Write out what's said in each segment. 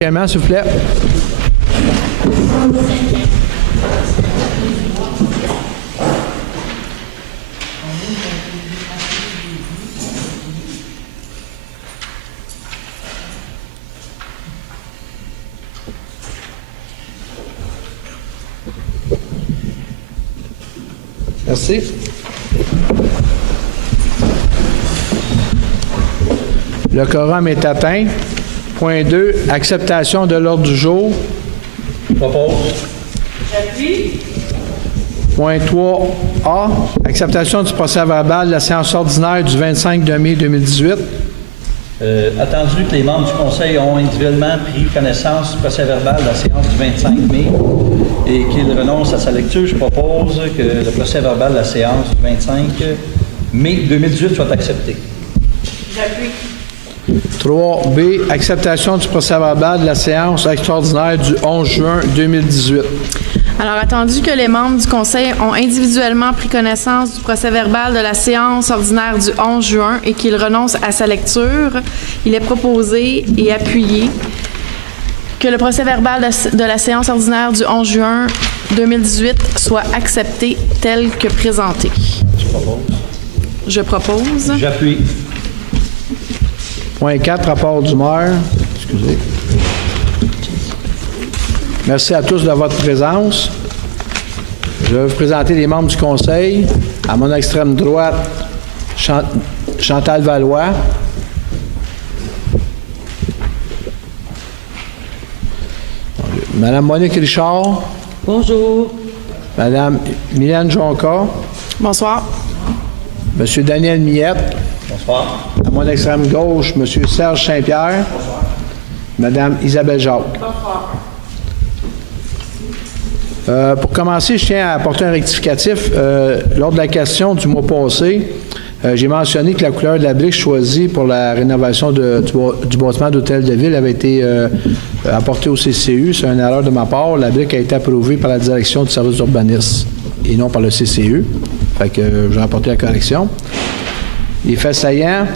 S'il vous plaît. Merci. Le quorum est atteint. Point 2, acceptation de l'ordre du jour. Propose. J'appuie. Point 3A, acceptation du procès-verbal de la séance ordinaire du 25 mai 2018. Attendu que les membres du Conseil ont individuellement pris connaissance du procès-verbal de la séance du 25 mai et qu'ils renoncent à sa lecture, je propose que le procès-verbal de la séance du 25 mai 2018 soit accepté. J'appuie. 3B, acceptation du procès-verbal de la séance extraordinaire du 11 juin 2018. Alors, attendu que les membres du Conseil ont individuellement pris connaissance du procès-verbal de la séance ordinaire du 11 juin et qu'ils renoncent à sa lecture, il est proposé et appuyé que le procès-verbal de la séance ordinaire du 11 juin 2018 soit accepté tel que présenté. Je propose. J'appuie. Point 4, rapport du maire. Excusez. Merci à tous de votre présence. Je vais vous présenter les membres du Conseil. À mon extrême droite, Chantal Valois. Madame Monique Richard. Bonjour. Madame Mylène Jonca. Bonsoir. Monsieur Daniel Miette. Bonsoir. À mon extrême gauche, Monsieur Serge Saint-Pierre. Madame Isabelle Jacques. Bonsoir. Pour commencer, je tiens à apporter un rectificatif. Lors de la question du mois passé, j'ai mentionné que la couleur de la brique choisie pour la rénovation du bâtiment d'hôtel de ville avait été apportée au CCU. C'est une erreur de ma part. La brique a été approuvée par la direction du service d'urbanisme et non par le CCU. Fait que j'ai apporté la correction. Les faits saillants.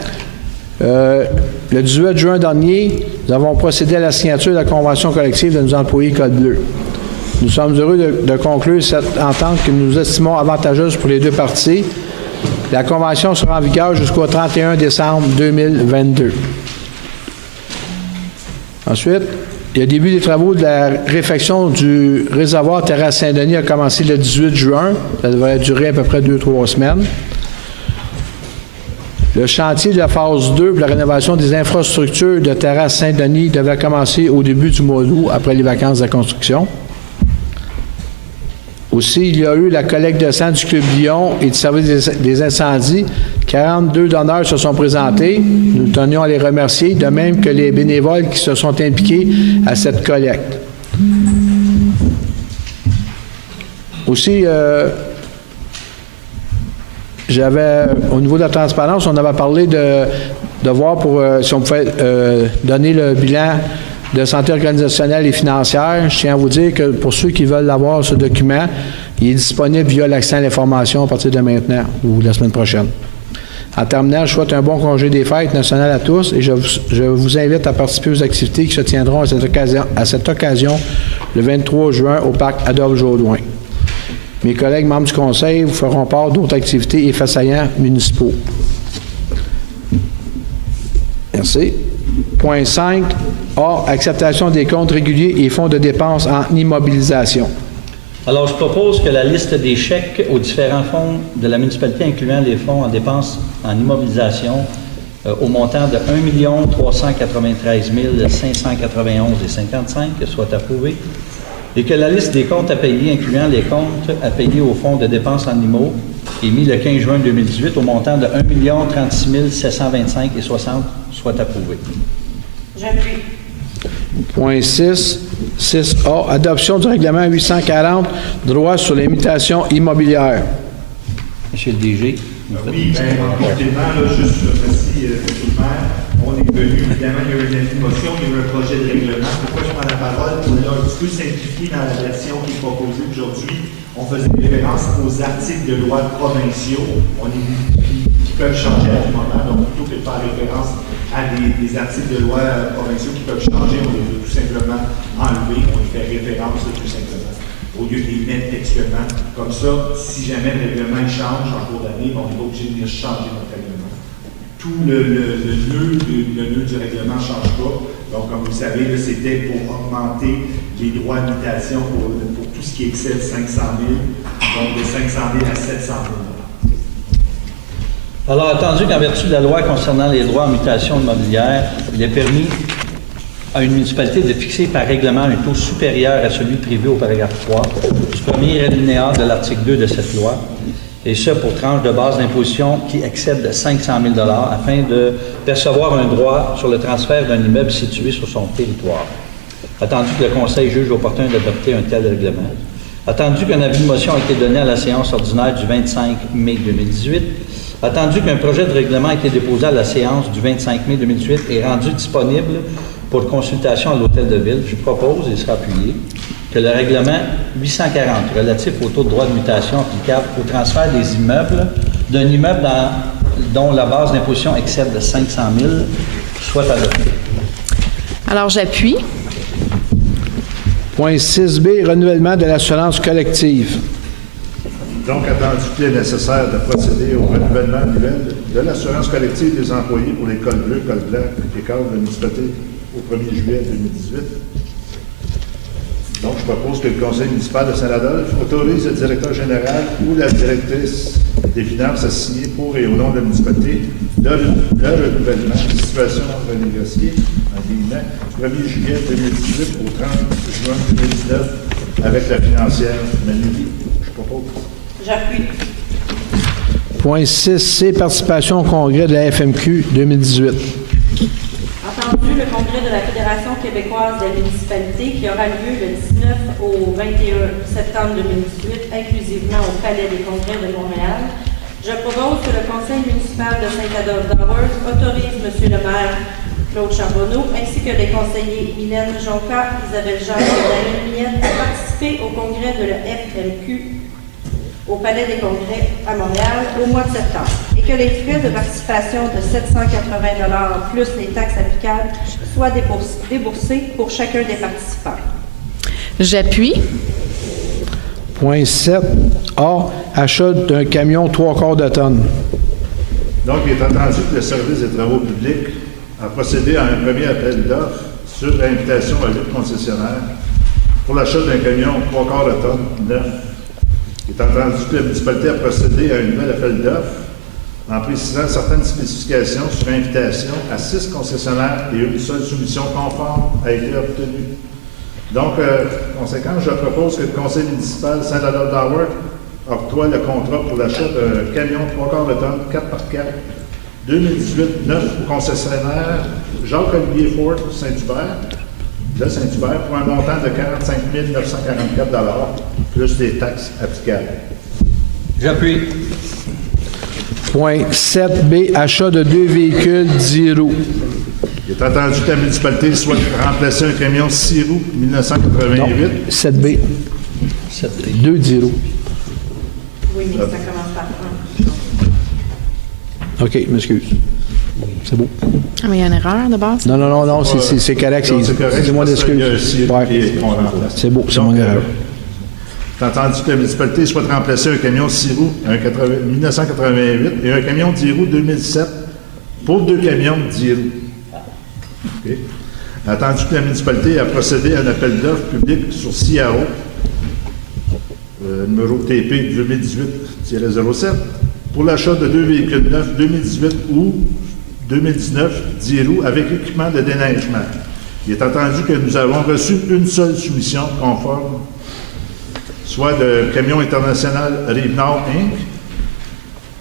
Le 18 juin dernier, nous avons procédé à la signature de la convention collective de nos employés Code Bleu. Nous sommes heureux de conclure cette entente que nous estimons avantageuse pour les deux parties. La convention sera en vigueur jusqu'au 31 décembre 2022. Ensuite, le début des travaux de la réfection du réservoir Terrasse Saint-Denis a commencé le 18 juin. Ça devrait durer à peu près 2-3 semaines. Le chantier de la phase 2 pour la rénovation des infrastructures de Terrasse Saint-Denis devrait commencer au début du mois d'août, après les vacances de la construction. Aussi, il y a eu la collecte de sang du Club Lyon et du service des incendies. 42 donneurs se sont présentés. Nous tenions à les remercier, de même que les bénévoles qui se sont impliqués à cette collecte. Aussi, au niveau de la transparence, on avait parlé de voir si on pouvait donner le bilan de santé organisationnelle et financière. Je tiens à vous dire que pour ceux qui veulent avoir ce document, il est disponible via l'accès à l'information à partir de maintenant ou la semaine prochaine. En terminant, je souhaite un bon congé des fêtes nationales à tous et je vous invite à participer aux activités qui se tiendront à cette occasion le 23 juin au parc Adolphe-Jourdouin. Mes collègues membres du Conseil vous feront part d'autres activités et faits saillants municipaux. Merci. Point 5. A. Acceptation des comptes réguliers et fonds de dépenses en immobilisation. Alors, je propose que la liste des chèques aux différents fonds de la municipalité, incluant les fonds en dépenses en immobilisation, au montant de 1 393 591,55 soit approuvée, et que la liste des comptes à payer, incluant les comptes à payer au fonds de dépenses en IMO, émis le 15 juin 2018, au montant de 1 036 725,60 soit approuvée. J'appuie. Point 6. 6A. Adoption du règlement 840, droit sur l'imitation immobilière. Monsieur le DG. Oui, bien, complément, là, juste merci, M. le maire. On est venu, évidemment, il y a eu une motion, il y a eu un projet de règlement. Pourquoi je prends la parole? Pour un petit peu simplifier dans la version qui est proposée aujourd'hui. On faisait référence aux articles de loi provinciaux qui peuvent changer à tout moment. Donc, plutôt que de faire référence à des articles de loi provinciaux qui peuvent changer, on les a tout simplement enlevés, on y fait référence tout simplement, au lieu de les mettre textuellement. Comme ça, si jamais le règlement change en cours d'année, on n'est pas obligé de venir changer notre règlement. Tout le nœud du règlement ne change pas. Donc, comme vous le savez, là, c'était pour augmenter les droits de mutation pour tout ce qui excède 500 000, donc de 500 000 à 700 000 $. Alors, attendu qu'en vertu de la loi concernant les droits en mutation immobilière, il est permis à une municipalité de fixer par règlement un taux supérieur à celui prévu au paragraphe 3 du premier alinéa de l'article 2 de cette loi, et ce pour tranche de base d'imposition qui excède de 500 000 $ afin de percevoir un droit sur le transfert d'un immeuble situé sur son territoire. Attendu que le Conseil juge opportun d'adopter un tel règlement. Attendu qu'un avis de motion a été donné à la séance ordinaire du 25 mai 2018. Attendu qu'un projet de règlement a été déposé à la séance du 25 mai 2018 et rendu disponible pour consultation à l'Hôtel de Ville, je propose, et sera appuyé, que le règlement 840 relatif au taux de droit de mutation applicable au transfert des immeubles d'un immeuble dont la base d'imposition excède de 500 000 soit adopté. Alors, j'appuie. Point 6B, renouvellement de l'assurance collective. Donc, attendu qu'il est nécessaire de procéder au renouvellement annuel de l'assurance collective des employés pour les cols bleus, cols blancs et cadres de municipalité au 1er juillet 2018. Donc, je propose que le Conseil municipal de Saint-Adolphe autorise le directeur général ou la directrice des finances à signer pour et au nom de la municipalité le renouvellement de situation renégociée, en guillemets, du 1er juillet 2018 au 30 juin 2019 avec la financière Manili. Je propose. J'appuie. Point 6C, participation au congrès de la FMQ 2018. Entendu le congrès de la Fédération québécoise des municipalités qui aura lieu le 19 au 21 septembre 2018, inclusivement au Palais des congrès de Montréal, je propose que le Conseil municipal de Saint-Adolphe-d'Howard autorise M. le maire Claude Charbonneau ainsi que les conseillers Mylène Jonca, Isabelle Jean et Daniel Miette à participer au congrès de la FMQ au Palais des Congrès à Montréal au mois de septembre et que les frais de participation de 780 $ plus les taxes applicables soient déboursés pour chacun des participants. J'appuie. Point 7A, achat d'un camion 3/4 de tonne. Donc, il est attendu que le service des travaux publics a procédé à un premier appel d'offres sur l'invitation à 8 concessionnaires pour l'achat d'un camion 3/4 de tonne neuf. Il est entendu que la municipalité a procédé à un nouvel appel d'offres en précisant certaines spécifications sur invitation à 6 concessionnaires et une seule soumission conforme a été obtenue. Donc, conséquent, je propose que le conseil municipal Saint-Adolphe-d'Howard octroie le contrat pour l'achat d'un camion 3/4 de tonne 4x4 2018 neuf au concessionnaire Jacques-Olivier Ford Saint-Hubert de Saint-Hubert pour un montant de 45 944 $ plus des taxes applicables. J'appuie. Point 7B, achat de 2 véhicules 10 roues. Il est attendu que la municipalité souhaite remplacer un camion 6 roues 1988. Non, 7B, 2 10 roues. Oui, mais ça commence par 1. OK, m'excuse. C'est beau. Ah, mais il y a une erreur de base. Non, c'est correct. Non, c'est correct, C'est moi parce qu'il y a un d'excuse. six Ouais. qu'on remplace. C'est beau, c'est Donc, mon erreur. Il est entendu que la municipalité souhaite remplacer un camion 6 roues 1988 et un camion 10 roues 2007 pour 2 camions 10 roues. OK. Attendu que la municipalité a procédé à un appel d'offres public sur CIAO, numéro TP 2018-07, pour l'achat de 2 véhicules neufs 2018 ou 2019 10 roues avec équipement de déneigement. Il est entendu que nous avons reçu une seule soumission conforme, soit de Camion International Rive-Nord Inc.,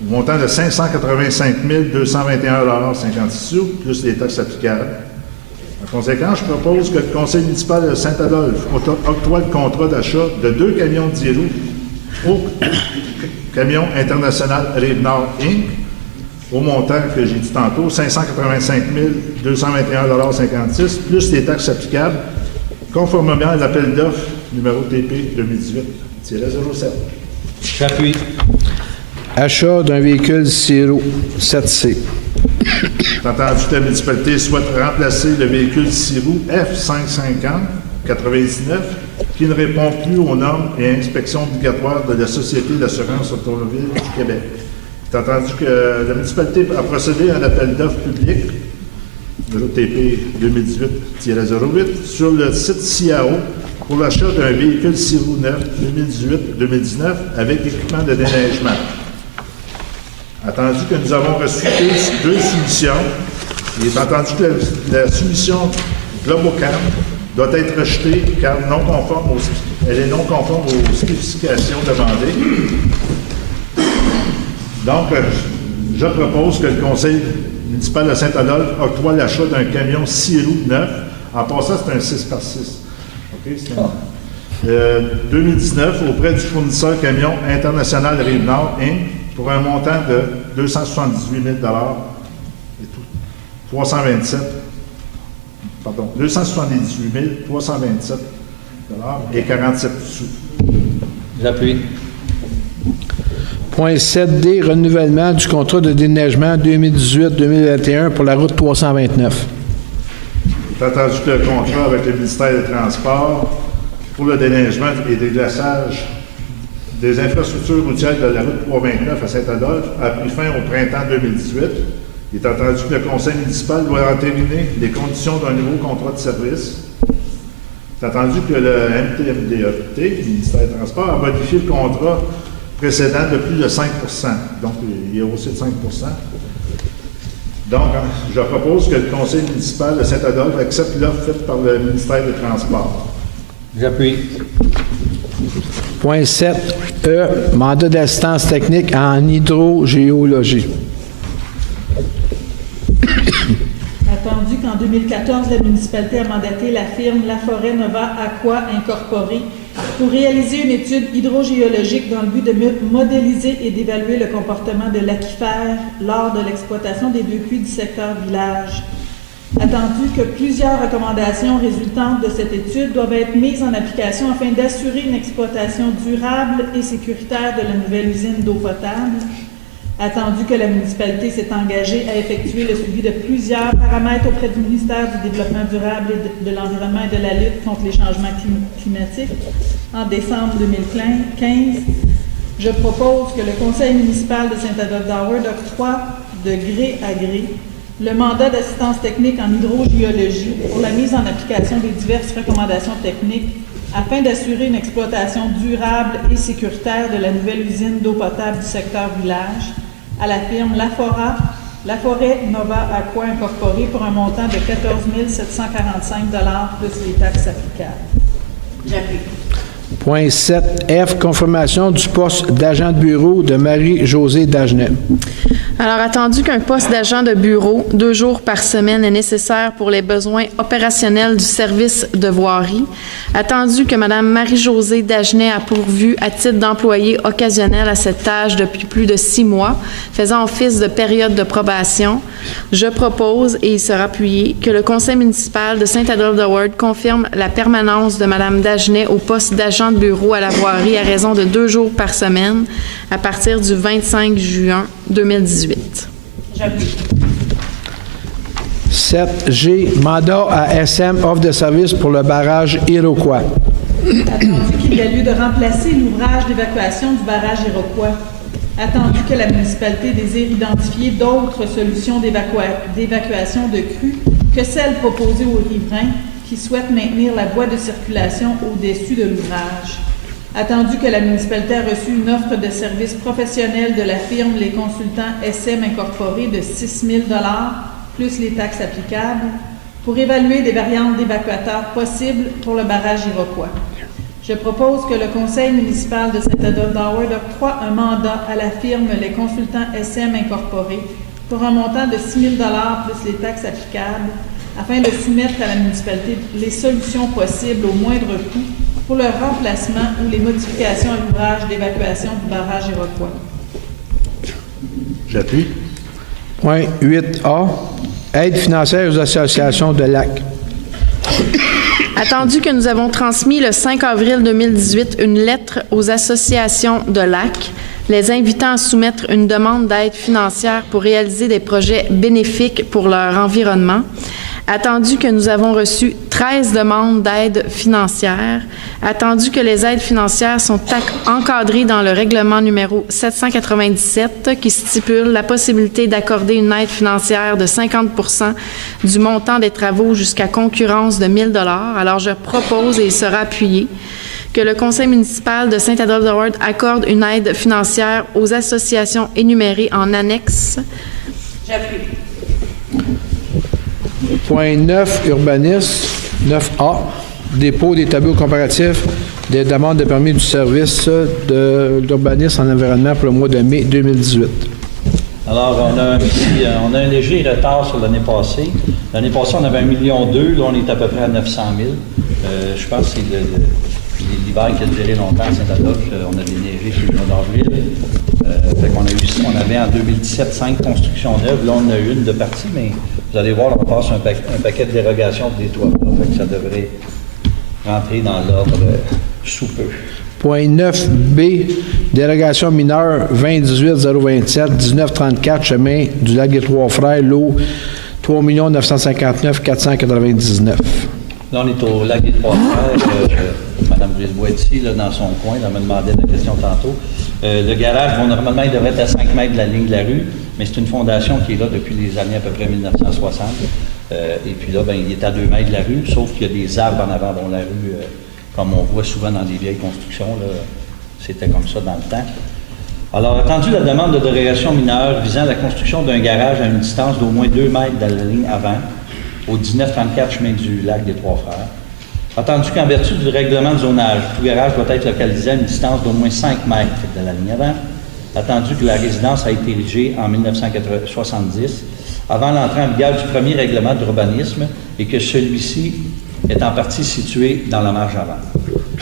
au montant de 585 221 56 $, plus les taxes applicables. En conséquence, je propose que le Conseil municipal de Saint-Adolphe octroie le contrat d'achat de 2 camions de 10 roues au Camion International Rive-Nord Inc., au montant que j'ai dit tantôt, 585 221 56 $, plus les taxes applicables, conformément à l'appel d'offres numéro TP 2018-07. J'appuie. Achat d'un véhicule 6 roues 7C. C'est entendu que la municipalité souhaite remplacer le véhicule 6 roues F550-99 qui ne répond plus aux normes et inspections obligatoires de la Société d'assurance automobile du Québec. C'est entendu que la municipalité a procédé à un appel d'offres public de l'OTP 2018-08 sur le site CIAO pour l'achat d'un véhicule 6 roues neuf 2018-2019 avec équipement de déneigement. Attendu que nous avons reçu deux soumissions, il est entendu que la soumission Globocam doit être rejetée car elle est non conforme aux spécifications demandées. Donc, je propose que le Conseil municipal de Saint-Adolphe octroie l'achat d'un camion 6 roues neuf. En passant, c'est un 6x6. Okay, c'est 2019 auprès du fournisseur camion international Rive-Nord Inc. pour un montant de 278 000 278 327 et 47 sous. J'appuie. Point 7D, renouvellement du contrat de déneigement 2018-2021 pour la route 329. C'est entendu que le contrat avec le ministère des Transports pour le déneigement et déglaçage des infrastructures routières de la route 329 à Saint-Adolphe a pris fin au printemps 2018. Il est entendu que le conseil municipal doit entériner les conditions d'un nouveau contrat de service. C'est entendu que le MTMDET, le ministère des Transports, a modifié le contrat précédent de plus de 5 %. Donc, il est haussé de 5 %. Donc, je propose que le conseil municipal de Saint-Adolphe accepte l'offre faite par le ministère des Transports. J'appuie. Point 7E, mandat d'assistance technique en hydrogéologie. Attendu qu'en 2014, la municipalité a mandaté la firme Laforêt Nova Aqua Incorporée pour réaliser une étude hydrogéologique dans le but de modéliser et d'évaluer le comportement de l'aquifère lors de l'exploitation des deux puits du secteur village. Attendu que plusieurs recommandations résultantes de cette étude doivent être mises en application afin d'assurer une exploitation durable et sécuritaire de la nouvelle usine d'eau potable. Attendu que la municipalité s'est engagée à effectuer le suivi de plusieurs paramètres auprès du ministère du Développement durable et de l'Environnement et de la lutte contre les changements climatiques en décembre 2015, je propose que le conseil municipal de Saint-Adolphe-d'Howard octroie de gré à gré le mandat d'assistance technique en hydrogéologie pour la mise en application des diverses recommandations techniques afin d'assurer une exploitation durable et sécuritaire de la nouvelle usine d'eau potable du secteur village à la firme Laforêt Nova Aqua Incorporée pour un montant de 14 745 $ plus les taxes applicables. J'appuie. Point 7F, confirmation du poste d'agent de bureau de Marie-Josée Dagenet. Alors, attendu qu'un poste d'agent de bureau, 2 jours par semaine, est nécessaire pour les besoins opérationnels du service de voirie, attendu que Mme Marie-Josée Dagenet a pourvu à titre d'employé occasionnel à cette tâche depuis plus de 6 mois, faisant office de période de probation, je propose, et il sera appuyé, que le conseil municipal de Saint-Adolphe-d'Howard confirme la permanence de Mme Dagenet au poste d'agent de bureau à la voirie à raison de 2 jours par semaine à partir du 25 juin 2018. J'appuie. 7G, mandat à SM offre de service pour le barrage Iroquois. Attendu qu'il y a lieu de remplacer l'ouvrage d'évacuation du barrage Iroquois. Attendu que la municipalité désire identifier d'autres solutions d'évacuation de crues que celles proposées aux riverains qui souhaitent maintenir la voie de circulation au-dessus de l'ouvrage. Attendu que la municipalité a reçu une offre de service professionnel de la firme Les Consultants SM Incorporés de 6 000 $ plus les taxes applicables pour évaluer des variantes d'évacuateurs possibles pour le barrage Iroquois. Je propose que le conseil municipal de Saint-Adolphe-d'Howard octroie un mandat à la firme Les Consultants SM Incorporés pour un montant de 6 000 $ plus les taxes applicables afin de soumettre à la municipalité les solutions possibles au moindre coût pour le remplacement ou les modifications à l'ouvrage d'évacuation du barrage Iroquois. J'appuie. Point 8A, aide financière aux associations de lacs. Attendu que nous avons transmis le 5 avril 2018 une lettre aux associations de lacs les invitant à soumettre une demande d'aide financière pour réaliser des projets bénéfiques pour leur environnement. Attendu que nous avons reçu 13 demandes d'aide financière, attendu que les aides financières sont encadrées dans le règlement numéro 797 qui stipule la possibilité d'accorder une aide financière de 50% du montant des travaux jusqu'à concurrence de 1 000 $. Alors, je propose, et il sera appuyé, que le conseil municipal de Saint-Adolphe-de-Ward accorde une aide financière aux associations énumérées en annexe. J'appuie. Point 9, urbanisme. 9A, dépôt des tableaux comparatifs des demandes de permis du service de l'urbanisme en environnement pour le mois de mai 2018. Alors, on a un léger retard sur l'année passée. L'année passée, on avait 1,2 million. Là, on est à peu près à 900 000. Je pense que c'est l'hiver qui a duré longtemps à Saint-Adolphe. On a déneigé sur le mois d'avril. On avait en 2017 5 constructions neuves. Là, on en a une de partie, mais vous allez voir, on passe un paquet de dérogations pour des toits. Fait que ça devrait rentrer dans l'ordre sous peu. Point 9B, dérogation mineure 2018-027-1934, chemin du lac des Trois-Frères, lot 3 959 499. Là, on est au lac des Trois-Frères. Mme Brisebois est ici, là, dans son coin. Elle me demandait la question tantôt. Le garage, normalement, il devrait être à 5 mètres de la ligne de la rue, mais c'est une fondation qui est là depuis les années à peu près 1960. Et puis là, il est à 2 mètres de la rue, sauf qu'il y a des arbres en avant. Bon, la rue, comme on voit souvent dans des vieilles constructions, là, c'était comme ça dans le temps. Alors, attendu la demande de dérogation mineure visant la construction d'un garage à une distance d'au moins 2 mètres de la ligne avant, au 1934 chemin du lac des Trois-Frères. Attendu qu'en vertu du règlement de zonage, tout garage doit être localisé à une distance d'au moins 5 mètres de la ligne avant. Attendu que la résidence a été érigée en 1970, avant l'entrée en vigueur du premier règlement d'urbanisme et que celui-ci est en partie situé dans la marge avant.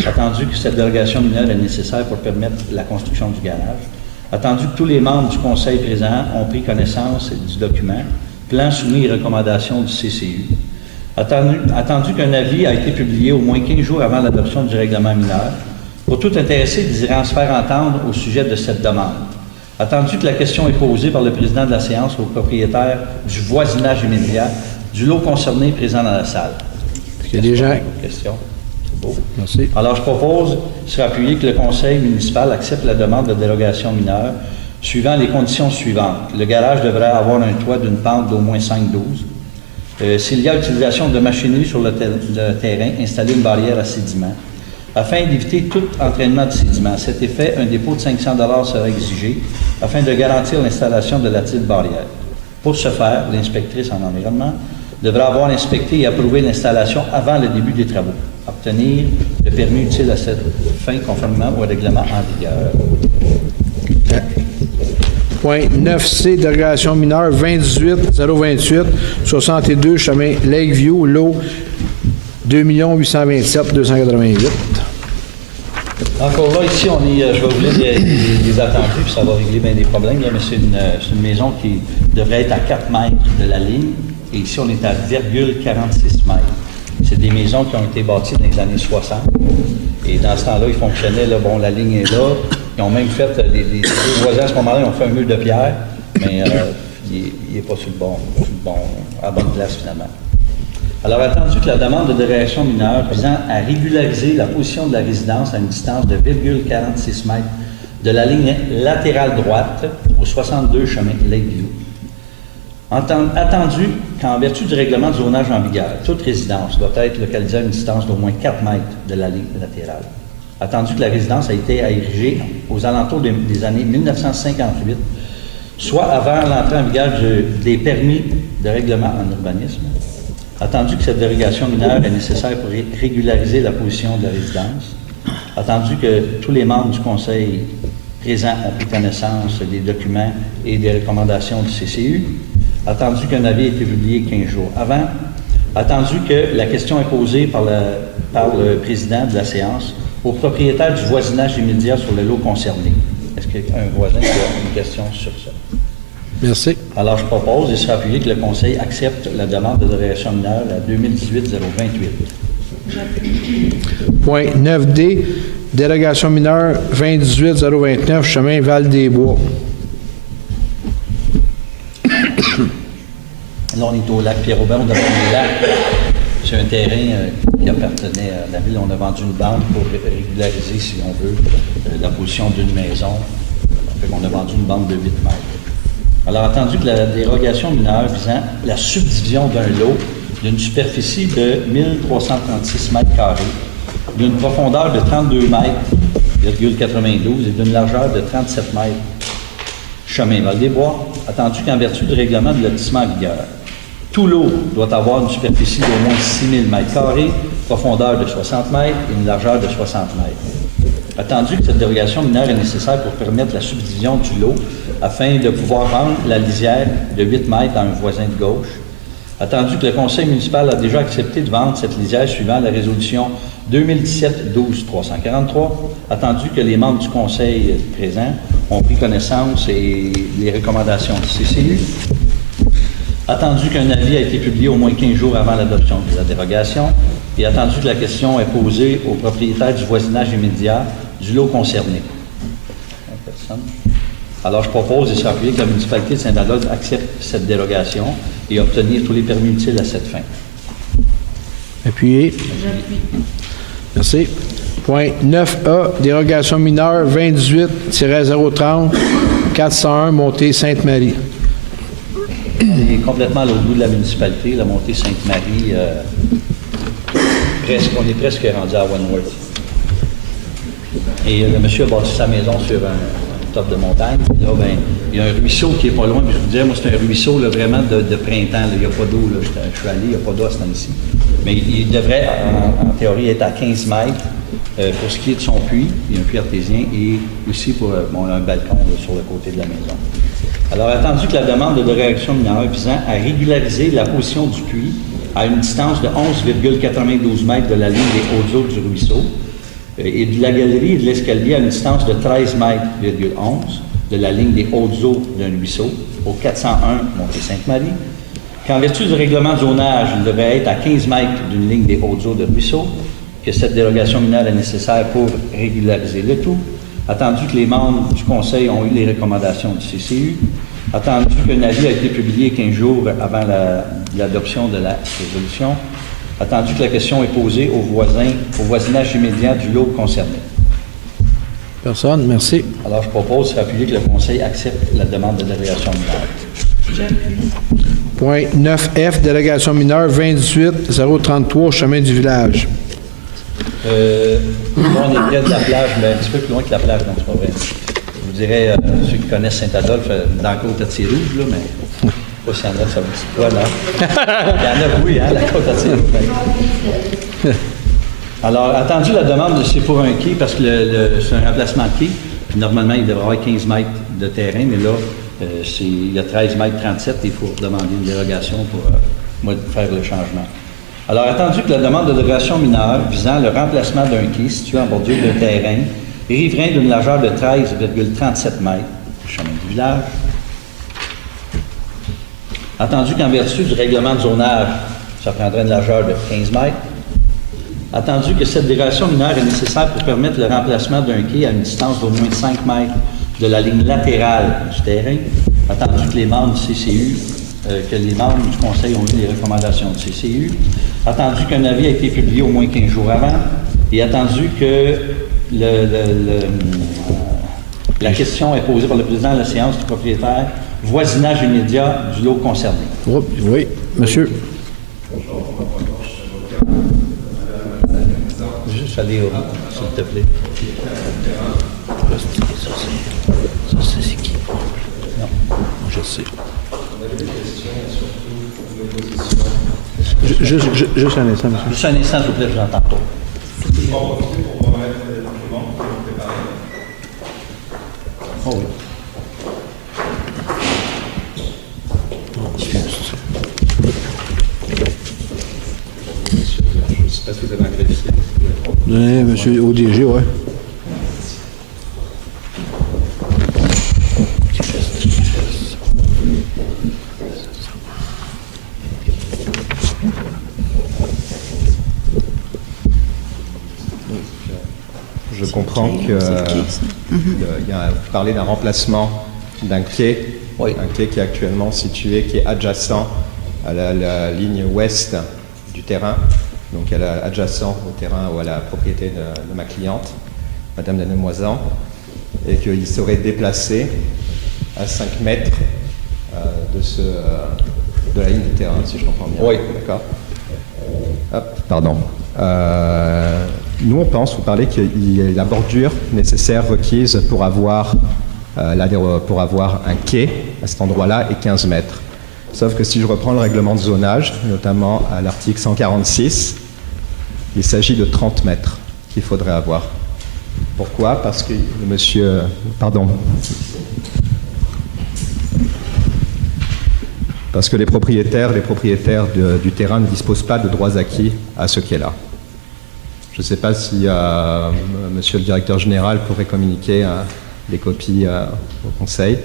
Attendu que cette dérogation mineure est nécessaire pour permettre la construction du garage. Attendu que tous les membres du conseil présent ont pris connaissance du document, plan soumis et recommandations du CCU. Attendu qu'un avis a été publié au moins 15 jours avant l'adoption du règlement mineur, pour tout intéressé désirant se faire entendre au sujet de cette demande. Attendu que la question est posée par le président de la séance au propriétaire du voisinage immédiat du lot concerné présent dans la salle. Il y a des gens. Question. C'est beau. Merci. Alors, je propose, sur appuyé, que le conseil municipal accepte la demande de dérogation mineure suivant les conditions suivantes. Le garage devrait avoir un toit d'une pente d'au moins 5,12. S'il y a utilisation de machinerie sur le terrain, installer une barrière à sédiments. Afin d'éviter tout entraînement de sédiments. À cet effet, un dépôt de 500 $ sera exigé afin de garantir l'installation de la petite barrière. Pour ce faire, l'inspectrice en environnement devra avoir inspecté et approuvé l'installation avant le début des travaux. Obtenir le permis utile à cette fin conformément au règlement en vigueur. Point 9C, dérogation mineure 2018-028, 62, chemin Lakeview, lot 2 827 288. Encore là, ici, je vais vous lire les attendus, puis ça va régler bien des problèmes, là, mais c'est une maison qui devrait être à 4 mètres de la ligne, et ici, on est à 0,46 mètres. C'est des maisons qui ont été bâties dans les années 60, et dans ce temps-là, ils fonctionnaient, là, bon, la ligne est là. Ils ont même fait, les voisins à ce moment-là, ils ont fait un mur de pierre, mais il n'est pas sur le bon, à la bonne place finalement. Alors, attendu que la demande de dérogation mineure visant à régulariser la position de la résidence à une distance de 0,46 mètres de la ligne latérale droite au 62 chemin Lakeview. Attendu qu'en vertu du règlement de zonage en vigueur, toute résidence doit être localisée à une distance d'au moins 4 mètres de la ligne latérale. Attendu que la résidence a été érigée aux alentours des années 1958, soit avant l'entrée en vigueur des permis de règlement en urbanisme. Attendu que cette dérogation mineure est nécessaire pour régulariser la position de la résidence. Attendu que tous les membres du conseil présents ont pris connaissance des documents et des recommandations du CCU. Attendu qu'un avis ait été publié 15 jours avant. Attendu que la question est posée par le président de la séance au propriétaire du voisinage immédiat sur le lot concerné. Est-ce qu'il y a un voisin qui a une question sur ça? Merci. Alors, je propose et sera appuyé que le Conseil accepte la demande de dérogation mineure à 2018-028. Point 9D, dérogation mineure 2018-029, chemin Val-des-Bois. Là, on est au lac Pierre-Aubin, devant le lac. C'est un terrain qui appartenait à la ville. On a vendu une bande pour régulariser, si on veut, la position d'une maison. On a vendu une bande de 8 mètres. Alors, attendu que la dérogation mineure visant la subdivision d'un lot d'une superficie de 1336 mètres carrés, d'une profondeur de 32 mètres, 92 et d'une largeur de 37 mètres, chemin Val-des-Bois, attendu qu'en vertu du règlement de lotissement en vigueur, tout lot doit avoir une superficie d'au moins 6000 mètres carrés, profondeur de 60 mètres et une largeur de 60 mètres. Attendu que cette dérogation mineure est nécessaire pour permettre la subdivision du lot afin de pouvoir rendre la lisière de 8 mètres à un voisin de gauche. Attendu que le conseil municipal a déjà accepté de vendre cette lisière suivant la résolution 2017-12-343. Attendu que les membres du conseil présents ont pris connaissance et les recommandations du CCU. Attendu qu'un avis a été publié au moins 15 jours avant l'adoption de la dérogation. Et attendu que la question est posée aux propriétaires du voisinage immédiat du lot concerné. Personne. Alors, je propose et s'appuyer que la municipalité de Saint-Adolphe accepte cette dérogation et obtenir tous les permis utiles à cette fin. Appuyé. Merci. Point 9A, dérogation mineure 2018-030, 401, montée Sainte-Marie. On est complètement à l'autre bout de la municipalité, la montée Sainte-Marie. On est presque rendu à Wentworth. Et le monsieur a bâti sa maison sur un top de montagne. Puis là, ben, il y a un ruisseau qui est pas loin. Puis je vous disais, moi, c'est un ruisseau là, vraiment de printemps. Là. Il n'y a pas d'eau. Je suis allé, il n'y a pas d'eau à ce temps-ci. Mais il devrait, en théorie, être à 15 mètres pour ce qui est de son puits. Il y a un puits artésien et aussi pour un balcon là, sur le côté de la maison. Alors, attendu que la demande de dérogation mineure visant à régulariser la position du puits à une distance de 11,92 mètres de la ligne des hautes eaux du ruisseau et de la galerie et de l'escalier à une distance de 13 mètres,11 de la ligne des hautes eaux d'un ruisseau au 401 montée Sainte-Marie, qu'en vertu du règlement de zonage, il devrait être à 15 mètres d'une ligne des hautes eaux de ruisseau, que cette dérogation mineure est nécessaire pour régulariser le tout, attendu que les membres du conseil ont eu les recommandations du CCU, attendu qu'un avis a été publié 15 jours avant l'adoption de la résolution, attendu que la question est posée aux voisins, au voisinage immédiat du lot concerné. Personne, merci. Alors, je propose de appuyer que le conseil accepte la demande de dérogation mineure. Point 9F, délégation mineure 2018-033, chemin du village. Là, on est près de la plage, mais un petit peu plus loin que la plage, donc c'est pas vrai. Je vous dirais, ceux qui connaissent Saint-Adolphe, dans la côte à Tir-Rouge, là, mais pas si y en a, ça vous dit quoi, là? Il y en a, oui, hein, la côte à Tir-Rouge. Alors, attendu la demande, c'est pour un quai, parce que c'est un remplacement de quai. Puis normalement, il devrait avoir 15 mètres de terrain, mais là, il y a 13 mètres 37, il faut demander une dérogation pour faire le changement. Alors, attendu que la demande de dérogation mineure visant le remplacement d'un quai situé en bordure de terrain et riverain d'une largeur de 13,37 mètres, chemin du village. Attendu qu'en vertu du règlement de zonage, ça prendrait une largeur de 15 mètres. Attendu que cette dérogation mineure est nécessaire pour permettre le remplacement d'un quai à une distance d'au moins 5 mètres de la ligne latérale du terrain. Attendu que les membres du CCU, que les membres du conseil ont eu les recommandations du CCU. Attendu qu'un avis a été publié au moins 15 jours avant. Et attendu que la question est posée par le président de la séance du propriétaire, voisinage immédiat du lot concerné. Oui, monsieur. Juste aller au s'il te plaît. Ça, c'est qui? Non. Je sais. Juste un instant, monsieur. Juste un instant, s'il vous plaît, je vous entends pas. Oh oui. Je sais pas si vous avez un clavier. Oui, monsieur ODG, ouais. Je comprends que vous parlez d'un remplacement d'un quai, Oui. un quai qui est actuellement situé, qui est adjacent à la ligne ouest du terrain, donc adjacent au terrain ou à la propriété de ma cliente, Madame Denemoisan, et qu'il serait déplacé à 5 mètres de la ligne du terrain, si je comprends bien. Oui. D'accord. Hop, pardon. Nous, on pense, vous parlez qu'il y a la bordure nécessaire requise pour avoir un quai à cet endroit-là est 15 mètres. Sauf que si je reprends le règlement de zonage, notamment à l'article 146, il s'agit de 30 mètres qu'il faudrait avoir. Pourquoi? Parce que monsieur... Pardon. Parce que les propriétaires du terrain ne disposent pas de droits acquis à ce quai-là. Je ne sais pas si monsieur le directeur général pourrait communiquer des copies au conseil.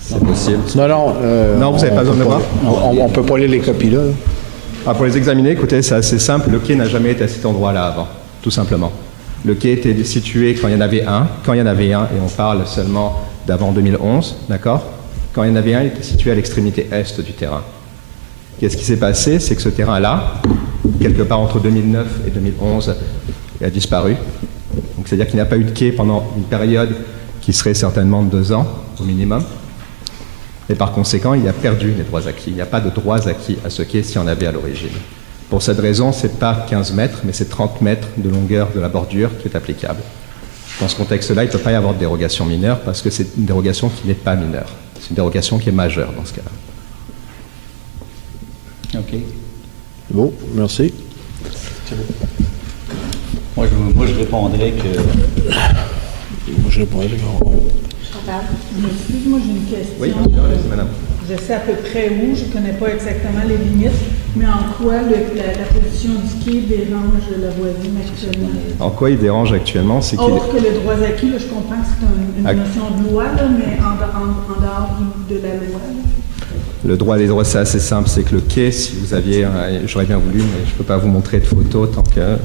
C'est possible. Non. Non, vous n'avez pas besoin de voir? On ne peut pas lire les copies là. Ah, pour les examiner, écoutez, c'est assez simple. Le quai n'a jamais été à cet endroit-là avant, tout simplement. Le quai était situé quand il y en avait un, et on parle seulement d'avant 2011, d'accord? Quand il y en avait un, il était situé à l'extrémité est du terrain. Qu'est-ce qui s'est passé? C'est que ce terrain-là, quelque part entre 2009 et 2011, il a disparu. Donc c'est-à-dire qu'il n'y a pas eu de quai pendant une période qui serait certainement de 2 ans au minimum. Et par conséquent, il a perdu les droits acquis. Il n'y a pas de droits acquis à ce quai s'il y en avait à l'origine. Pour cette raison, ce n'est pas 15 mètres, mais c'est 30 mètres de longueur de la bordure qui est applicable. Dans ce contexte-là, il ne peut pas y avoir de dérogation mineure parce que c'est une dérogation qui n'est pas mineure. C'est une dérogation qui est majeure dans ce cas-là. OK. Bon, merci. Moi, je répondrais que... Je réponds. Chantal? Excuse-moi, j'ai une question. Oui, bien sûr, allez-y, madame. Je sais à peu près où, je ne connais pas exactement les limites, mais en quoi la position du quai dérange la voisine actuellement? En quoi il dérange actuellement, c'est qu'il Autre que le droit acquis, là, je comprends que c'est une notion de loi, là, mais en dehors de la loi. Là. le droit des droits, c'est assez simple, c'est que le quai, si vous aviez, j'aurais bien voulu, mais je ne peux pas vous montrer de photos tant que...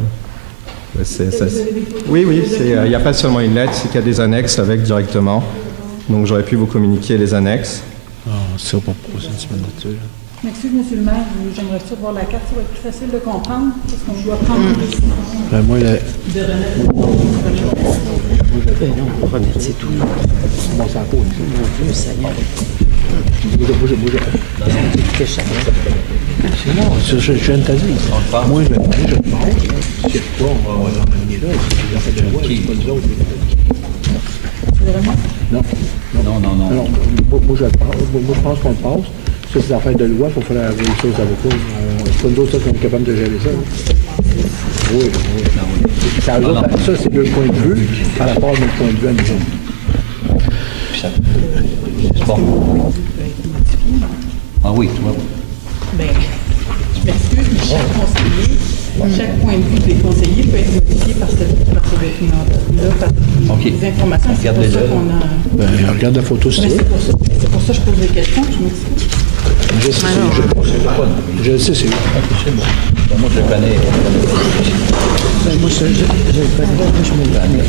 Oui, il n'y a pas seulement une lettre, c'est qu'il y a des annexes avec directement. Donc j'aurais pu vous communiquer les annexes. C'est pas pour une semaine là-dessus. Excuse, monsieur le maire, j'aimerais ça voir la carte, ça va être plus facile de comprendre, parce qu'on doit prendre une décision Moi, de remettre. Non, remettre, c'est tout. bon, ça pose. Mon Dieu, Seigneur. Bouge. Que chacun. Non, je viens de te dire. Moi, je pense. C'est pas, on va l'emmener là. C'est fait de la loi, c'est pas nous autres. Non. Moi, je pense qu'on le passe. Ça, c'est l'affaire de loi, il faut faire la chose aux avocats. C'est pas nous autres qui sommes capables de gérer ça. Oui. Ça, c'est le point de vue par rapport à notre point de vue à nous autres. C'est bon. Ah oui, toi. Bien, je m'excuse, mais chaque point de vue des conseillers peut être modifié par ce document-là, par des informations. C'est pour ça qu'on a... Regarde la photo, si tu veux. C'est pour ça que je pose des questions, je m'excuse. Je sais, c'est C'est bon. Moi, je le connais. Moi, je le connais. Je me connais.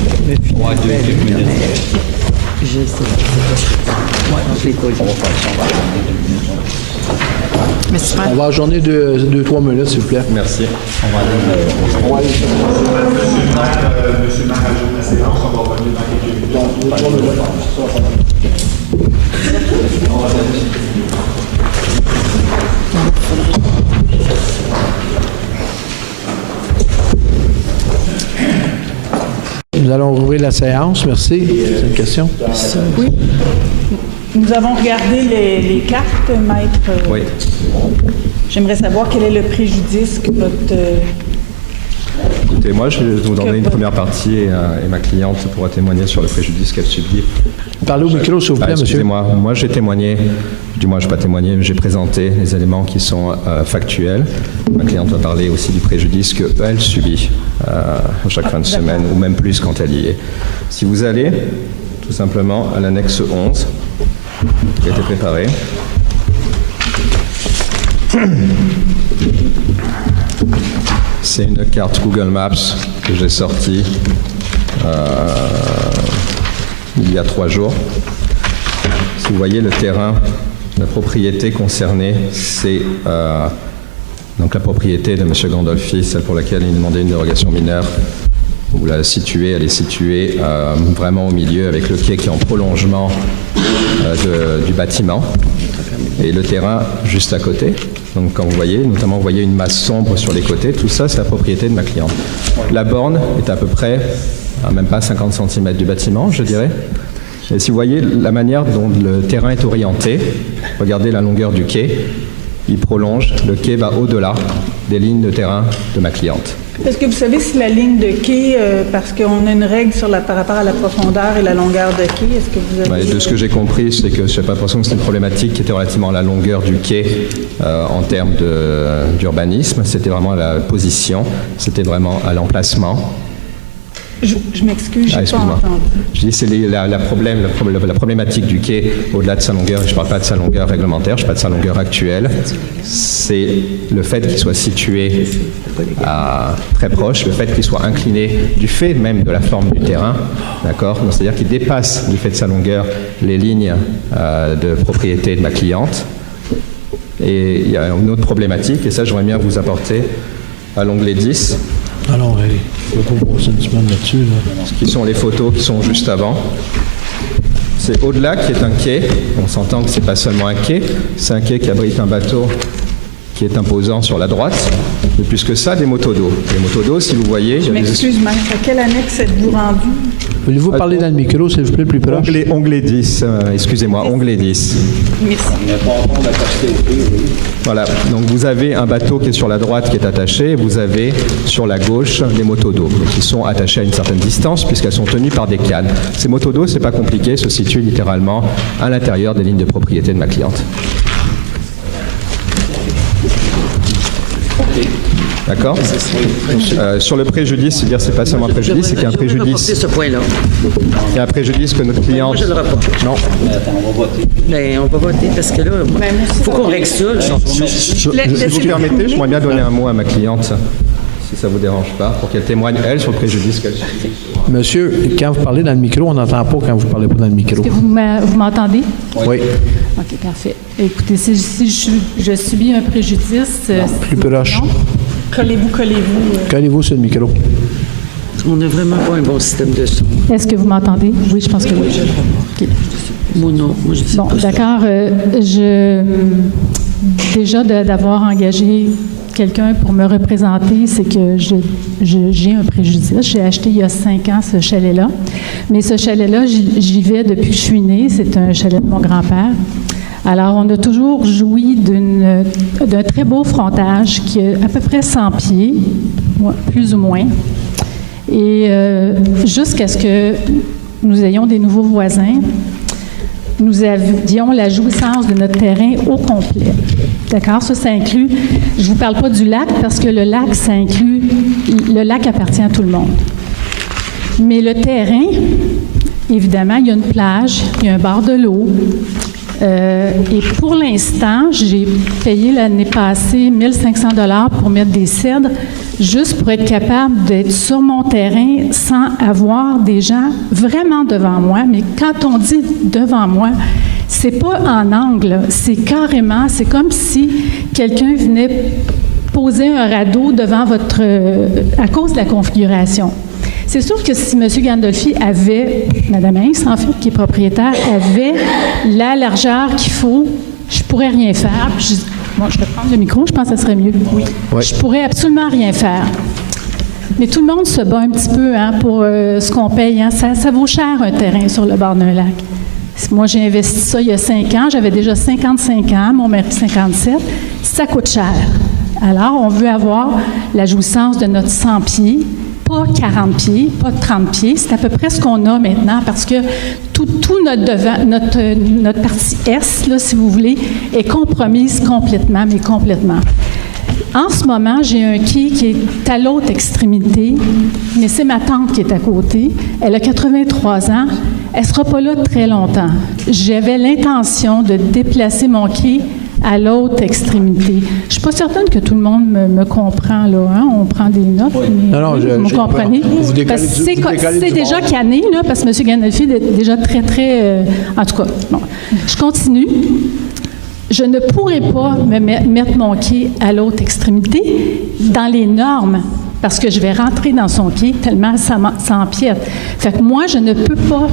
Ouais, 2 minutes. Je sais. Moi, je l'ai pas lu. On va faire ça. Mais c'est pas... On va ajourner 2-3 minutes, s'il vous plaît. Merci. On va aller. Monsieur le maire ajoute la séance, on va revenir dans quelques minutes. Nous allons rouvrir la séance. Merci. C'est une question? Oui. Nous avons regardé les cartes, maître. Oui. J'aimerais savoir quel est le préjudice que votre... Écoutez, moi, je vais vous donner une première partie et ma cliente pourra témoigner sur le préjudice qu'elle subit. Parlez au micro, s'il vous plaît, monsieur. Excusez-moi, moi j'ai témoigné, du moins je n'ai pas témoigné, mais j'ai présenté les éléments qui sont factuels. Ma cliente va parler aussi du préjudice qu'elle subit à chaque fin de semaine, ou même plus quand elle y est. Si vous allez tout simplement à l'annexe 11, qui a été préparée, c'est une carte Google Maps que j'ai sortie il y a 3 jours. Si vous voyez le terrain, la propriété concernée, c'est donc la propriété de M. Gandolfi, celle pour laquelle il demandait une dérogation mineure. Vous la situez, elle est située vraiment au milieu avec le quai qui est en prolongement du bâtiment et le terrain juste à côté. Donc quand vous voyez, notamment vous voyez une masse sombre sur les côtés, tout ça c'est la propriété de ma cliente. La borne est à peu près à même pas 50 cm du bâtiment, je dirais. Et si vous voyez la manière dont le terrain est orienté, regardez la longueur du quai, il prolonge, le quai va au-delà des lignes de terrain de ma cliente. Est-ce que vous savez si la ligne de quai, parce qu'on a une règle par rapport à la profondeur et la longueur de quai, est-ce que vous avez... De ce que j'ai compris, c'est que je n'ai pas l'impression que c'est une problématique qui était relativement à la longueur du quai en termes d'urbanisme. C'était vraiment à la position, c'était vraiment à l'emplacement. Je m'excuse, je n'ai pas entendu. Je dis c'est la problématique du quai au-delà de sa longueur, et je ne parle pas de sa longueur réglementaire, je parle de sa longueur actuelle, c'est le fait qu'il soit situé très proche, le fait qu'il soit incliné du fait même de la forme du terrain, d'accord, c'est-à-dire qu'il dépasse du fait de sa longueur les lignes de propriété de ma cliente. Et il y a une autre problématique, et ça j'aimerais bien vous apporter à l'onglet 10. Alors, il faut pas passer une semaine là-dessus. Ce qui sont les photos qui sont juste avant. C'est au-delà qui est un quai. On s'entend que ce n'est pas seulement un quai, c'est un quai qui abrite un bateau qui est imposant sur la droite, mais plus que ça, des motos d'eau. Les motos d'eau, si vous voyez... Je m'excuse, Maître, à quelle annexe êtes-vous rendu? Voulez-vous parler dans le micro, s'il vous plaît, plus proche? Onglet 10, excusez-moi, onglet 10. Merci. Voilà, donc vous avez un bateau qui est sur la droite qui est attaché, et vous avez sur la gauche les motos d'eau, qui sont attachées à une certaine distance puisqu'elles sont tenues par des cannes. Ces motos d'eau, c'est pas compliqué, se situent littéralement à l'intérieur des lignes de propriété de ma cliente. D'accord. Sur le préjudice, c'est-à-dire c'est pas seulement un préjudice, c'est qu'il y a un préjudice. Ce point-là. Il y a un préjudice que notre cliente. Moi, je ne le reporte. Non. Attends, on va voter. Ben, on va voter parce que là, il faut qu'on règle ça. Si vous permettez, j'aimerais bien donner un mot à ma cliente, si ça ne vous dérange pas, pour qu'elle témoigne, elle, sur le préjudice qu'elle subit. Monsieur, quand vous parlez dans le micro, on n'entend pas quand vous ne parlez pas dans le micro. Est-ce que vous m'entendez? Oui. OK, parfait. Écoutez, si je subis un préjudice... Plus proche. Collez-vous. Collez-vous sur le micro. On n'a vraiment pas un bon système de son. Est-ce que vous m'entendez? Oui, je pense que oui. Okay. Moi, non. Moi, je dis bon, pas d'accord. Déjà, d'avoir engagé quelqu'un pour me représenter, c'est que j'ai un préjudice. J'ai acheté il y a 5 ans ce chalet-là. Mais ce chalet-là, j'y vais depuis que je suis née. C'est un chalet de mon grand-père. Alors, on a toujours joui d'un très beau frontage qui a à peu près 100 pieds, plus ou moins. Et jusqu'à ce que nous ayons des nouveaux voisins, nous avions la jouissance de notre terrain au complet. D'accord? Ça inclut, je ne vous parle pas du lac parce que le lac appartient à tout le monde. Mais le terrain, évidemment, il y a une plage, il y a un bord de l'eau. Et pour l'instant, j'ai payé l'année passée 1 500 $ pour mettre des cèdres, juste pour être capable d'être sur mon terrain sans avoir des gens vraiment devant moi. Mais quand on dit devant moi, c'est pas en angle, c'est carrément, c'est comme si quelqu'un venait poser un radeau devant à cause de la configuration. C'est sûr que si M. Gandolfi avait, Mme Hinz, en fait, qui est propriétaire, avait la largeur qu'il faut, je pourrais rien faire. Je vais prendre le micro, je pense que ça serait mieux. Oui. Je pourrais absolument rien faire. Mais tout le monde se bat un petit peu pour ce qu'on paye. Ça vaut cher un terrain sur le bord d'un lac. Moi, j'ai investi ça il y a 5 ans. J'avais déjà 55 ans, mon mari 57. Ça coûte cher. Alors, on veut avoir la jouissance de notre 100 pieds. Pas 40 pieds, pas 30 pieds. C'est à peu près ce qu'on a maintenant parce que tout notre partie S, là, si vous voulez, est compromise complètement, mais complètement. En ce moment, j'ai un quai qui est à l'autre extrémité, mais c'est ma tante qui est à côté. Elle a 83 ans. Elle ne sera pas là très longtemps. J'avais l'intention de déplacer mon quai à l'autre extrémité. Je suis pas certaine que tout le monde me comprend, là. Hein? On prend des notes, mais Non, vous me comprenez? vous décollez Parce que du- vous décollez c'est du déjà bord. canné, là, parce que M. Gandolfi est déjà très, très... en tout cas, bon. Je continue. Je ne pourrais pas me mettre mon quai à l'autre extrémité dans les normes, parce que je vais rentrer dans son quai tellement ça empiète. Fait que moi, je ne peux pas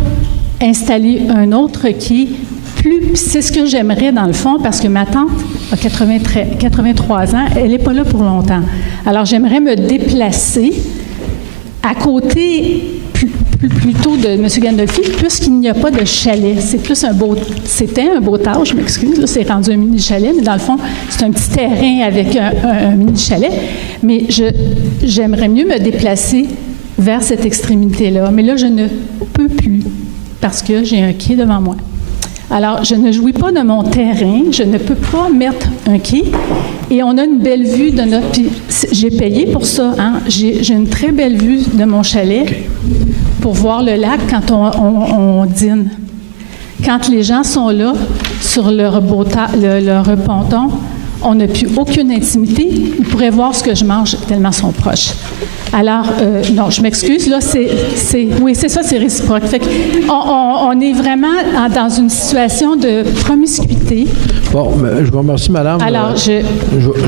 installer un autre quai plus. C'est ce que j'aimerais dans le fond, parce que ma tante a 83 ans, elle n'est pas là pour longtemps. Alors, j'aimerais me déplacer à côté plutôt de M. Gandolfi, puisqu'il n'y a pas de chalet. C'était un beau tâche, je m'excuse, là, c'est rendu un mini-chalet, mais dans le fond, c'est un petit terrain avec un mini-chalet. Mais j'aimerais mieux me déplacer vers cette extrémité-là. Mais là, je ne peux plus, parce que j'ai un quai devant moi. Alors, je ne jouis pas de mon terrain, je ne peux pas mettre un quai, et on a une belle vue de notre... Puis j'ai payé pour ça, hein? J'ai une très belle vue de mon chalet pour voir le lac quand on dîne. Quand les gens sont là, sur leur ponton, on n'a plus aucune intimité. Ils pourraient voir ce que je mange tellement ils sont proches. Alors, non, je m'excuse, là, oui, c'est ça, c'est réciproque. Fait on est vraiment dans une situation de promiscuité. Bon, je vous remercie, madame. Alors, je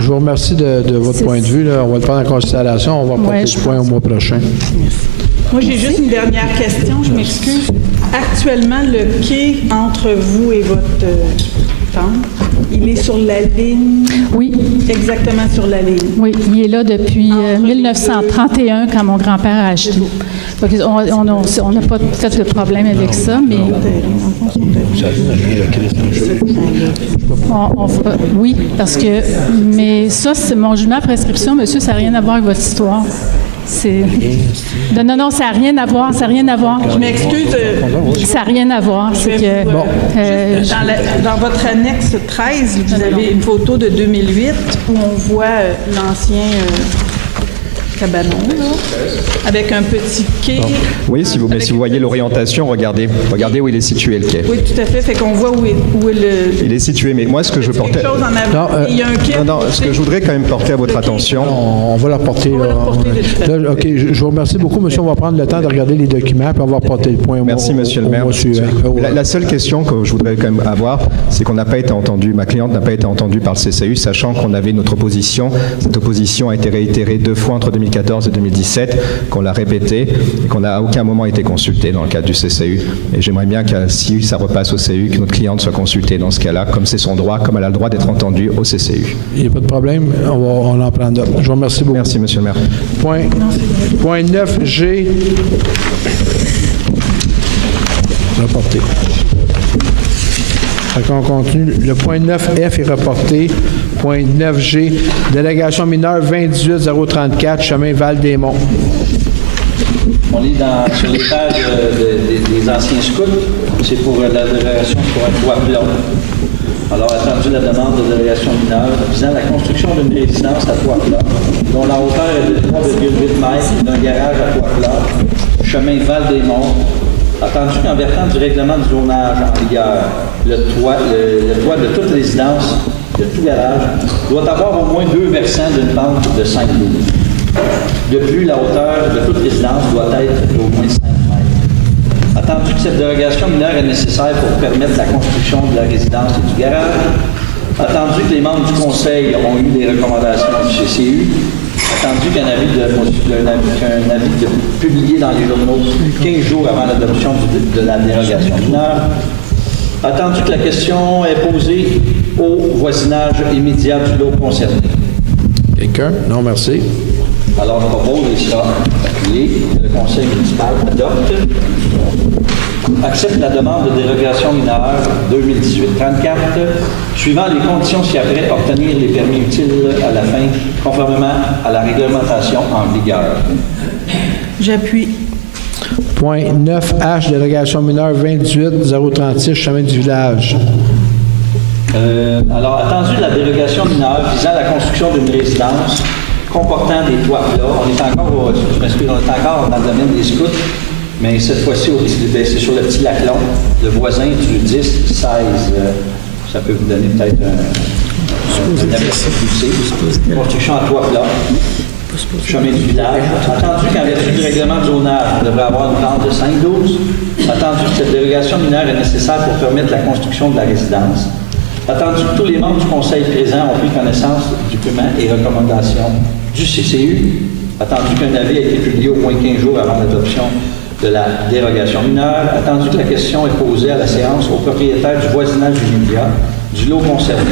vous remercie de votre point de vue. Là. On va le prendre en considération. On va porter ce point au mois prochain. Moi, j'ai juste une dernière question, je m'excuse. Actuellement, le quai entre vous et votre tante, il est sur la ligne? Oui. Exactement sur la ligne. Oui, il est là depuis 1931, quand mon grand-père a acheté. Donc, on n'a pas fait de problème avec ça, mais... Oui, parce que... Mais ça, c'est mon jugement à prescription, monsieur, ça n'a rien à voir avec votre histoire. Non, ça n'a rien à voir, Je m'excuse. Ça n'a rien à voir. C'est que... Dans votre annexe 13, vous avez une photo de 2008 où on voit l'ancien cabanon, là, avec un petit quai. Oui, si vous voyez l'orientation, regardez où il est situé, le quai. Oui, tout à fait. Fait qu'on voit où est le... Il est situé, mais moi, ce que je veux porter... quelque chose en avant. Il y a un quai. Non, ce que je voudrais quand même porter à votre attention... On va la reporter. Là, OK, je vous remercie beaucoup, monsieur. On va prendre le temps de regarder les documents, puis on va reporter le point au Merci, monsieur le maire. La seule question que je voudrais quand même avoir, c'est qu'on n'a pas été entendu, ma cliente n'a pas été entendue par le CCU, sachant qu'on avait notre opposition. Cette opposition a été réitérée 2 fois entre 2014 et 2017, qu'on l'a répétée et qu'on n'a à aucun moment été consulté dans le cadre du CCU. Et j'aimerais bien que si ça repasse au CCU, que notre cliente soit consultée dans ce cas-là, comme c'est son droit, comme elle a le droit d'être entendue au CCU. Il n'y a pas de problème. On en prend d'autres. Je vous remercie beaucoup. Merci, monsieur le maire. Point 9G. Reporté. Fait qu'on continue. Le point 9F est reporté. Point 9G, délégation mineure 28034, chemin Val-des-Monts. On est sur les pages des anciens scouts. C'est pour la délégation pour un toit plat. Alors, attendu la demande de délégation mineure visant la construction d'une résidence à toit plat, dont la hauteur est de 3,8 mètres, d'un garage à toit plat, chemin Val-des-Monts. Attendu qu'en vertant du règlement du zonage en vigueur, le toit de toute résidence, de tout garage, doit avoir au moins 2 versants d'une pente de 5 pouces. De plus, la hauteur de toute résidence doit être d'au moins 5 mètres. Attendu que cette dérogation mineure est nécessaire pour permettre la construction de la résidence et du garage, attendu que les membres du Conseil ont eu des recommandations du CCU, attendu qu'un avis publié dans les journaux 15 jours avant l'adoption de la dérogation mineure, attendu que la question est posée au voisinage immédiat du lot concerné. Quelqu'un? Non, merci. Alors, je propose, et sera appuyé, que le Conseil municipal adopte, accepte la demande de dérogation mineure 2018-34, suivant les conditions ci-après, obtenir les permis utiles à la fin, conformément à la réglementation en vigueur. J'appuie. Point 9H, délégation mineure 28036, chemin du village. Alors, attendu la dérogation mineure visant la construction d'une résidence comportant des toits plats, on est encore dans le domaine des scouts, mais cette fois-ci, c'est sur le petit lac long, le voisin du 10-16. Ça peut vous donner peut-être Construction à toit plat. Chemin du village. Attendu qu'en vertu du règlement de zonage, on devrait avoir une pente de 5,12. Attendu que cette dérogation mineure est nécessaire pour permettre la construction de la résidence. Attendu que tous les membres du conseil présent ont pris connaissance du document et recommandations du CCU. Attendu qu'un avis a été publié au moins 15 jours avant l'adoption de la dérogation mineure. Attendu que la question est posée à la séance au propriétaire du voisinage immédiat du lot concerné.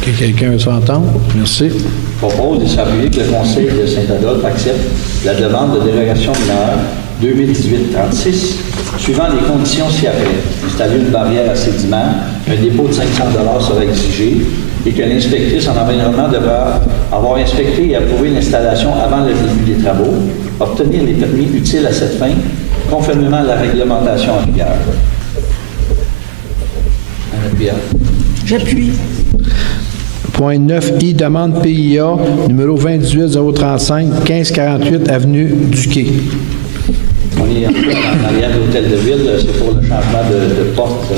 Que quelqu'un veut s'entendre? Merci. Je propose de s'appuyer que le Conseil de Saint-Adolphe accepte la demande de dérogation mineure 2018-36, suivant les conditions ci-après. Installer une barrière à sédiments, un dépôt de 500 $ sera exigé et que l'inspectrice en environnement devra avoir inspecté et approuvé l'installation avant le début des travaux, obtenir les permis utiles à cette fin, conformément à la réglementation en vigueur. J'appuie. Point 9I, demande PIA, numéro 28035, 1548, avenue du Quai. On est en arrière de l'hôtel de ville, c'est pour le changement de porte.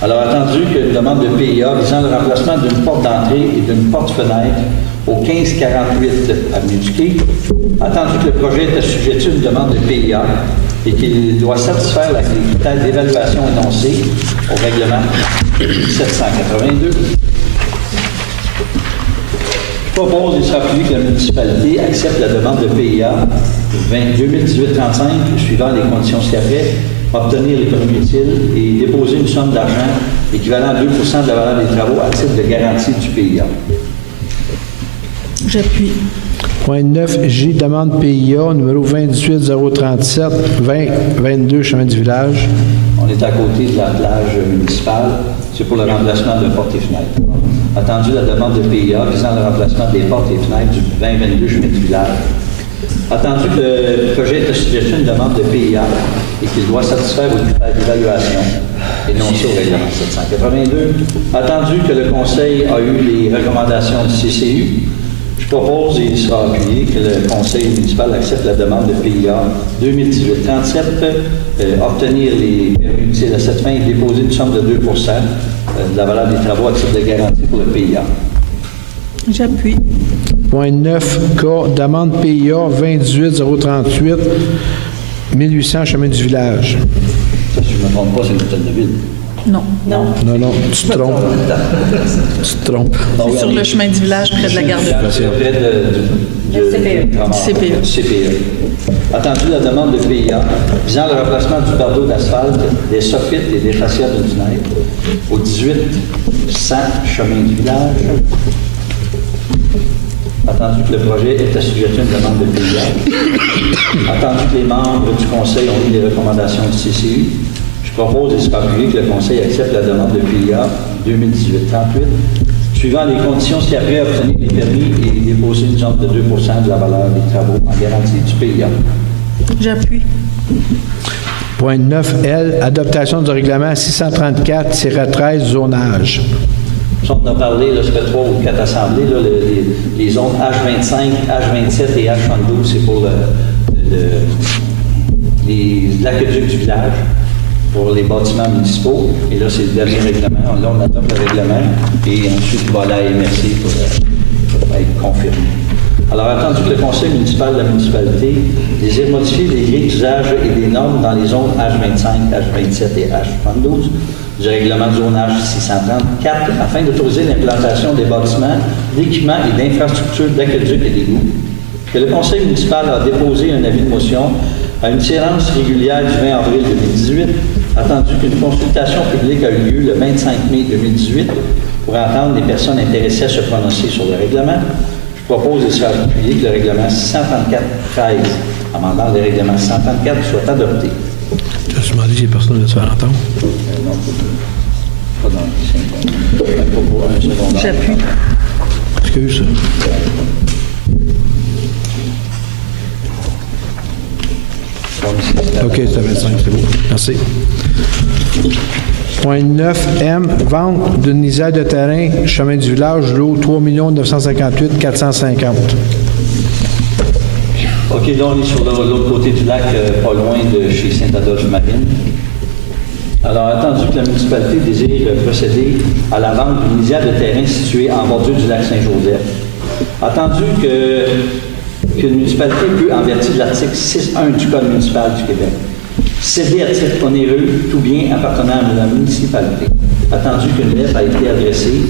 Alors, attendu qu'une demande de PIA visant le remplacement d'une porte d'entrée et d'une porte-fenêtre au 1548 avenue du Quai, attendu que le projet est assujetti à une demande de PIA et qu'il doit satisfaire la critère d'évaluation énoncée au règlement 782. Je propose de s'appuyer que la municipalité accepte la demande de PIA 2018-35, suivant les conditions ci-après, obtenir les permis utiles et déposer une somme d'argent équivalent à 2% de la valeur des travaux à titre de garantie du PIA. J'appuie. Point 9J, demande PIA, numéro 28037, 2022, chemin du village. On est à côté de la plage municipale. C'est pour le remplacement de portes et fenêtres. Attendu la demande de PIA visant le remplacement des portes et fenêtres du 2022 chemin du village. Attendu que le projet est assujetti à une demande de PIA et qu'il doit satisfaire aux critères d'évaluation énoncés au règlement 782. Attendu que le Conseil a eu les recommandations du CCU. Je propose, et il sera appuyé, que le Conseil municipal accepte la demande de PIA 2018-37, obtenir les permis utiles à cette fin et déposer une somme de 2% de la valeur des travaux à titre de garantie pour le PIA. J'appuie. Point 9K, demande PIA 28038, 1800, chemin du village. Ça, si je ne me trompe pas, c'est l'hôtel de ville. Non. Non, tu te trompes. Tu te trompes. C'est sur le chemin du village, près de la gare de ville. C'est près du CPE. Attendu la demande de PIA visant le remplacement du bardeau d'asphalte, des soffites et des fascias d'une fenêtre au 1800 chemin du village. Attendu que le projet est assujetti à une demande de PIA. Attendu que les membres du Conseil ont eu les recommandations du CCU. Je propose et sera appuyé que le Conseil accepte la demande de PIA 2018-38, suivant les conditions ci-après, obtenir les permis et déposer une somme de 2% de la valeur des travaux en garantie du PIA. J'appuie. Point 9L, adaptation du règlement 634-13, zonage. Ça, on en a parlé, là, ça fait 3 ou 4 assemblées, là, les zones H25, H27 et H32, c'est pour l'aqueduc du village, pour les bâtiments municipaux. Et là, c'est le dernier règlement. Là, on adopte le règlement et ensuite, il va aller à la MRC pour être confirmé. Alors, attendu que le conseil municipal de la municipalité désire modifier les grilles d'usage et des normes dans les zones H25, H27 et H32 du règlement de zonage 634 afin d'autoriser l'implantation des bâtiments, d'équipements et d'infrastructures d'aqueduc et d'égouts, que le conseil municipal a déposé un avis de motion à une séance régulière du 20 avril 2018, attendu qu'une consultation publique a eu lieu le 25 mai 2018 pour entendre les personnes intéressées à se prononcer sur le règlement. Je propose de se appuyer que le règlement 634-13, amendant le règlement 634, soit adopté. Tu as demandé si personne ne se fait entendre? Non, pas dans le 5 secondaire. J'appuie. Excuse ça. OK, c'est à 25, c'est beau. Merci. Point 9M, vente d'une lisière de terrain, chemin du village, lot 3 958 450. OK, là, on est sur l'autre côté du lac, pas loin de chez Saint-Adolphe-Marine. Alors, attendu que la municipalité désire procéder à la vente d'une lisière de terrain située en bordure du lac Saint-Joseph, attendu qu'une municipalité peut, en vertu de l'article 6.1 du Code municipal du Québec, céder à titre onéreux tout bien appartenant à la municipalité, attendu qu'une lettre a été adressée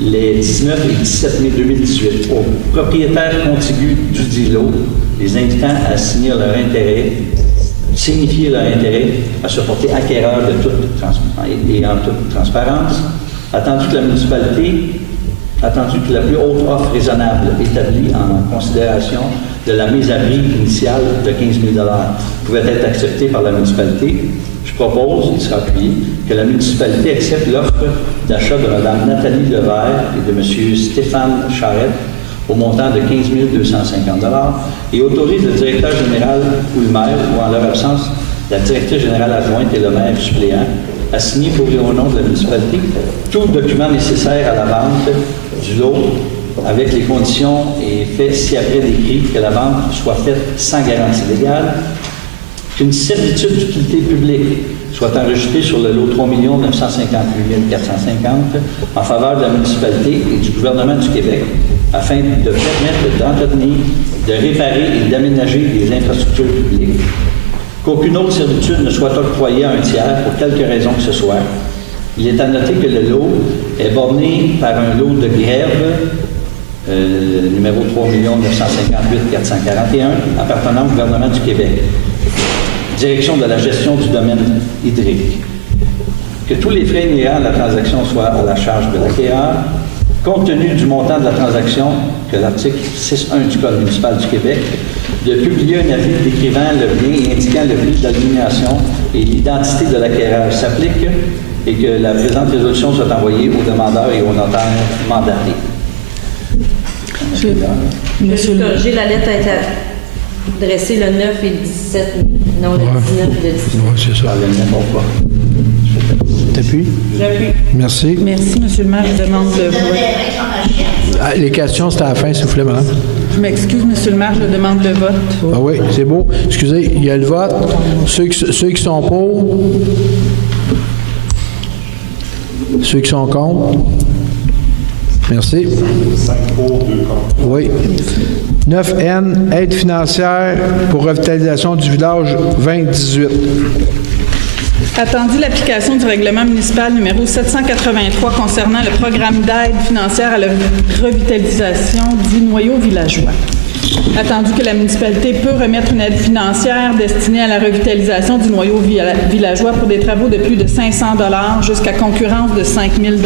les 19 et 17 mai 2018 aux propriétaires contigus du dit lot, les invitant à signifier leur intérêt à se porter acquéreur de toute et en toute transparence, attendu que la municipalité, attendu que la plus haute offre raisonnable établie en considération de la mise à prix initiale de 15 000 pouvait être acceptée par la municipalité, je propose, il sera appuyé, que la municipalité accepte l'offre d'achat de Mme Nathalie Levert et de M. Stéphane Charette au montant de 15 250 et autorise le directeur général ou le maire, ou en leur absence, la directrice générale adjointe et le maire suppléant, à signer pour et au nom de la municipalité tout document nécessaire à la vente du lot avec les conditions et faits ci-après décrits, que la vente soit faite sans garantie légale, qu'une certitude d'utilité publique soit enregistrée sur le lot 3 958 450 en faveur de la municipalité et du gouvernement du Québec afin de permettre d'entretenir, de réparer et d'aménager des infrastructures publiques, qu'aucune autre servitude ne soit octroyée à un tiers pour quelque raison que ce soit. Il est à noter que le lot est borné par un lot de grève numéro 3 958 441 appartenant au gouvernement du Québec, direction de la gestion du domaine hydrique. Que tous les frais inhérents à la transaction soient à la charge de l'acquéreur, compte tenu du montant de la transaction, que l'article 6.1 du Code municipal du Québec, de publier un avis décrivant le bien et indiquant le prix de l'illumination et l'identité de l'acquéreur s'applique et que la présente résolution soit envoyée au demandeur et au notaire mandaté. Monsieur corriger, la lettre a été adressée le 9 et le 17 mai, non le 19 et le 18. Oui, c'est ça. T'appuies? J'appuie. Merci. Merci, Monsieur le maire. Je demande le vote. Ah, les questions, c'est à la fin, s'il vous plaît, madame. Je m'excuse, Monsieur le maire, je demande le vote. Ah oui, c'est beau. Excusez, il y a le vote. Ceux qui sont pour. Ceux qui sont contre. Merci. 5 pour, 2 contre. Oui. 9N, aide financière pour revitalisation du village 2018. Attendu l'application du règlement municipal numéro 783 concernant le programme d'aide financière à la revitalisation du noyau villageois. Attendu que la municipalité peut remettre une aide financière destinée à la revitalisation du noyau villageois pour des travaux de plus de 500 $ jusqu'à concurrence de 5 000 $.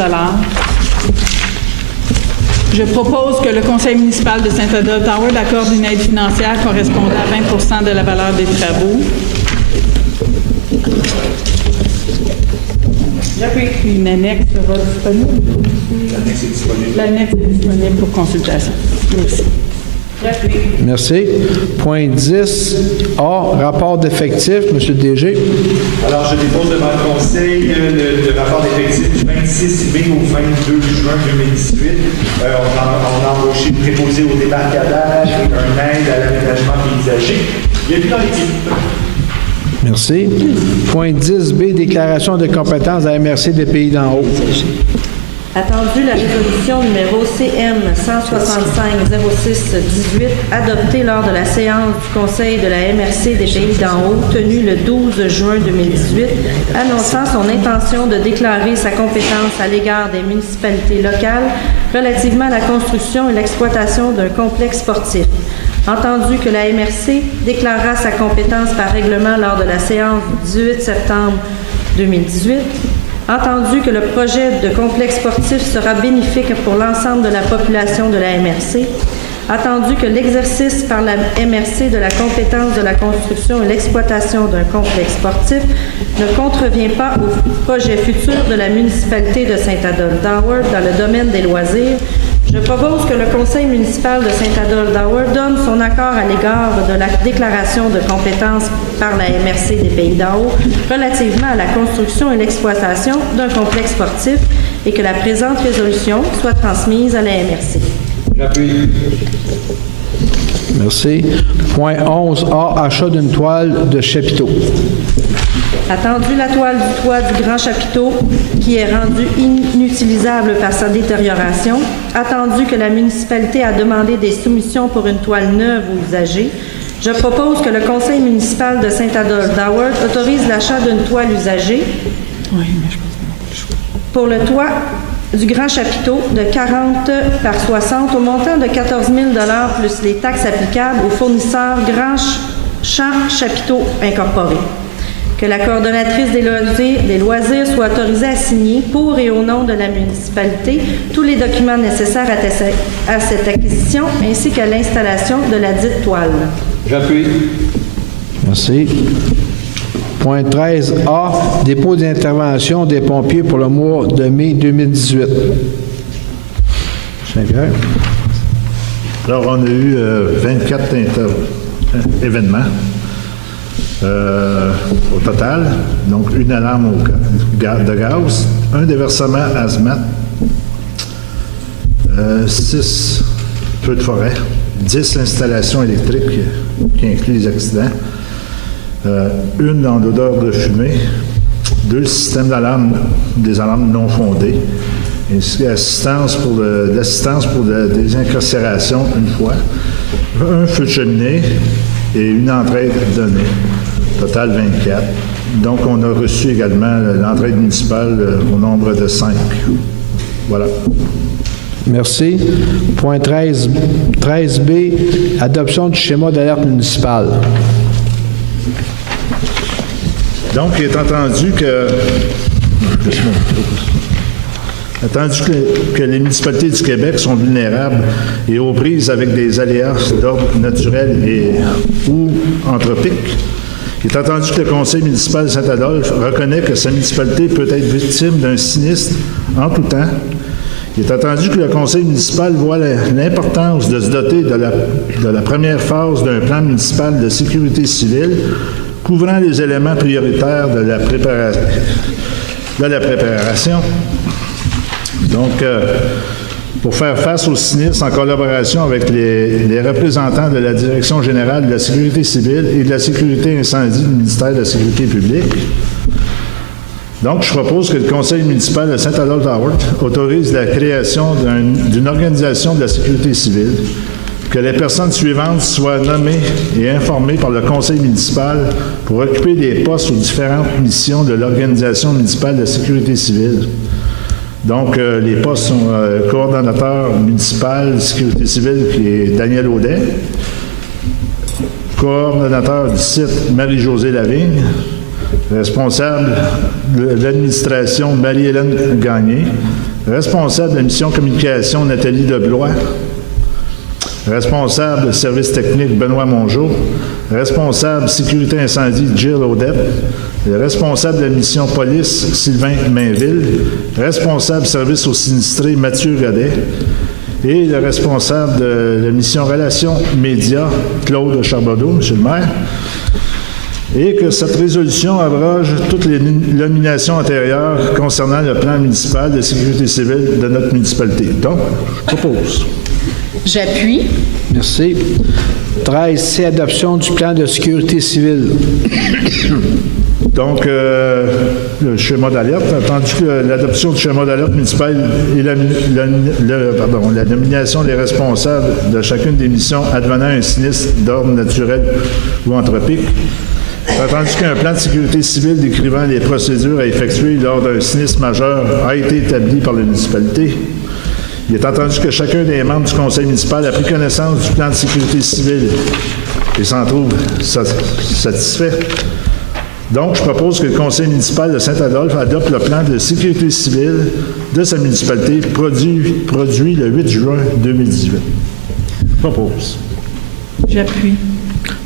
Je propose que le conseil municipal de Saint-Adolphe Howard accorde une aide financière correspondant à 20 % de la valeur des travaux. Une annexe sera disponible. L'annexe est disponible. L'annexe est disponible pour consultation. Merci. Merci. Point 10A, rapport d'effectifs. Monsieur le DG. Alors, je dépose devant le Conseil le rapport d'effectifs du 26 mai au 22 juin 2018. On a embauché une préposée au débarcadère et un aide à l'aménagement paysager. Il y a plus dans l'équipe. Merci. Point 10B, déclaration de compétences à la MRC des Pays d'en haut. Attendu la résolution numéro CM 165-06-18 adoptée lors de la séance du Conseil de la MRC des Pays d'en haut tenue le 12 juin 2018 annonçant son intention de déclarer sa compétence à l'égard des municipalités locales relativement à la construction et l'exploitation d'un complexe sportif. Entendu que la MRC déclarera sa compétence par règlement lors de la séance du 18 septembre 2018, entendu que le projet de complexe sportif sera bénéfique pour l'ensemble de la population de la MRC, attendu que l'exercice par la MRC de la compétence de la construction et l'exploitation d'un complexe sportif ne contrevient pas au projet futur de la municipalité de Saint-Adolphe-Howard dans le domaine des loisirs, je propose que le conseil municipal de Saint-Adolphe-Howard donne son accord à l'égard de la déclaration de compétence par la MRC des Pays d'en haut relativement à la construction et l'exploitation d'un complexe sportif et que la présente résolution soit transmise à la MRC. J'appuie. Merci. Point 11A, achat d'une toile de chapiteau. Attendu la toile du toit du grand chapiteau qui est rendue inutilisable par sa détérioration. Attendu que la municipalité a demandé des soumissions pour une toile neuve ou usagée. Je propose que le conseil municipal de Saint-Adolphe d'Howard autorise l'achat d'une toile usagée pour le toit du grand chapiteau de 40 par 60 au montant de 14 000 $ plus les taxes applicables aux fournisseurs Grand Champ Chapiteaux Incorporé. Que la coordonnatrice des loisirs soit autorisée à signer pour et au nom de la municipalité tous les documents nécessaires à cette acquisition ainsi qu'à l'installation de la dite toile. J'appuie. Merci. Point 13A, dépôt d'intervention des pompiers pour le mois de mai 2018. Saint-Pierre. Alors, on a eu 24 événements au total. Donc, une alarme de gaz, un déversement hazmat, 6 feux de forêt, 10 installations électriques qui incluent les accidents, une dans l'odeur de fumée, 2 systèmes d'alarme, des alarmes non fondées, ainsi qu'assistance pour la désincarcération une fois, un feu de cheminée et une entraide donnée. Total 24. Donc, on a reçu également l'entraide municipale au nombre de 5. Voilà. Merci. Point 13B, adoption du schéma d'alerte municipale. Donc, il est entendu que les municipalités du Québec sont vulnérables et aux prises avec des aléas d'ordre naturel ou anthropique. Il est entendu que le conseil municipal de Saint-Adolphe reconnaît que sa municipalité peut être victime d'un sinistre en tout temps. Il est entendu que le conseil municipal voit l'importance de se doter de la première phase d'un plan municipal de sécurité civile couvrant les éléments prioritaires de la préparation. Donc, pour faire face au sinistre en collaboration avec les représentants de la Direction générale de la sécurité civile et de la sécurité incendie du ministère de la Sécurité publique. Donc, je propose que le conseil municipal de Saint-Adolphe-Howard autorise la création d'une organisation de la sécurité civile, que les personnes suivantes soient nommées et informées par le conseil municipal pour occuper des postes aux différentes missions de l'organisation municipale de la sécurité civile. Donc, les postes sont coordonnateur municipal de sécurité civile, qui est Daniel Audet, coordonnateur du site Marie-Josée Lavigne, responsable de l'administration Marie-Hélène Gagné, responsable de la mission communication Nathalie Deblois, responsable service technique Benoît Mongeau, responsable sécurité incendie Jill Odette, le responsable de la mission police Sylvain Mainville, responsable service aux sinistrés Mathieu Godet et le responsable de la mission relations médias Claude Charbonneau, M. le maire, et que cette résolution abroge toutes les nominations antérieures concernant le plan municipal de sécurité civile de notre municipalité. Donc, je propose. J'appuie. Merci. 13C, adoption du plan de sécurité civile. Donc, le schéma d'alerte, attendu que l'adoption du schéma d'alerte municipal et la nomination des responsables de chacune des missions advenant un sinistre d'ordre naturel ou anthropique, attendu qu'un plan de sécurité civile décrivant les procédures à effectuer lors d'un sinistre majeur a été établi par la municipalité. Il est entendu que chacun des membres du conseil municipal a pris connaissance du plan de sécurité civile et s'en trouve satisfait. Donc, je propose que le conseil municipal de Saint-Adolphe adopte le plan de sécurité civile de sa municipalité produit le 8 juin 2018. Je propose. J'appuie.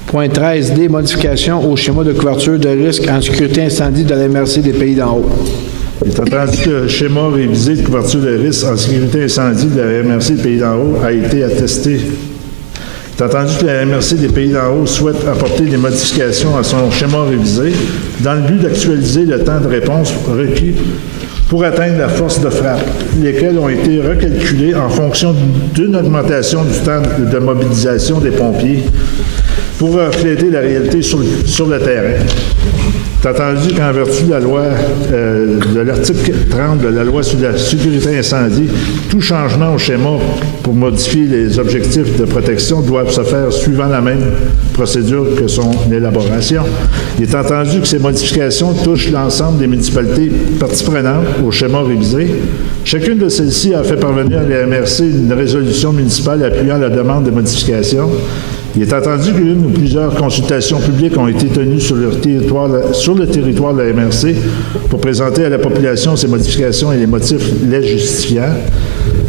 Point 13D, modification au schéma de couverture de risque en sécurité incendie de la MRC des Pays d'en haut. Il est entendu que le schéma révisé de couverture de risque en sécurité incendie de la MRC des Pays d'en haut a été attesté. Il est entendu que la MRC des Pays d'en haut souhaite apporter des modifications à son schéma révisé dans le but d'actualiser le temps de réponse requis pour atteindre la force de frappe, lesquels ont été recalculés en fonction d'une augmentation du temps de mobilisation des pompiers pour refléter la réalité sur le terrain. C'est entendu qu'en vertu de la loi, de l'article 30 de la loi sur la sécurité incendie, tout changement au schéma pour modifier les objectifs de protection doivent se faire suivant la même procédure que son élaboration. Il est entendu que ces modifications touchent l'ensemble des municipalités parties prenantes au schéma révisé. Chacune de celles-ci a fait parvenir à la MRC une résolution municipale appuyant la demande de modification. Il est entendu qu'une ou plusieurs consultations publiques ont été tenues sur le territoire de la MRC pour présenter à la population ces modifications et les motifs les justifiant.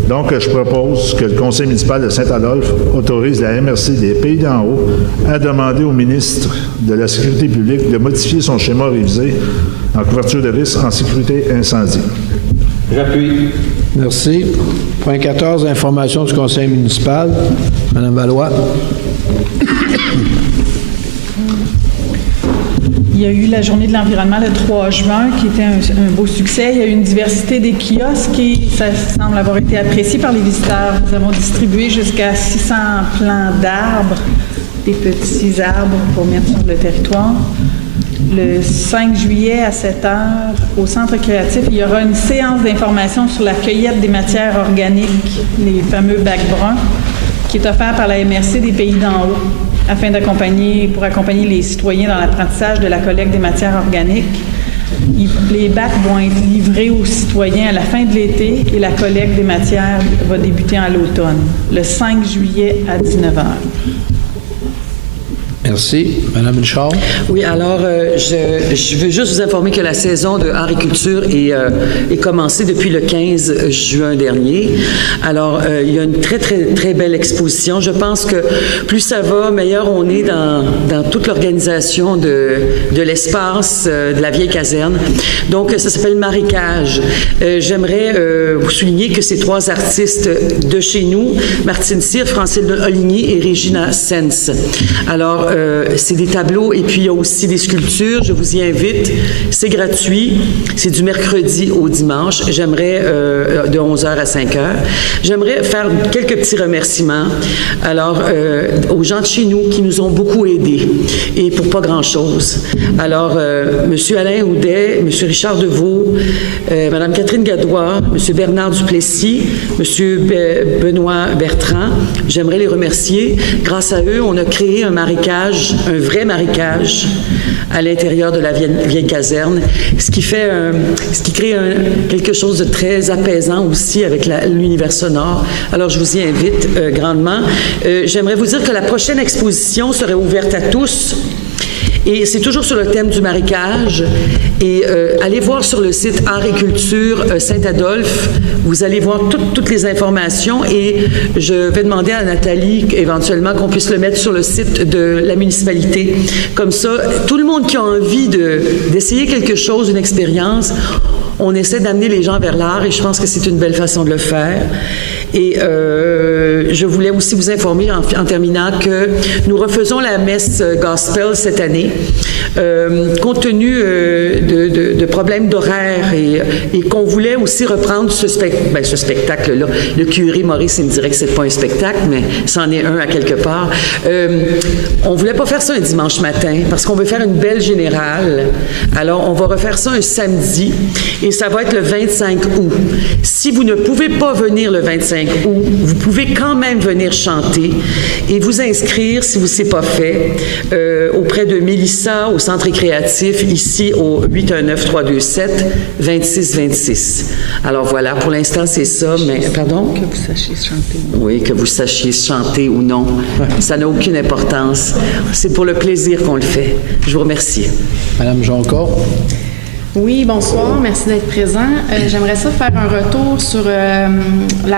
Donc, je propose que le Conseil municipal de Saint-Adolphe autorise la MRC des Pays d'en haut à demander au ministre de la Sécurité publique de modifier son schéma révisé en couverture de risque en sécurité incendie. J'appuie. Merci. Point 14, information du Conseil municipal. Madame Valois. Il y a eu la journée de l'environnement le 3 juin, qui était un beau succès. Il y a eu une diversité des kiosques et ça semble avoir été apprécié par les visiteurs. Nous avons distribué jusqu'à 600 plants d'arbres, des petits arbres pour mettre sur le territoire. Le 5 juillet à 7 heures, au Centre créatif, il y aura une séance d'information sur la cueillette des matières organiques, les fameux bacs bruns, qui est offert par la MRC des Pays d'en haut, afin pour accompagner les citoyens dans l'apprentissage de la collecte des matières organiques. Les bacs vont être livrés aux citoyens à la fin de l'été et la collecte des matières va débuter à l'automne, le 5 juillet à 19h. Merci. Madame Richard. Oui, alors, je veux juste vous informer que la saison de agriculture est commencée depuis le 15 juin dernier. Alors, il y a une très, très, très belle exposition. Je pense que plus ça va, meilleur on est dans toute l'organisation de l'espace de la vieille caserne. Donc, ça s'appelle Marécage. J'aimerais vous souligner que ces trois artistes de chez nous, Martine Cyr, Francine Oligny et Régina Sens. Alors, c'est des tableaux et puis il y a aussi des sculptures. Je vous y invite. C'est gratuit. C'est du mercredi au dimanche. J'aimerais, de 11h à 5h. J'aimerais faire quelques petits remerciements. Alors, aux gens de chez nous qui nous ont beaucoup aidés et pour pas grand-chose. Alors, M. Alain Houdet, M. Richard Deveau, Mme Catherine Gadois, M. Bernard Duplessis, M. Benoît Bertrand, j'aimerais les remercier. Grâce à eux, on a créé un marécage, un vrai marécage à l'intérieur de la vieille caserne, ce qui crée quelque chose de très apaisant aussi avec l'univers sonore. Alors, je vous y invite grandement. J'aimerais vous dire que la prochaine exposition serait ouverte à tous. Et c'est toujours sur le thème du marécage. Et allez voir sur le site Art et Culture Saint-Adolphe. Vous allez voir toutes les informations et je vais demander à Nathalie éventuellement qu'on puisse le mettre sur le site de la municipalité. Comme ça, tout le monde qui a envie d'essayer quelque chose, une expérience, on essaie d'amener les gens vers l'art et je pense que c'est une belle façon de le faire. Et je voulais aussi vous informer en terminant que nous refaisons la messe gospel cette année. Compte tenu de problèmes d'horaire et qu'on voulait aussi reprendre ce spectacle-là. Le curé Maurice, il me dirait que c'est pas un spectacle, mais c'en est un à quelque part. On voulait pas faire ça un dimanche matin parce qu'on veut faire une belle générale. Alors, on va refaire ça un samedi et ça va être le 25 août. Si vous ne pouvez pas venir le 25 août, vous pouvez quand même venir chanter et vous inscrire, si vous ne l'avez pas fait, auprès de Mélissa au Centre récréatif, ici au 819-327-2626. Alors voilà, pour l'instant, c'est ça, mais... Pardon? Que vous sachiez chanter. Oui, que vous sachiez chanter ou non. Ça n'a aucune importance. C'est pour le plaisir qu'on le fait. Je vous remercie. Madame Jonca. Oui, bonsoir. Merci d'être présent. J'aimerais ça faire un retour sur la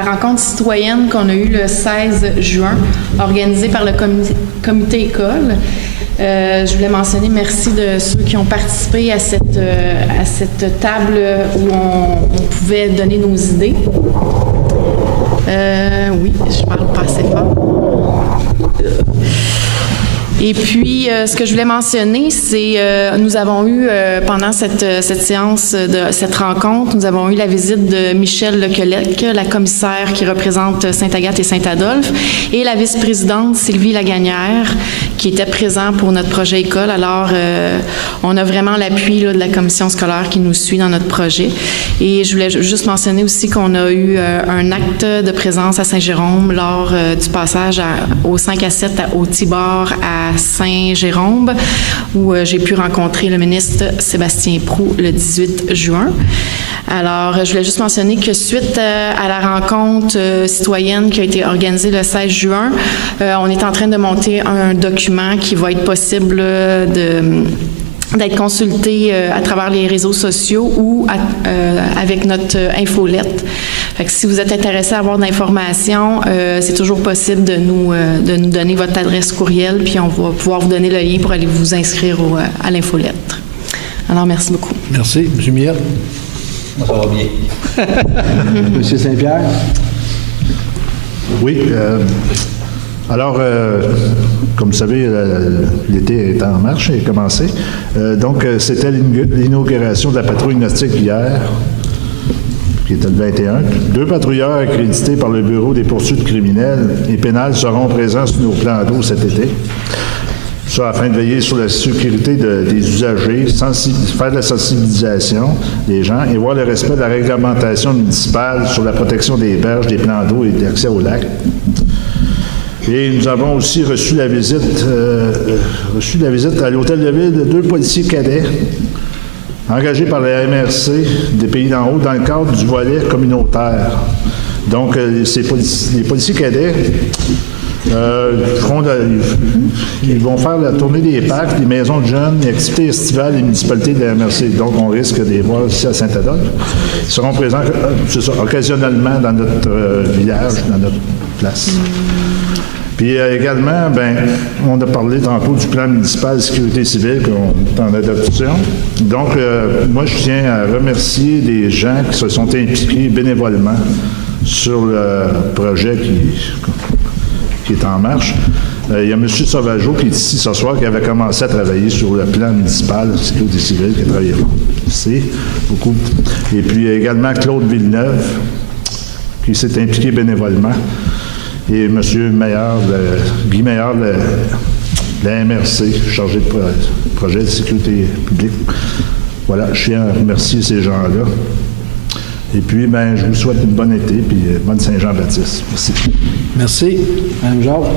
rencontre citoyenne qu'on a eue le 16 juin, organisée par le comité école. Je voulais mentionner merci de ceux qui ont participé à cette table où on pouvait donner nos idées. Oui, je parle pas assez fort. Et puis, ce que je voulais mentionner, c'est nous avons eu, pendant cette séance, cette rencontre, nous avons eu la visite de Michel Lequelec, la commissaire qui représente Sainte-Agathe et Saint-Adolphe, et la vice-présidente Sylvie Lagagnère, qui était présente pour notre projet école. Alors, on a vraiment l'appui de la commission scolaire qui nous suit dans notre projet. Et je voulais juste mentionner aussi qu'on a eu un acte de présence à Saint-Jérôme lors du passage au 5 à 7 au Tibord à Saint-Jérôme, où j'ai pu rencontrer le ministre Sébastien Proulx le 18 juin. Alors, je voulais juste mentionner que suite à la rencontre citoyenne qui a été organisée le 16 juin, on est en train de monter un document qui va être possible d'être consulté à travers les réseaux sociaux ou avec notre infolette. Fait que si vous êtes intéressé à avoir de l'information, c'est toujours possible de nous donner votre adresse courriel, puis on va pouvoir vous donner le lien pour aller vous inscrire à l'infolette. Alors, merci beaucoup. Merci. M. Millette. Ça va bien. M. Saint-Pierre. Oui. Alors, comme vous savez, l'été est en marche et a commencé. Donc, c'était l'inauguration de la patrouille nautique hier, qui était le 21. 2 patrouilleurs accrédités par le Bureau des poursuites criminelles et pénales seront présents sur nos plans d'eau cet été. Ça, afin de veiller sur la sécurité des usagers, faire de la sensibilisation des gens et voir le respect de la réglementation municipale sur la protection des berges, des plans d'eau et d'accès au lac. Et nous avons aussi reçu la visite à l'Hôtel de Ville de 2 policiers cadets engagés par la MRC des Pays d'en haut dans le cadre du volet communautaire. Donc, les policiers cadets ils vont faire la tournée des parcs, des maisons de jeunes, les activités estivales des municipalités de la MRC. Donc, on risque de les voir ici à Saint-Adolphe. Ils seront présents, occasionnellement dans notre village, dans notre place. Puis également, on a parlé tantôt du plan municipal de sécurité civile qu'on est en adoption. Donc, moi, je tiens à remercier les gens qui se sont impliqués bénévolement sur le projet qui est en marche. Il y a M. Sauvageau qui est ici ce soir, qui avait commencé à travailler sur le plan municipal de sécurité civile, qui a travaillé ici, beaucoup. Et puis également Claude Villeneuve, qui s'est impliqué bénévolement. Et M. Guy Meillard de la MRC, chargé de projet de sécurité publique. Voilà, je tiens à remercier ces gens-là. Et puis, je vous souhaite une bonne été, puis bonne Saint-Jean-Baptiste. Merci. Merci. Mme Jacques.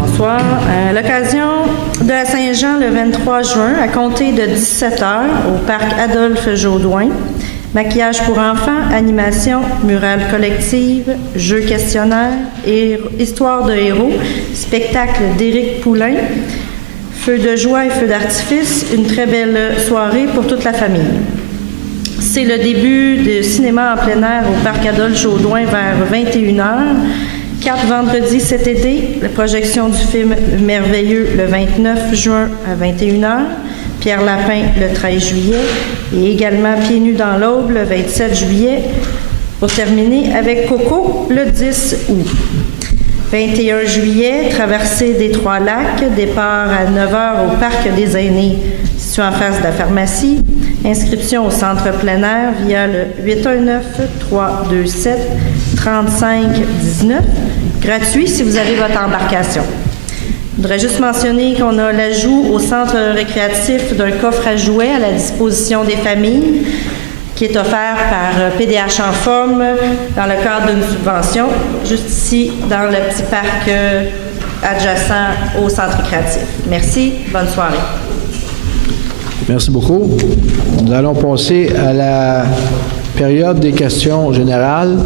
Bonsoir. À l'occasion de la Saint-Jean, le 23 juin, à compter de 17h, au parc Adolphe-Jaudoin, maquillage pour enfants, animation, murale collective, jeux questionnaires, histoire de héros, spectacle d'Éric Poulain, feu de joie et feu d'artifice, une très belle soirée pour toute la famille. C'est le début de cinéma en plein air au parc Adolphe-Jaudoin vers 21h. 4 vendredis cet été, la projection du film Merveilleux le 29 juin à 21h. Pierre Lapin le 13 juillet et également Pieds nus dans l'aube le 27 juillet pour terminer avec Coco le 10 août. 21 juillet, traversée des Trois-Lacs, départ à 9h au parc des aînés situé en face de la pharmacie. Inscription au centre plein air via le 819-327-3519. Gratuit si vous avez votre embarcation. Je voudrais juste mentionner qu'on a l'ajout au centre récréatif d'un coffre à jouets à la disposition des familles qui est offert par PDH en forme dans le cadre d'une subvention, juste ici dans le petit parc adjacent au centre récréatif. Merci, bonne soirée. Merci beaucoup. Nous allons passer à la période des questions générales.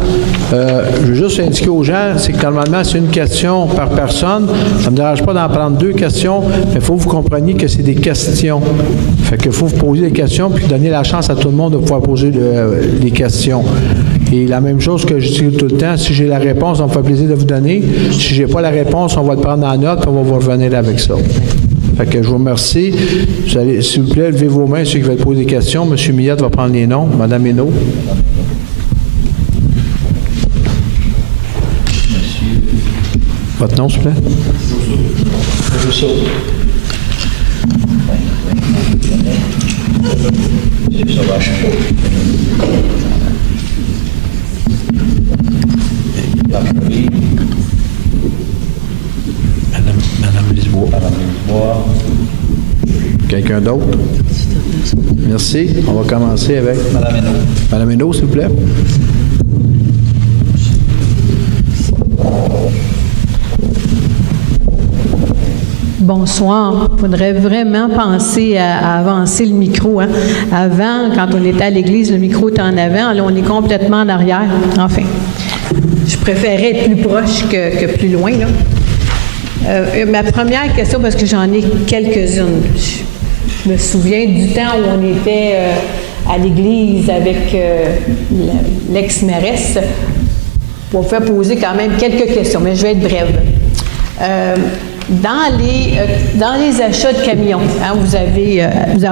Je veux juste indiquer aux gens, c'est que normalement, c'est une question par personne. Ça ne me dérange pas d'en prendre 2 questions, mais il faut que vous compreniez que c'est des questions. Fait qu'il faut vous poser des questions puis donner la chance à tout le monde de pouvoir poser les questions. Et la même chose que je dis tout le temps, si j'ai la réponse, on me fait plaisir de vous donner. Si je n'ai pas la réponse, on va le prendre en note et on va vous revenir avec ça. Fait que je vous remercie. Vous allez, s'il vous plaît, levez vos mains ceux qui veulent poser des questions. M. Millette va prendre les noms. Mme Hénaud. Votre nom, s'il vous plaît? Rousseau. Monsieur Sauvage. Marjorie. Madame Lisbois. Madame Lisbois. Quelqu'un d'autre? Merci. On va commencer avec Madame Hainaut. Madame Hainaut, s'il vous plaît. Bonsoir. Il faudrait vraiment penser à avancer le micro. Hein. Avant, quand on était à l'église, le micro était en avant. Là, on est complètement en arrière. Enfin, je préférais être plus proche que plus loin. Là. Ma première question, parce que j'en ai quelques-unes. Je me souviens du temps où on était à l'église avec l'ex-mairesse. On pouvait poser quand même quelques questions, mais je vais être brève. Dans les achats de camions, hein,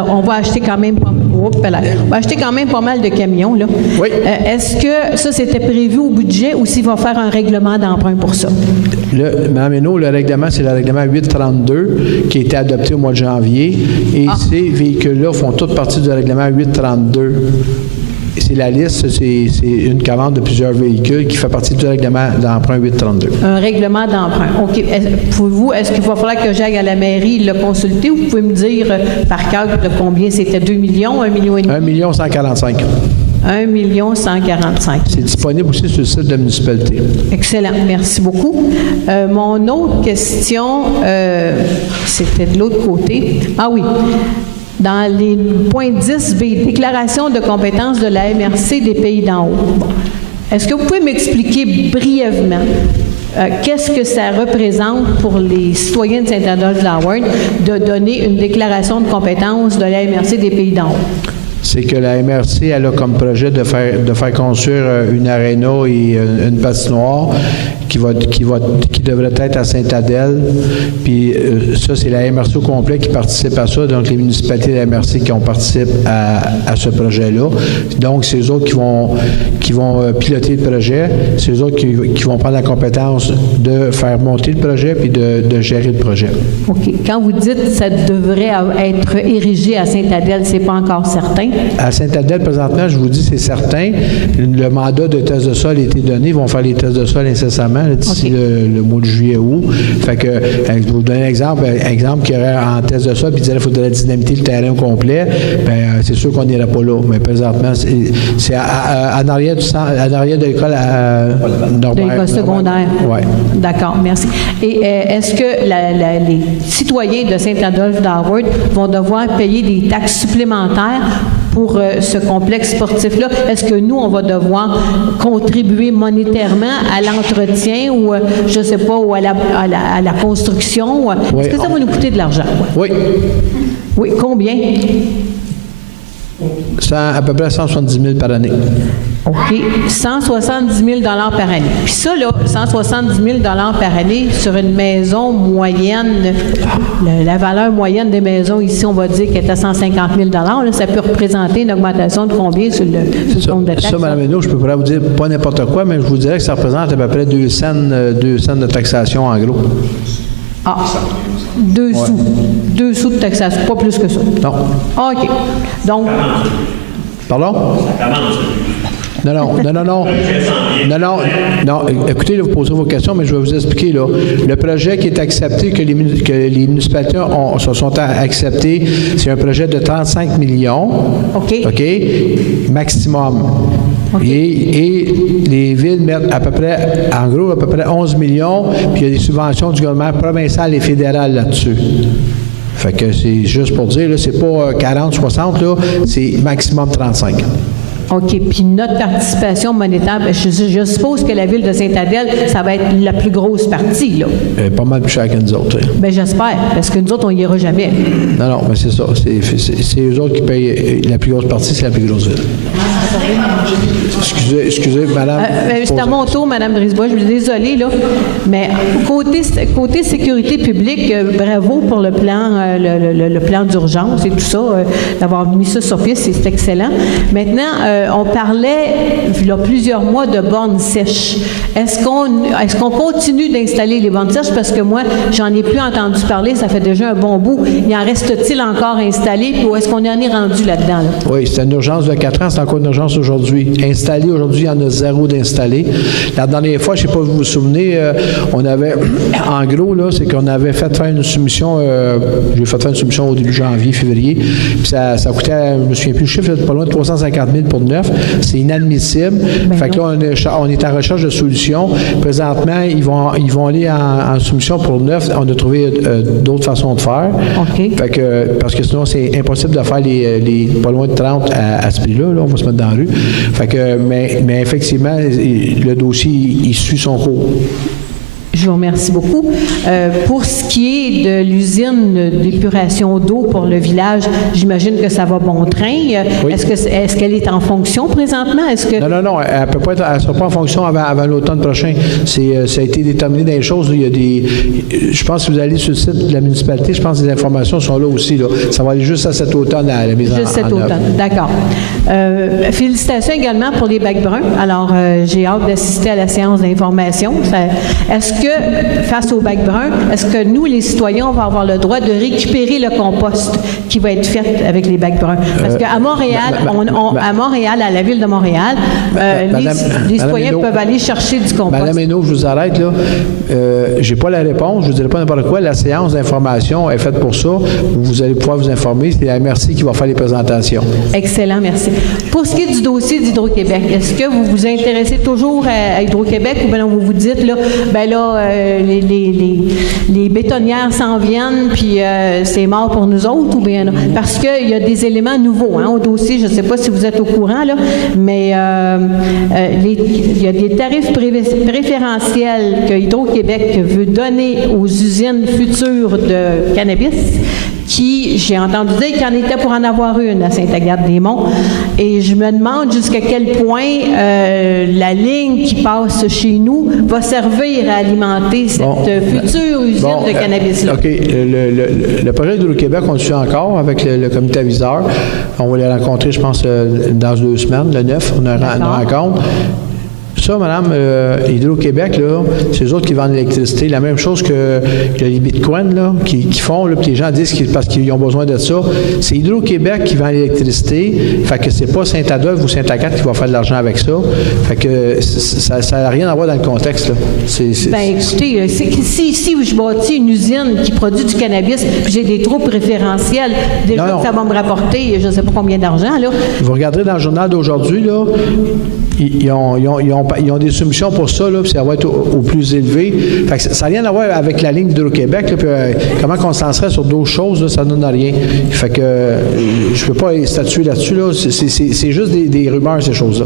on va acheter quand même pas mal de camions. Là. Oui. Est-ce que ça, c'était prévu au budget ou s'il va faire un règlement d'emprunt pour ça? Mme Hainaut, le règlement, c'est le règlement 832 qui a été adopté au mois de janvier. Et ces véhicules-là font toute partie du règlement 832. C'est la liste, c'est une commande de plusieurs véhicules qui fait partie du règlement d'emprunt 832. Un règlement d'emprunt. OK. Est-ce qu'il va falloir que j'aille à la mairie le consulter ou vous pouvez me dire par cœur de combien c'était? 2 millions, 1 million et demi? 1 million 145. 1 million 145. C'est disponible aussi sur le site de la municipalité. Excellent. Merci beaucoup. Mon autre question, c'était de l'autre côté. Ah oui. Dans les points 10B, déclaration de compétences de la MRC des Pays d'en haut. Bon. Est-ce que vous pouvez m'expliquer brièvement qu'est-ce que ça représente pour les citoyens de Saint-Adolphe-d'Howard de donner une déclaration de compétences de la MRC des Pays d'en haut? C'est que la MRC, elle a comme projet de faire construire une aréna et une patinoire qui devrait être à Saint-Adèle. Puis ça, c'est la MRC au complet qui participe à ça. Donc, les municipalités de la MRC qui ont participé à ce projet-là. Donc, c'est eux autres qui vont piloter le projet. C'est eux autres qui vont prendre la compétence de faire monter le projet puis de gérer le projet. OK. Quand vous dites que ça devrait être érigé à Saint-Adèle, c'est pas encore certain? À Saint-Adèle, présentement, je vous dis, c'est certain. Le mandat de test de sol a été donné. Ils vont faire les tests de sol incessamment d'ici le mois de juillet-août. Fait que, je vais vous donner un exemple qui aurait en test de sol, puis disait qu'il faudrait dynamiter le terrain au complet. Bien, c'est sûr qu'on n'irait pas là. Mais présentement, c'est en arrière de l'école normale. De l'école secondaire. Oui. D'accord, merci. Et est-ce que les citoyens de Saint-Adolphe-d'Howard vont devoir payer des taxes supplémentaires pour ce complexe sportif-là? Est-ce que nous, on va devoir contribuer monétairement à l'entretien ou, je ne sais pas, ou à la construction? Oui. Est-ce que ça va nous coûter de l'argent? Oui. Oui, combien? Ça, à peu près 170 000 par année. OK. 170 000 par année. Puis ça, là, 170 000 par année sur une maison moyenne, la valeur moyenne des maisons ici, on va dire qu'elle est à 150 000 là, ça peut représenter une augmentation de combien sur le compte de taxes? Ça, Mme Hainaut, je peux pas vous dire pas n'importe quoi, mais je vous dirais que ça représente à peu près 2 cents de taxation en gros. Ah, 2 sous. 2 sous de taxation, pas plus que ça. Non. OK. Donc. Pardon? Non. Écoutez, là, vous posez vos questions, mais je vais vous expliquer. Là. Le projet qui est accepté, que les municipalités se sont acceptés, c'est un projet de 35 millions. OK? Maximum. Okay. Et les villes mettent à peu près 11 millions, puis il y a des subventions du gouvernement provincial et fédéral là-dessus. Fait que c'est juste pour dire, là, c'est pas 40, 60, là, c'est maximum 35. OK. Puis notre participation monétaire, je suppose que la ville de Saint-Adèle, ça va être la plus grosse partie, là. Pas mal plus cher que nous autres. Hein. Bien, j'espère, parce que nous autres, on n'y ira jamais. Non, mais c'est ça. C'est eux autres qui payent la plus grosse partie, c'est la plus grosse ville. Excusez, madame. C'est à mon tour, madame Brisebois, je suis désolée, là. Mais côté sécurité publique, bravo pour le plan, le plan d'urgence et tout ça. D'avoir mis ça sur pied, c'est excellent. Maintenant, on parlait, il y a plusieurs mois, de bornes sèches. Est-ce qu'on continue d'installer les bornes sèches? Parce que moi, j'en ai plus entendu parler, ça fait déjà un bon bout. Y en reste-t-il encore installé? Puis où est-ce qu'on en est rendu là-dedans? Là? Oui, c'est une urgence de 4 ans, c'est encore une urgence aujourd'hui. Installé, aujourd'hui, il y en a 0 d'installé. La dernière fois, je ne sais pas si vous vous souvenez, on avait, en gros, là, c'est qu'on avait fait faire une soumission, j'ai fait faire une soumission au début janvier, février, puis ça coûtait, je me souviens plus, le chiffre, pas loin de 350 000 pour neuf. C'est inadmissible. Fait que là, on est en recherche de solutions. Présentement, ils vont aller en soumission pour neuf. On a trouvé d'autres façons de faire. OK. Fait que, parce que sinon, c'est impossible de faire les pas loin de 30 à ce prix-là. Là, on va se mettre dans la rue. Fait que, mais effectivement, le dossier, il suit son cours. Je vous remercie beaucoup. Pour ce qui est de l'usine d'épuration d'eau pour le village, j'imagine que ça va bon train. Oui. Est-ce qu'elle est en fonction présentement? Non, elle peut pas être, elle sera pas en fonction avant l'automne prochain. Ça a été déterminé dans les choses. Il y a je pense que vous allez sur le site de la municipalité, je pense que les informations sont là aussi. Là. Ça va aller juste à cet automne à la mise en œuvre. Juste cet automne, d'accord. Félicitations également pour les bacs bruns. Alors, j'ai hâte d'assister à la séance d'information. Est-ce que, face au bac brun, est-ce que nous, les citoyens, on va avoir le droit de récupérer le compost qui va être fait avec les bacs bruns? Parce qu'à Montréal, à la ville de Montréal, les citoyens peuvent aller chercher du compost. Madame Hainaut, je vous arrête là. J'ai pas la réponse, je vous dirai pas n'importe quoi. La séance d'information est faite pour ça. Vous allez pouvoir vous informer. C'est la MRC qui va faire les présentations. Excellent, merci. Pour ce qui est du dossier d'Hydro-Québec, est-ce que vous vous intéressez toujours à Hydro-Québec ou bien vous vous dites, les bétonnières s'en viennent, puis c'est mort pour nous autres, ou bien non? Parce qu'il y a des éléments nouveaux au dossier, je ne sais pas si vous êtes au courant, là, mais il y a des tarifs préférentiels que Hydro-Québec veut donner aux usines futures de cannabis, qui, j'ai entendu dire qu'il y en était pour en avoir une à Sainte-Agathe-des-Monts. Et je me demande jusqu'à quel point la ligne qui passe chez nous va servir à alimenter cette future usine de cannabis-là. OK. Le projet d'Hydro-Québec, on le suit encore avec le comité aviseur. On va les rencontrer, je pense, dans 2 semaines, le 9. On a une rencontre. Ça, Madame, Hydro-Québec, là, c'est eux autres qui vendent l'électricité. La même chose que les bitcoins, là, qui font, là, puis les gens disent parce qu'ils ont besoin de ça. C'est Hydro-Québec qui vend l'électricité. Fait que c'est pas Saint-Adolphe ou Saint-Agathe qui va faire de l'argent avec ça. Fait que ça n'a rien à voir dans le contexte, là. Écoutez, si je bâtis une usine qui produit du cannabis, puis j'ai des trous préférentiels, déjà que ça va me rapporter je ne sais pas combien d'argent, là. Vous regarderez dans le journal d'aujourd'hui, là, ils ont des soumissions pour ça, là, puis ça va être au plus élevé. Fait que ça n'a rien à voir avec la ligne d'Hydro-Québec, là, puis comment on s'en serait sur d'autres choses, là, ça ne donne rien. Fait que je ne peux pas statuer là-dessus, là. C'est juste des rumeurs, ces choses-là.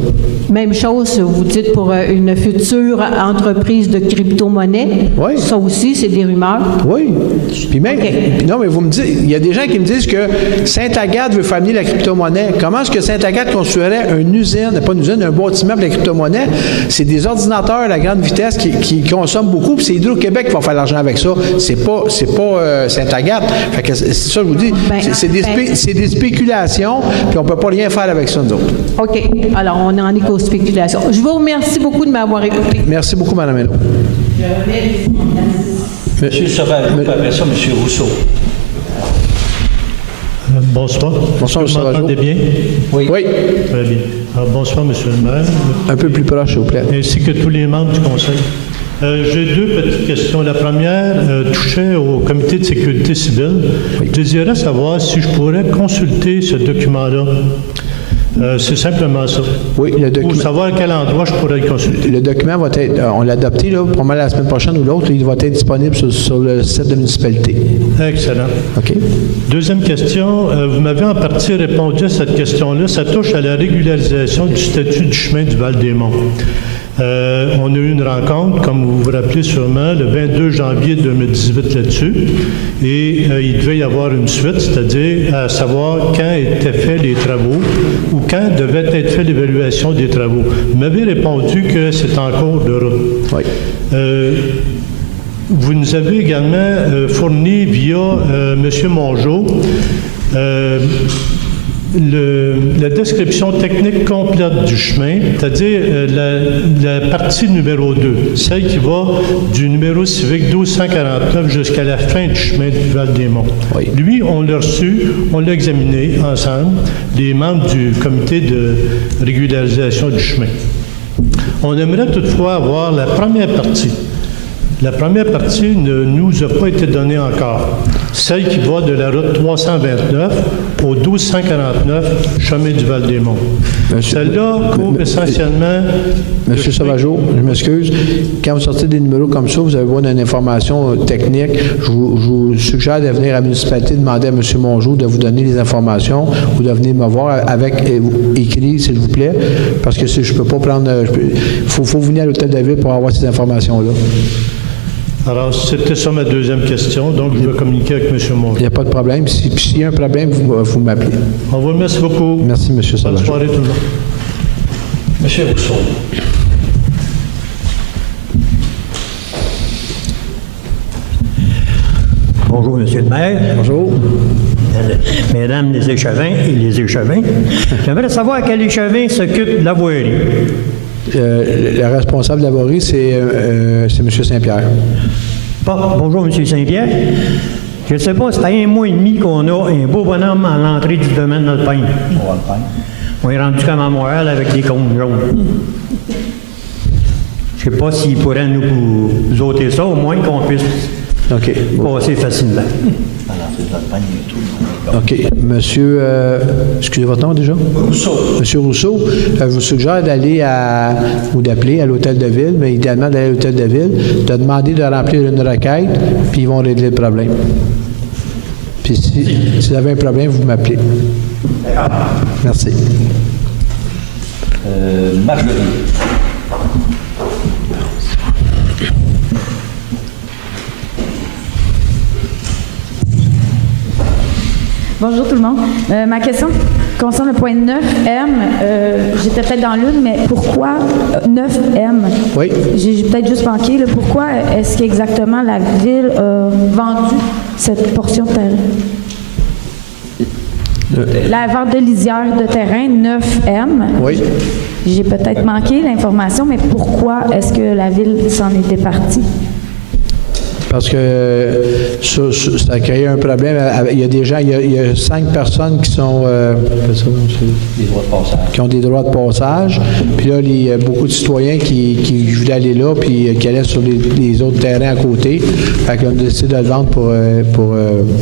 Même chose, vous dites pour une future entreprise de crypto-monnaie. Oui. Ça aussi, c'est des rumeurs. Oui. Puis même, non, mais vous me dites, il y a des gens qui me disent que Sainte-Agathe veut faire venir la crypto-monnaie. Comment est-ce que Sainte-Agathe construirait une usine, pas une usine, un bâtiment pour la crypto-monnaie? C'est des ordinateurs à la grande vitesse qui consomment beaucoup, puis c'est Hydro-Québec qui va faire l'argent avec ça. C'est pas Sainte-Agathe. Fait que c'est ça que je vous dis. C'est des spéculations, puis on peut pas rien faire avec ça, nous autres. OK. Alors, on en est qu'aux spéculations. Je vous remercie beaucoup de m'avoir écouté. Merci beaucoup, Mme Hainaut. M. Sauvageau, après ça, M. Rousseau. Bonsoir. Bonsoir, M. Sauvageau. Vous m'entendez bien? Oui. Très bien. Alors, bonsoir, M. le maire. Un peu plus proche, s'il vous plaît. Ainsi que tous les membres du conseil. J'ai 2 petites questions. La première touchait au comité de sécurité civile. Je désirais savoir si je pourrais consulter ce document-là. C'est simplement ça. Oui, le document. Pour savoir à quel endroit je pourrais le consulter. Le document va être, on l'a adopté, là, pour moi la semaine prochaine ou l'autre, il va être disponible sur le site de la municipalité. Excellent. OK. Deuxième question, vous m'avez en partie répondu à cette question-là. Ça touche à la régularisation du statut du chemin du Val-des-Monts. On a eu une rencontre, comme vous vous rappelez sûrement, le 22 janvier 2018 là-dessus, et il devait y avoir une suite, c'est-à-dire à savoir quand étaient faits les travaux ou quand devait être faite l'évaluation des travaux. Vous m'avez répondu que c'est en cours de route. Oui. Vous nous avez également fourni via M. Mongeau la description technique complète du chemin, c'est-à-dire la partie numéro 2, celle qui va du numéro civique 1249 jusqu'à la fin du chemin du Val-des-Monts. Oui. Lui, on l'a reçu, on l'a examiné ensemble, les membres du comité de régularisation du chemin. On aimerait toutefois avoir la première partie. La première partie ne nous a pas été donnée encore. Celle qui va de la route 329 au 1249 chemin du Val-des-Monts. Celle-là couvre essentiellement... Monsieur Sauvageau, je m'excuse. Quand vous sortez des numéros comme ça, vous avez besoin d'une information technique. Je vous suggère de venir à la municipalité demander à M. Mongeau de vous donner les informations ou de venir me voir avec écrit, s'il vous plaît, parce que si je ne peux pas prendre... Il faut venir à l'hôtel de ville pour avoir ces informations-là. Alors, c'était ça ma deuxième question, donc je vais communiquer avec M. Mongeau. Il n'y a pas de problème. S'il y a un problème, vous m'appelez. On vous remercie beaucoup. Merci, M. Sauvageau. Bonne soirée tout le monde. Monsieur Rousseau. Bonjour, Monsieur le maire. Bonjour. Mesdames les échevins et les échevins. J'aimerais savoir quel échevin s'occupe de la voirie. Le responsable de la voirie, c'est M. Saint-Pierre. Bonjour, M. Saint-Pierre. Je ne sais pas, c'est à 1 mois et demi qu'on a un beau bonhomme à l'entrée du domaine alpin. On est rendu comme à Montréal avec des cônes jaunes. Je ne sais pas s'il pourrait nous ôter ça, au moins qu'on puisse passer facilement. OK. Monsieur, excusez votre nom déjà? Rousseau. Monsieur Rousseau, je vous suggère d'aller ou d'appeler à l'hôtel de ville, mais idéalement d'aller à l'hôtel de ville, de demander de remplir une requête, puis ils vont régler le problème. Puis si vous avez un problème, vous m'appelez. Merci. Marguerite. Bonjour tout le monde. Ma question concerne le point 9M. J'étais peut-être dans l'une, mais pourquoi 9M? Oui. J'ai peut-être juste manqué. Là, pourquoi est-ce qu'exactement la ville a vendu cette portion de terrain? La vente de lisière de terrain 9M. Oui. J'ai peut-être manqué l'information, mais pourquoi est-ce que la ville s'en est départie? Parce que ça a créé un problème. Il y a des gens, il y a 5 personnes qui sont Des droits de passage. qui ont des droits de passage. Puis là, il y a beaucoup de citoyens qui voulaient aller là, puis qui allaient sur les autres terrains à côté. Fait qu'on a décidé de le vendre pour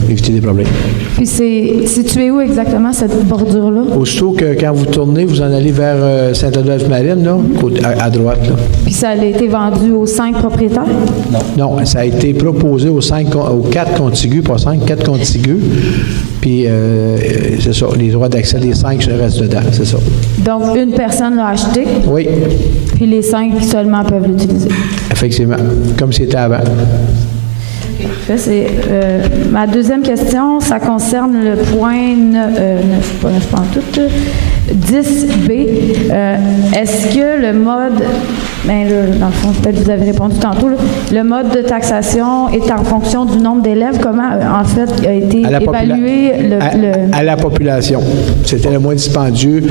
éviter des problèmes. Puis c'est situé où exactement, cette bordure-là? Aussitôt que quand vous tournez, vous en allez vers Saint-Adolphe-Marine, là, à droite. Là. Puis ça a été vendu aux 5 propriétaires? Non, ça a été proposé aux 4 contigus, pas 5, 4 contigus. Puis, c'est ça, les droits d'accès des 5 restent dedans, c'est ça. Donc, une personne l'a acheté? Oui. Puis les 5 seulement peuvent l'utiliser? Effectivement, comme c'était avant. Parfait. C'est, ma deuxième question, ça concerne le point 10B. Est-ce que le mode, ben là, dans le fond, peut-être vous avez répondu tantôt, là, le mode de taxation est en fonction du nombre d'élèves. Comment, en fait, a été évalué à la population. C'était le moins dispendieux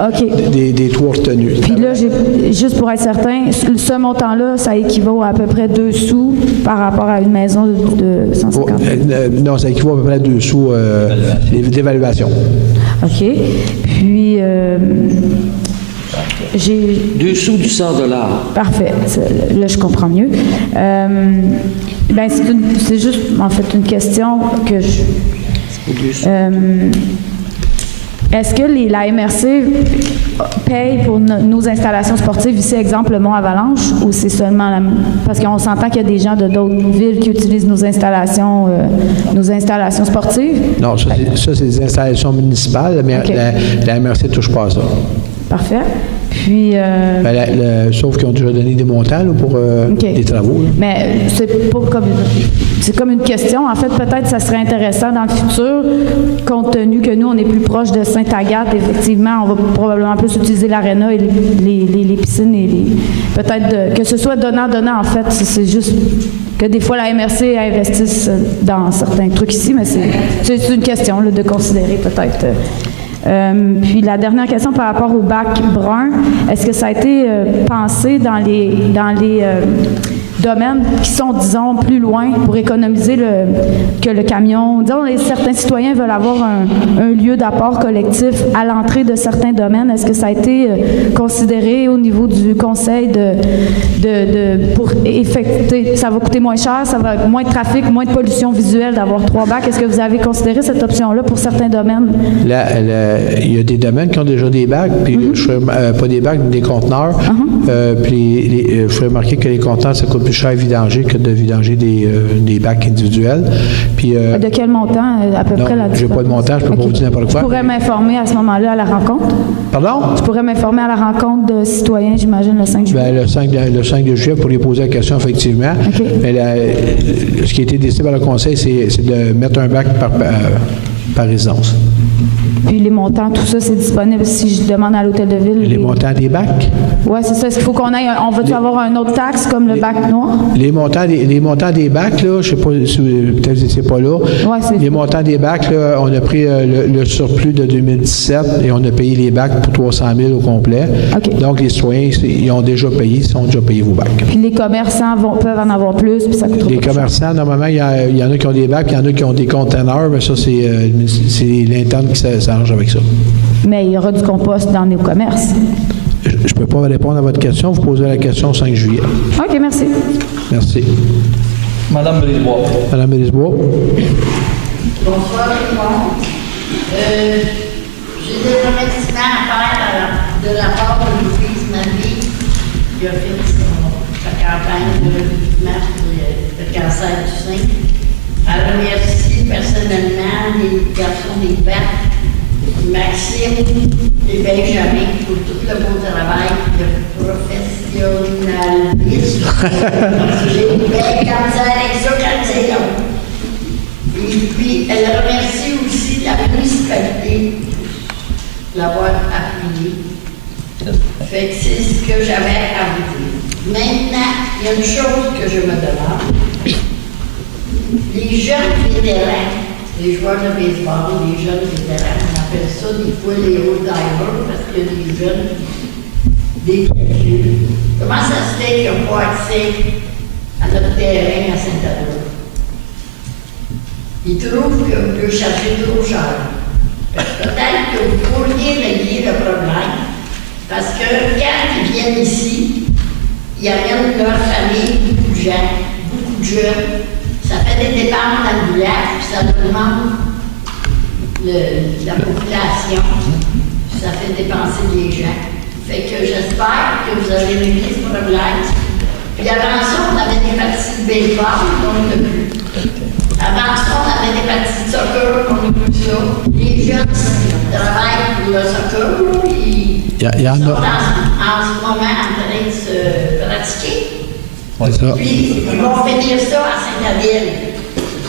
des 3 retenus. Puis là, juste pour être certain, ce montant-là, ça équivaut à peu près 2 sous par rapport à une maison de 150 000. Non, ça équivaut à peu près à 2 sous d'évaluation. OK. Puis, j'ai... 2 sous du $100. Parfait. Là, je comprends mieux. Ben, c'est juste, en fait, une question que je... est-ce que la MRC paye pour nos installations sportives, ici, exemple, le Mont-Avalanche, ou c'est seulement parce qu'on s'entend qu'il y a des gens de d'autres villes qui utilisent nos installations sportives? Non, ça, c'est des installations municipales, mais la MRC ne touche pas à ça. Parfait. Puis... sauf qu'ils ont déjà donné des montants là, pour des travaux. Là. Mais c'est comme une question. En fait, peut-être ça serait intéressant dans le futur, compte tenu que nous, on est plus proche de Sainte-Agathe, effectivement, on va probablement plus utiliser l'aréna et les piscines et peut-être que ce soit donnant-donnant, en fait. C'est juste que des fois, la MRC investisse dans certains trucs ici, mais c'est une question là, de considérer peut-être Puis la dernière question par rapport au bac brun, est-ce que ça a été pensé dans les domaines qui sont, disons, plus loin pour économiser que le camion? Disons, certains citoyens veulent avoir un lieu d'apport collectif à l'entrée de certains domaines. Est-ce que ça a été considéré au niveau du conseil pour effectuer, ça va coûter moins cher, ça va moins de trafic, moins de pollution visuelle d'avoir 3 bacs? Est-ce que vous avez considéré cette option-là pour certains domaines? Il y a des domaines qui ont déjà des bacs, puis pas des bacs, mais des conteneurs. Puis il faut remarquer que les conteneurs, ça coûte plus cher à vidanger que de vidanger des bacs individuels. Puis, de quel montant, à peu près, là-dessus? Je n'ai pas de montant, je ne peux pas vous dire n'importe quoi. Je pourrais m'informer à ce moment-là à la rencontre? Pardon? Je pourrais m'informer à la rencontre de citoyens, j'imagine, le 5 juillet. Le 5 de juillet, pour les poser la question, effectivement. Okay. Mais ce qui a été décidé par le conseil, c'est de mettre un bac par résidence. Puis les montants, tout ça, c'est disponible si je demande à l'hôtel de ville? Les montants des bacs? Oui, c'est ça. Est-ce qu'il faut qu'on aille... On va-tu avoir un autre taxe comme le bac noir? Les montants des bacs, là, je ne sais pas si peut-être vous n'étiez pas là. Ouais, les montants des bacs, là, on a pris le surplus de 2017 et on a payé les bacs pour 300 000 au complet. Okay. Donc, les citoyens, ils ont déjà payé vos bacs. Puis les commerçants peuvent en avoir plus, puis ça coûte trop. Les commerçants, normalement, il y en a qui ont des bacs, puis il y en a qui ont des conteneurs, mais ça, c'est l'interne qui s'arrange avec ça. Mais il y aura du compost dans nos commerces. Je ne peux pas répondre à votre question. Vous posez la question au 5 juillet. OK, merci. Merci. Madame Brisebois. Madame Brisebois. Bonsoir tout le monde. J'ai des remerciements à faire de la part de Louise Marie qui a fait sa campagne de recrutement pour le cancer du sein. Elle remercie personnellement les garçons des bacs, Maxime et Benjamin pour tout le beau travail de professionnalisme. J'ai une belle cancer avec ça quand c'est long. Et puis, elle remercie aussi la municipalité de l'avoir appuyée. Fait que c'est ce que j'avais à vous dire. Maintenant, il y a une chose que je me demande. Les jeunes vétérans, les joueurs de baseball, les jeunes vétérans, on appelle ça des fois les old divers parce qu'il y a des jeunes, des vieux. Comment ça se fait qu'ils n'ont pas accès à notre terrain à Saint-Adolphe? Ils trouvent qu'on peut chercher trop cher. Peut-être que vous pourriez régler le problème parce que quand ils viennent ici, ils amènent leur famille, beaucoup de gens, beaucoup de jeunes. Ça fait des dépenses dans le village, puis ça augmente la population, puis ça fait dépenser les gens. Fait que j'espère que vous avez réglé ce problème. Puis avant ça, on avait des parties de baseball, on n'a plus. Avant ça, on avait des parties de soccer, on n'a plus ça. Les jeunes travaillent pour le soccer, puis ils sont en ce moment en train de se pratiquer. Puis, ils vont finir ça à Saint-Adèle.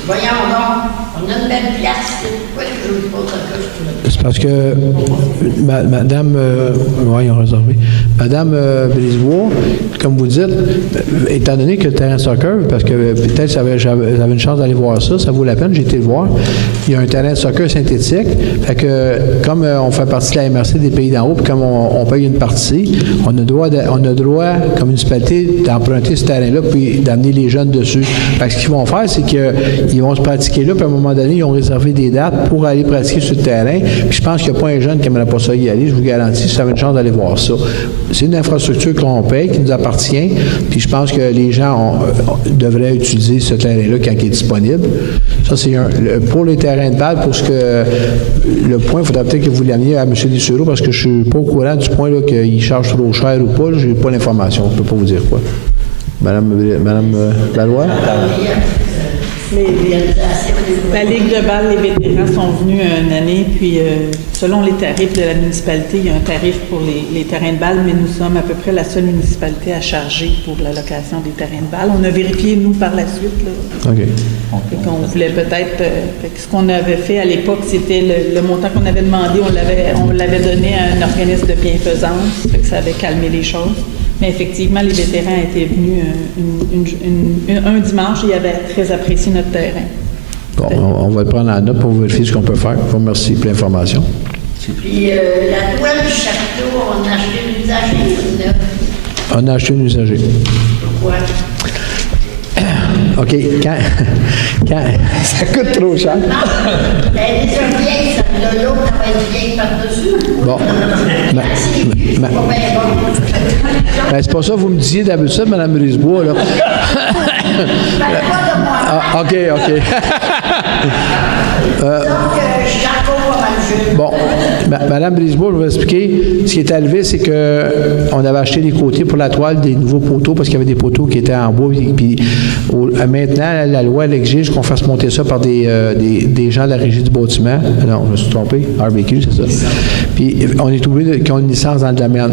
Voyons donc, on a une belle place. Pourquoi est-ce que je ne pose ça que c'est parce que Madame, ils ont réservé. Madame Brisebois, comme vous dites, étant donné que le terrain de soccer, parce que peut-être j'avais une chance d'aller voir ça, ça vaut la peine, j'ai été le voir. Il y a un terrain de soccer synthétique. Fait que, comme on fait partie de la MRC des Pays d'en haut, puis comme on paye une partie, on a droit, comme municipalité, d'emprunter ce terrain-là, puis d'amener les jeunes dessus. Fait que ce qu'ils vont faire, c'est qu'ils vont se pratiquer là, puis à un moment donné, ils ont réservé des dates pour aller pratiquer sur le terrain. Puis je pense qu'il n'y a pas un jeune qui n'aimerait pas ça y aller, je vous garantis, si vous avez une chance d'aller voir ça. C'est une infrastructure qu'on paye, qui nous appartient, puis je pense que les gens devraient utiliser ce terrain-là quand il est disponible. Ça, c'est pour les terrains de balle, pour ce que le point, il faudrait peut-être que vous l'ameniez à M. Dessureau, parce que je ne suis pas au courant du point là, qu'il charge trop cher ou pas, je n'ai pas l'information, je ne peux pas vous dire quoi. Madame Laloy? La Ligue de balle, les vétérans sont venus une année, puis selon les tarifs de la municipalité, il y a un tarif pour les terrains de balle, mais nous sommes à peu près la seule municipalité à charger pour la location des terrains de balle. On a vérifié, nous, par la suite. Là. OK. On voulait peut-être... ce qu'on avait fait à l'époque, c'était le montant qu'on avait demandé, on l'avait donné à un organisme de bienfaisance, fait que ça avait calmé les choses. Mais effectivement, les vétérans étaient venus un dimanche et ils avaient très apprécié notre terrain. Bon, on va le prendre en note pour vérifier ce qu'on peut faire. Je vous remercie pour l'information. Puis la toile du chapiteau, on a acheté une usagée ou neuf? On a acheté une usagée. Pourquoi? OK. Quand ça coûte trop cher. Elle est déjà vieille, ça de l'eau, ça va être vieille par-dessus. Bon. Ben, c'est pas ça que vous me disiez d'habitude, Mme Brisebois, là. Ah, OK. Bon, Mme Brisebois, je vais vous expliquer. Ce qui est arrivé, c'est qu'on avait acheté des côtés pour la toile, des nouveaux poteaux, parce qu'il y avait des poteaux qui étaient en bois. Puis maintenant, la loi elle exige qu'on fasse monter ça par des gens de la régie du bâtiment. Non, je me suis trompé. RBQ, c'est ça. Puis on est obligé qu'ils ont une licence dans le domaine.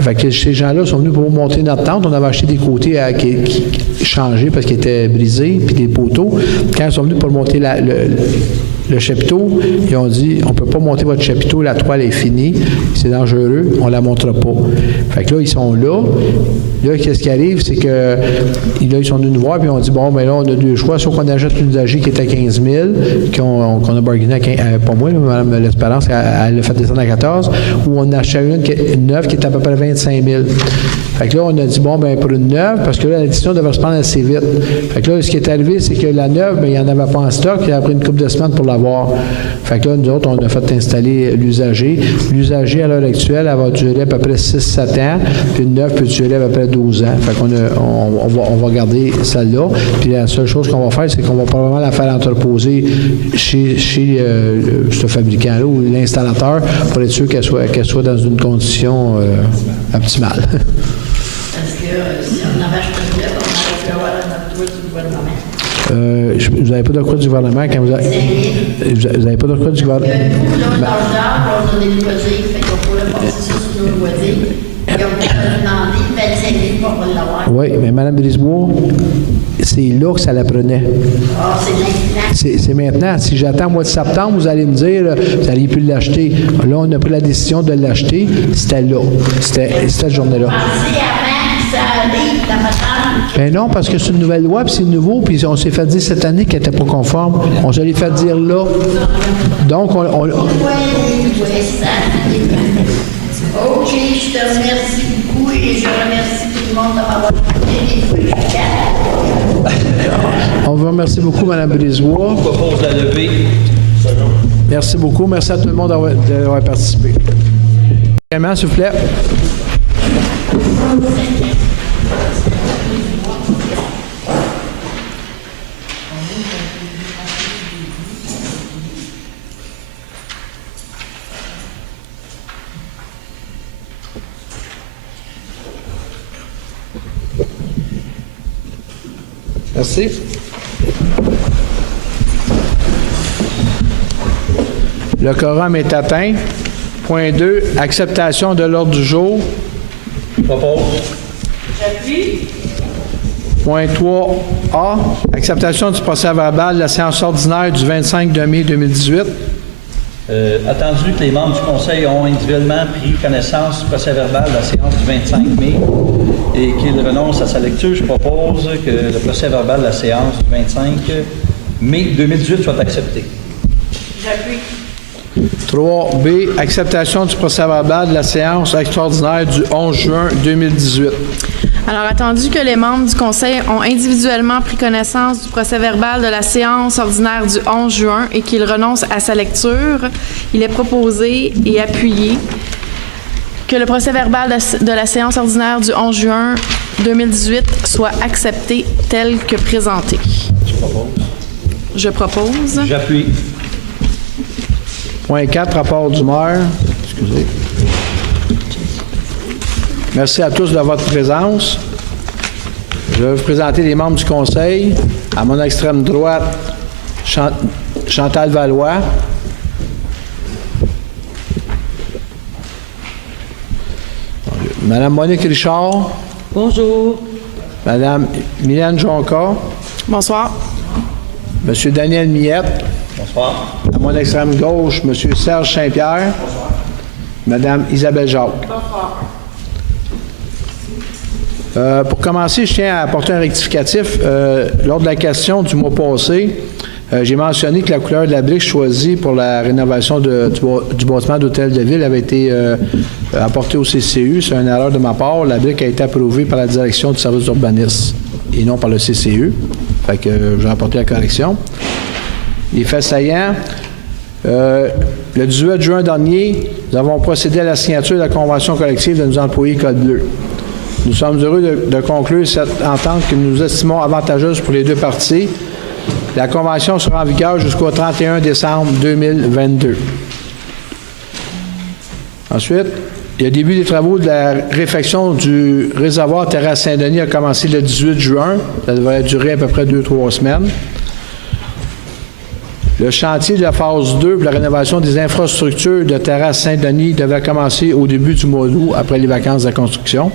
Fait que ces gens-là sont venus pour monter notre tente. On avait acheté des côtés qui changés parce qu'ils étaient brisés, puis des poteaux. Quand ils sont venus pour monter le chapiteau, ils ont dit, on ne peut pas monter votre chapiteau, la toile est finie, c'est dangereux, on ne la montrera pas. Fait que là, ils sont là. Là, qu'est-ce qui arrive, c'est que là, ils sont venus nous voir, puis on dit, bon, ben là, on a deux choix, soit qu'on achète une usagée qui est à 15 000, qu'on a bargainé à pas moi, Mme L'Espérance, elle l'a fait descendre à 14, ou on achète une neuve qui est à peu près 25 000. Fait que là, on a dit, bon, ben pour une neuve, parce que là, la décision devait se prendre assez vite. Fait que là, ce qui est arrivé, c'est que la neuve, ben, il n'y en avait pas en stock, il a pris une couple de semaines pour l'avoir. Fait que là, nous autres, on a fait installer l'usager. L'usager, à l'heure actuelle, elle va durer à peu près 6-7 ans, puis une neuve peut durer à peu près 12 ans. Fait qu'on on va garder celle-là. Puis la seule chose qu'on va faire, c'est qu'on va probablement la faire entreposer chez ce fabricant-là ou l'installateur pour être sûr qu'elle soit dans une condition optimale. Parce que si on avait acheté une neuve, on aurait pu avoir notre toile du gouvernement. Vous n'avez pas de quoi du gouvernement quand vous n'avez pas de quoi du gouvernement? Nous, là, dans l'arbre, on a des loisirs, fait qu'on pourrait passer ça sur nos loisirs. Et on peut demander 25 000 pour l'avoir. Oui, mais Mme Brisebois, c'est là que ça la prenait. Ah, c'est maintenant. C'est maintenant. Si j'attends au mois de septembre, vous allez me dire, vous n'allez plus l'acheter. Là, on a pris la décision de l'acheter. C'était là. C'était cette journée-là. Ben non, parce que c'est une nouvelle loi, puis c'est nouveau, puis on s'est fait dire cette année qu'elle n'était pas conforme. On se l'est fait dire là. Donc, OK, je te remercie beaucoup et je remercie tout le monde de m'avoir écouté. On vous remercie beaucoup, Mme Brisebois. Je propose la levée. Merci beaucoup. Merci à tout le monde d'avoir participé. Vraiment, s'il vous plaît. Merci. Le quorum est atteint. Point 2, acceptation de l'ordre du jour. Propose. J'appuie. Point 3A, acceptation du procès-verbal de la séance ordinaire du 25 mai 2018. Attendu que les membres du Conseil ont individuellement pris connaissance du procès-verbal de la séance du 25 mai et qu'ils renoncent à sa lecture, je propose que le procès-verbal de la séance du 25 mai 2018 soit accepté. J'appuie. 3B, acceptation du procès-verbal de la séance extraordinaire du 11 juin 2018. Alors, attendu que les membres du Conseil ont individuellement pris connaissance du procès-verbal de la séance ordinaire du 11 juin et qu'ils renoncent à sa lecture, il est proposé et appuyé que le procès-verbal de la séance ordinaire du 11 juin 2018 soit accepté tel que présenté. Je propose. J'appuie. Point 4, rapport du maire. Excusez. Merci à tous de votre présence. Je vais vous présenter les membres du Conseil. À mon extrême droite, Chantal Valois. Madame Monique Richard. Bonjour. Madame Mylène Jonca. Bonsoir. Monsieur Daniel Miette. Bonsoir. À mon extrême gauche, Monsieur Serge Saint-Pierre. Madame Isabelle Jacques. Bonsoir. Pour commencer, je tiens à apporter un rectificatif. Lors de la question du mois passé, J'ai mentionné que la couleur de la brique choisie pour la rénovation du bâtiment d'hôtel de ville avait été apportée au CCU. C'est une erreur de ma part. La brique a été approuvée par la direction du service d'urbanisme et non par le CCU. Fait que j'ai apporté la correction. Les faits saillants. Le 18 juin dernier, nous avons procédé à la signature de la convention collective de nos employés Code Bleu. Nous sommes heureux de conclure cette entente que nous estimons avantageuse pour les deux parties. La convention sera en vigueur jusqu'au 31 décembre 2022. Ensuite, le début des travaux de la réfection du réservoir Terrasse Saint-Denis a commencé le 18 juin. Ça devrait durer à peu près 2-3 semaines. Le chantier de la phase 2 pour la rénovation des infrastructures de Terrasse Saint-Denis devrait commencer au début du mois d'août, après les vacances de la construction.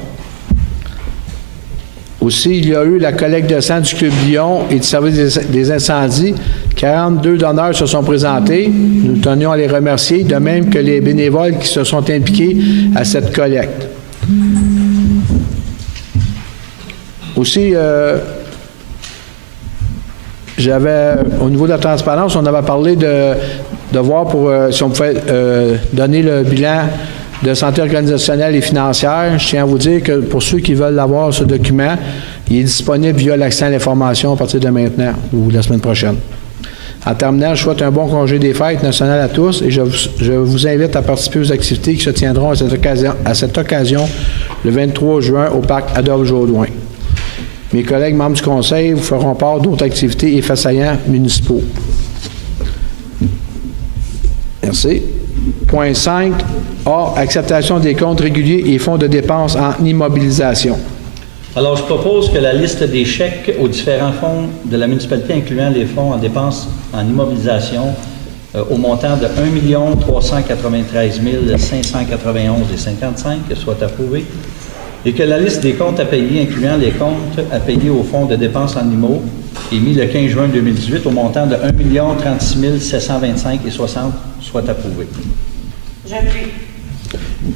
Aussi, il y a eu la collecte de sang du Club Lyon et du service des incendies. 42 donneurs se sont présentés. Nous tenions à les remercier, de même que les bénévoles qui se sont impliqués à cette collecte. Aussi, au niveau de la transparence, on avait parlé de voir si on pouvait donner le bilan de santé organisationnelle et financière. Je tiens à vous dire que pour ceux qui veulent avoir ce document, il est disponible via l'accès à l'information à partir de maintenant ou la semaine prochaine. En terminant, je souhaite un bon congé des fêtes nationales à tous et je vous invite à participer aux activités qui se tiendront à cette occasion le 23 juin au parc Adolphe-Jodoin. Mes collègues membres du Conseil vous feront part d'autres activités et faits saillants municipaux. Merci. Point 5. A. Acceptation des comptes réguliers et fonds de dépenses en immobilisation. Alors, je propose que la liste des chèques aux différents fonds de la municipalité, incluant les fonds en dépenses en immobilisation, au montant de 1 393 591,55 soit approuvée, et que la liste des comptes à payer, incluant les comptes à payer au fonds de dépenses en IMO, émis le 15 juin 2018, au montant de 1 036 725,60 soit approuvée. J'appuie.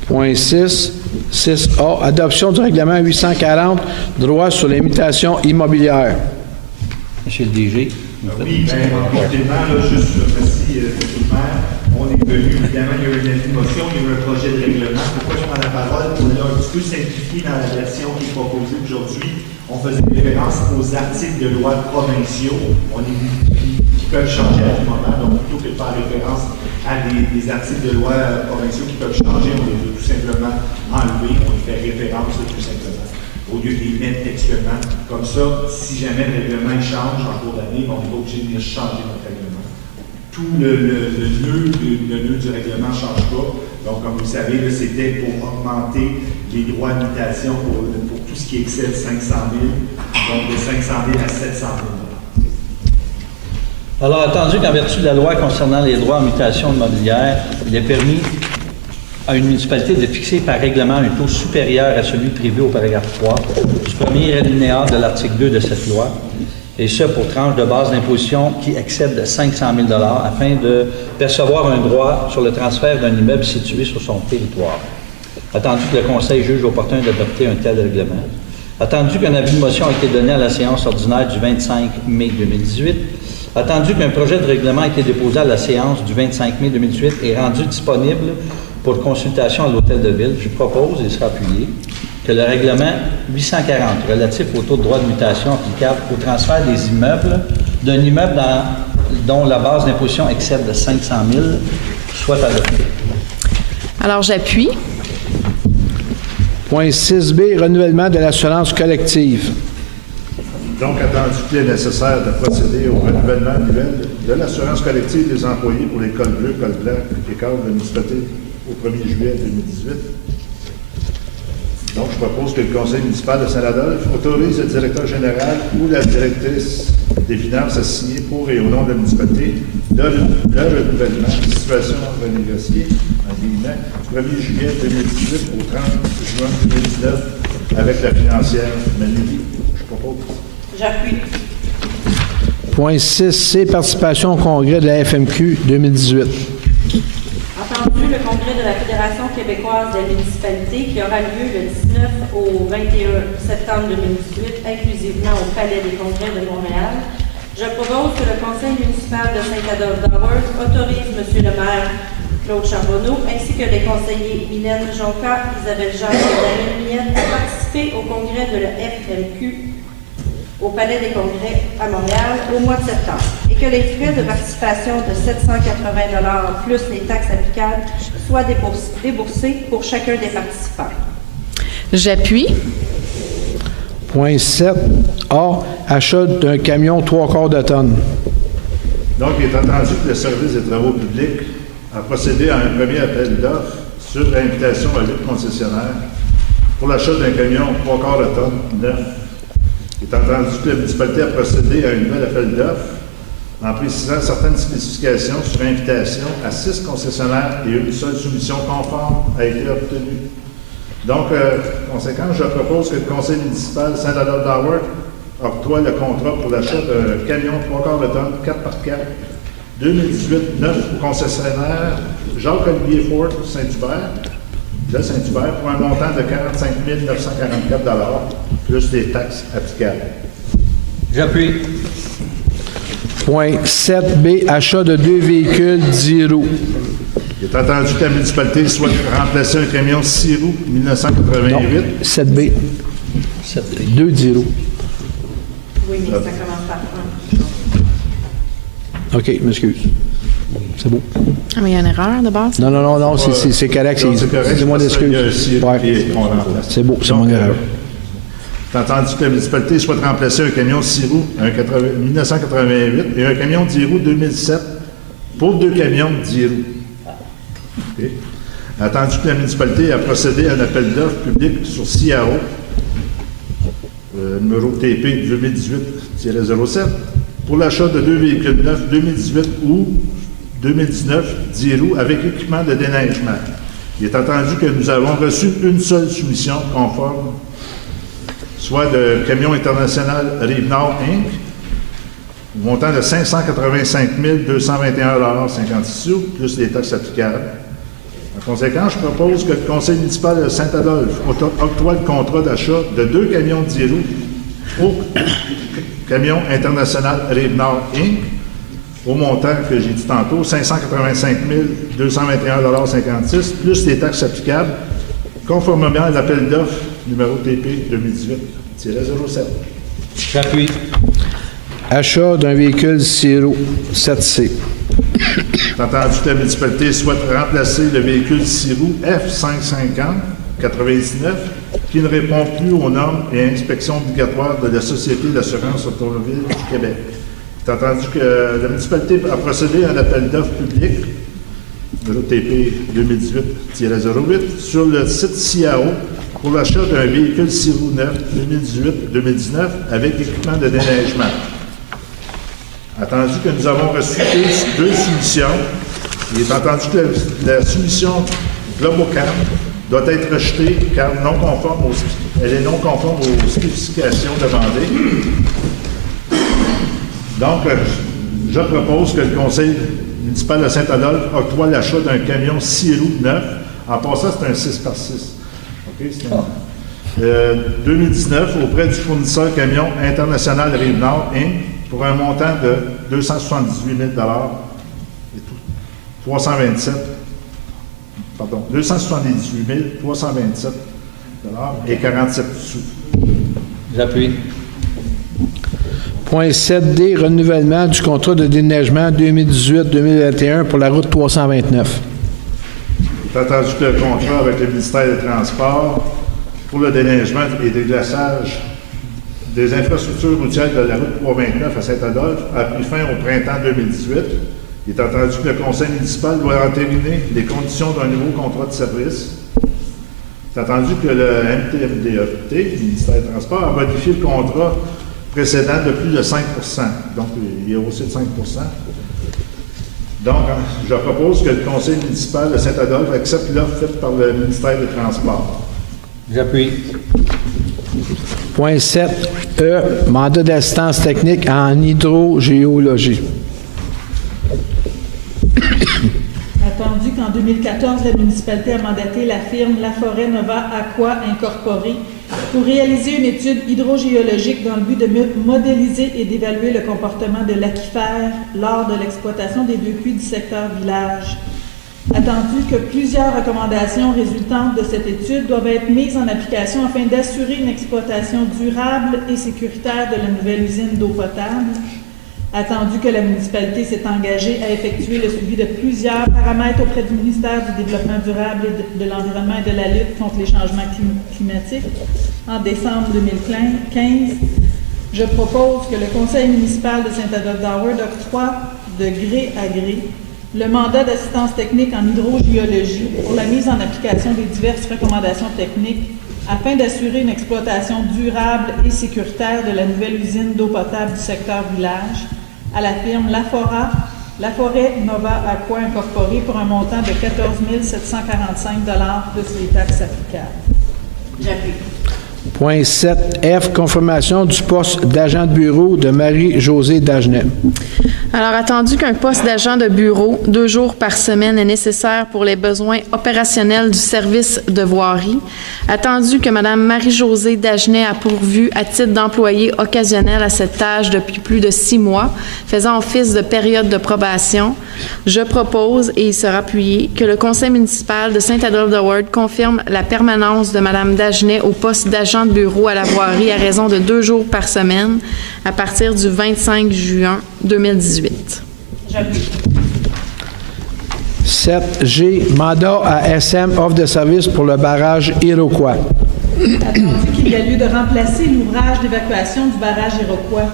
Point 6. 6A. Adoption du règlement 840, droit sur l'imitation immobilière. Monsieur le DG. Oui, bien, en complément, juste précis, M. le maire, on est venu, évidemment, il y a eu une motion, il y a eu un projet de règlement. Pourquoi je prends la parole? Pour aller un petit peu simplifier dans la version qui est proposée aujourd'hui. On faisait référence aux articles de loi provinciaux qui peuvent changer à tout moment. Donc, plutôt que de faire référence à des articles de loi provinciaux qui peuvent changer, on les a tout simplement enlevés, on y fait référence tout simplement, au lieu de les mettre textuellement. Comme ça, si jamais le règlement change en cours d'année, on n'est pas obligé de venir changer notre règlement. Tout le nœud du règlement ne change pas. Donc, comme vous le savez, c'était pour augmenter les droits de mutation pour tout ce qui excède 500 000, donc de 500 000 à 700 000. Alors, attendu qu'en vertu de la loi concernant les droits en mutation immobilière, il est permis à une municipalité de fixer par règlement un taux supérieur à celui prévu au paragraphe 3 du premier alinéa de l'article 2 de cette loi, et ce pour tranche de base d'imposition qui excède de 500 000 $ afin de percevoir un droit sur le transfert d'un immeuble situé sur son territoire. Attendu que le Conseil juge opportun d'adopter un tel règlement. Attendu qu'un avis de motion a été donné à la séance ordinaire du 25 mai 2018. Attendu qu'un projet de règlement a été déposé à la séance du 25 mai 2018 et rendu disponible pour consultation à l'Hôtel de Ville, je propose, et il sera appuyé, que le règlement 840 relatif au taux de droit de mutation applicable au transfert des immeubles d'un immeuble dont la base d'imposition excède de 500 000 soit adopté. Alors, j'appuie. Point 6B, renouvellement de l'assurance collective. Donc, attendu qu'il est nécessaire de procéder au renouvellement annuel de l'assurance collective des employés pour les cols bleus, cols blancs et cadres de municipalité au 1er juillet 2018. Donc, je propose que le Conseil municipal de Saint-Adolphe autorise le directeur général ou la directrice des finances à signer pour et au nom de la municipalité le renouvellement de situation renégociée, en guillemets, du 1er juillet 2018 au 30 juin 2019 avec la financière Manili. Je propose. J'appuie. Point 6C, participation au congrès de la FMQ 2018. Entendu, le congrès de la Fédération québécoise des municipalités qui aura lieu le 19 au 21 septembre 2018, inclusivement au Palais des congrès de Montréal, Je propose que le conseil municipal de Saint-Adolphe-d'Howard autorise M. le maire Claude Charbonneau ainsi que les conseillers Mylène Jonca, Isabelle Jacques et Daniel Miette à participer au congrès de la FMQ au Palais des Congrès à Montréal au mois de septembre et que les frais de participation de 780 plus les taxes applicables soient déboursés pour chacun des participants. J'appuie. Point 7A, achat d'un camion 3/4 de tonne. Donc, il est attendu que le service des travaux publics a procédé à un premier appel d'offres sur l'invitation à 8 concessionnaires pour l'achat d'un camion 3/4 de tonne neuf. Il est entendu que la municipalité a procédé à un nouvel appel d'offres en précisant certaines spécifications sur invitation à 6 concessionnaires et une seule soumission conforme a été obtenue. Donc, conséquent, je propose que le conseil municipal de Saint-Adolphe-d'Howard octroie le contrat pour l'achat d'un camion 3/4 de tonne 4x4 2018 neuf au concessionnaire Jacques-Olivier Ford Saint-Hubert de Saint-Hubert pour un montant de 45 944 plus les taxes applicables. J'appuie. Point 7B, achat de 2 véhicules 10 roues. Il est entendu que la municipalité souhaite remplacer un camion 6 roues 1988. Non, 7B. 2 10 roues. Oui, mais ça commence par 1. OK, m'excuse. C'est beau. Ah, mais il y a une erreur de base? Non, c'est correct. C'est moi d'excuse. Ouais. C'est beau, c'est mon erreur. Il est entendu que la municipalité souhaite remplacer un camion 6 roues 1988 et un camion 10 roues 2007 pour 2 camions 10 roues. Okay. Attendu que la municipalité a procédé à un appel d'offres public sur CIAO, numéro TP 2018-07, pour l'achat de 2 véhicules neufs 2018 ou 2019 10 roues avec équipement de déneigement. Il est entendu que nous avons reçu une seule soumission conforme, soit de Camion International Rive-Nord Inc., montant de 585 221,56 $, plus les taxes applicables. En conséquence, je propose que le conseil municipal de Saint-Adolphe octroie le contrat d'achat de 2 camions 10 roues au Camion International Rive-Nord Inc., au montant que j'ai dit tantôt, 585 221,56 $, plus les taxes applicables, conformément à l'appel d'offres numéro TP 2018-07. J'appuie. Achat d'un véhicule 6 roues 7C. C'est entendu que la municipalité souhaite remplacer le véhicule 6 roues F550-99 qui ne répond plus aux normes et inspections obligatoires de la Société d'assurance automobile du Québec. C'est entendu que la municipalité a procédé à un appel d'offres public de l'OTP 2018-08 sur le site CIAO pour l'achat d'un véhicule 6 roues neuf 2018-2019 avec équipement de déneigement. Attendu que nous avons reçu 2 soumissions, il est entendu que la soumission Globocam doit être rejetée car elle est non conforme aux spécifications demandées. Donc, je propose que le conseil municipal de Saint-Adolphe octroie l'achat d'un camion 6 roues neuf. En passant, c'est un 6x6. Okay, c'est 2019 auprès du fournisseur Camion International Rive-Nord Inc. pour un montant de 278 000 327 et 47 sous. J'appuie. Point 7D, renouvellement du contrat de déneigement 2018-2021 pour la route 329. Il est entendu que le contrat avec le ministère des Transports pour le déneigement et déglaçage des infrastructures routières de la route 329 à Saint-Adolphe a pris fin au printemps 2018. Il est entendu que le conseil municipal doit entériner les conditions d'un nouveau contrat de service. Il est entendu que le MTMDET, le ministère des Transports, a modifié le contrat précédent de plus de 5 %. Donc, il est haussé de 5 %. Donc, je propose que le conseil municipal de Saint-Adolphe accepte l'offre faite par le ministère des Transports. J'appuie. Point 7E, mandat d'assistance technique en hydrogéologie. Attendu qu'en 2014, la municipalité a mandaté la firme Laforêt Nova Aqua Incorporée pour réaliser une étude hydrogéologique dans le but de modéliser et d'évaluer le comportement de l'aquifère lors de l'exploitation des 2 puits du secteur village. Attendu que plusieurs recommandations résultantes de cette étude doivent être mises en application afin d'assurer une exploitation durable et sécuritaire de la nouvelle usine d'eau potable. Attendu que la municipalité s'est engagée à effectuer le suivi de plusieurs paramètres auprès du ministère du Développement durable et de l'Environnement et de la lutte contre les changements climatiques en décembre 2015, je propose que le conseil municipal de Saint-Adolphe-d'Howard octroie de gré à gré le mandat d'assistance technique en hydrogéologie pour la mise en application des diverses recommandations techniques afin d'assurer une exploitation durable et sécuritaire de la nouvelle usine d'eau potable du secteur village à la firme Laforêt Nova Aqua Incorporée pour un montant de 14 745 plus les taxes applicables. J'appuie. Point 7F, confirmation du poste d'agent de bureau de Marie-Josée Dagenet. Alors, attendu qu'un poste d'agent de bureau, 2 jours par semaine, est nécessaire pour les besoins opérationnels du service de voirie, attendu que Mme Marie-Josée Dagenet a pourvu à titre d'employé occasionnel à cette tâche depuis plus de 6 mois, faisant office de période de probation, je propose, et il sera appuyé, que le conseil municipal de Saint-Adolphe-d'Howard confirme la permanence de Mme Dagenet au poste d'agent de bureau à la voirie à raison de 2 jours par semaine à partir du 25 juin 2018. J'appuie. 7G, mandat à SM, offre de service pour le barrage Iroquois. Attendu qu'il y a lieu de remplacer l'ouvrage d'évacuation du barrage Iroquois.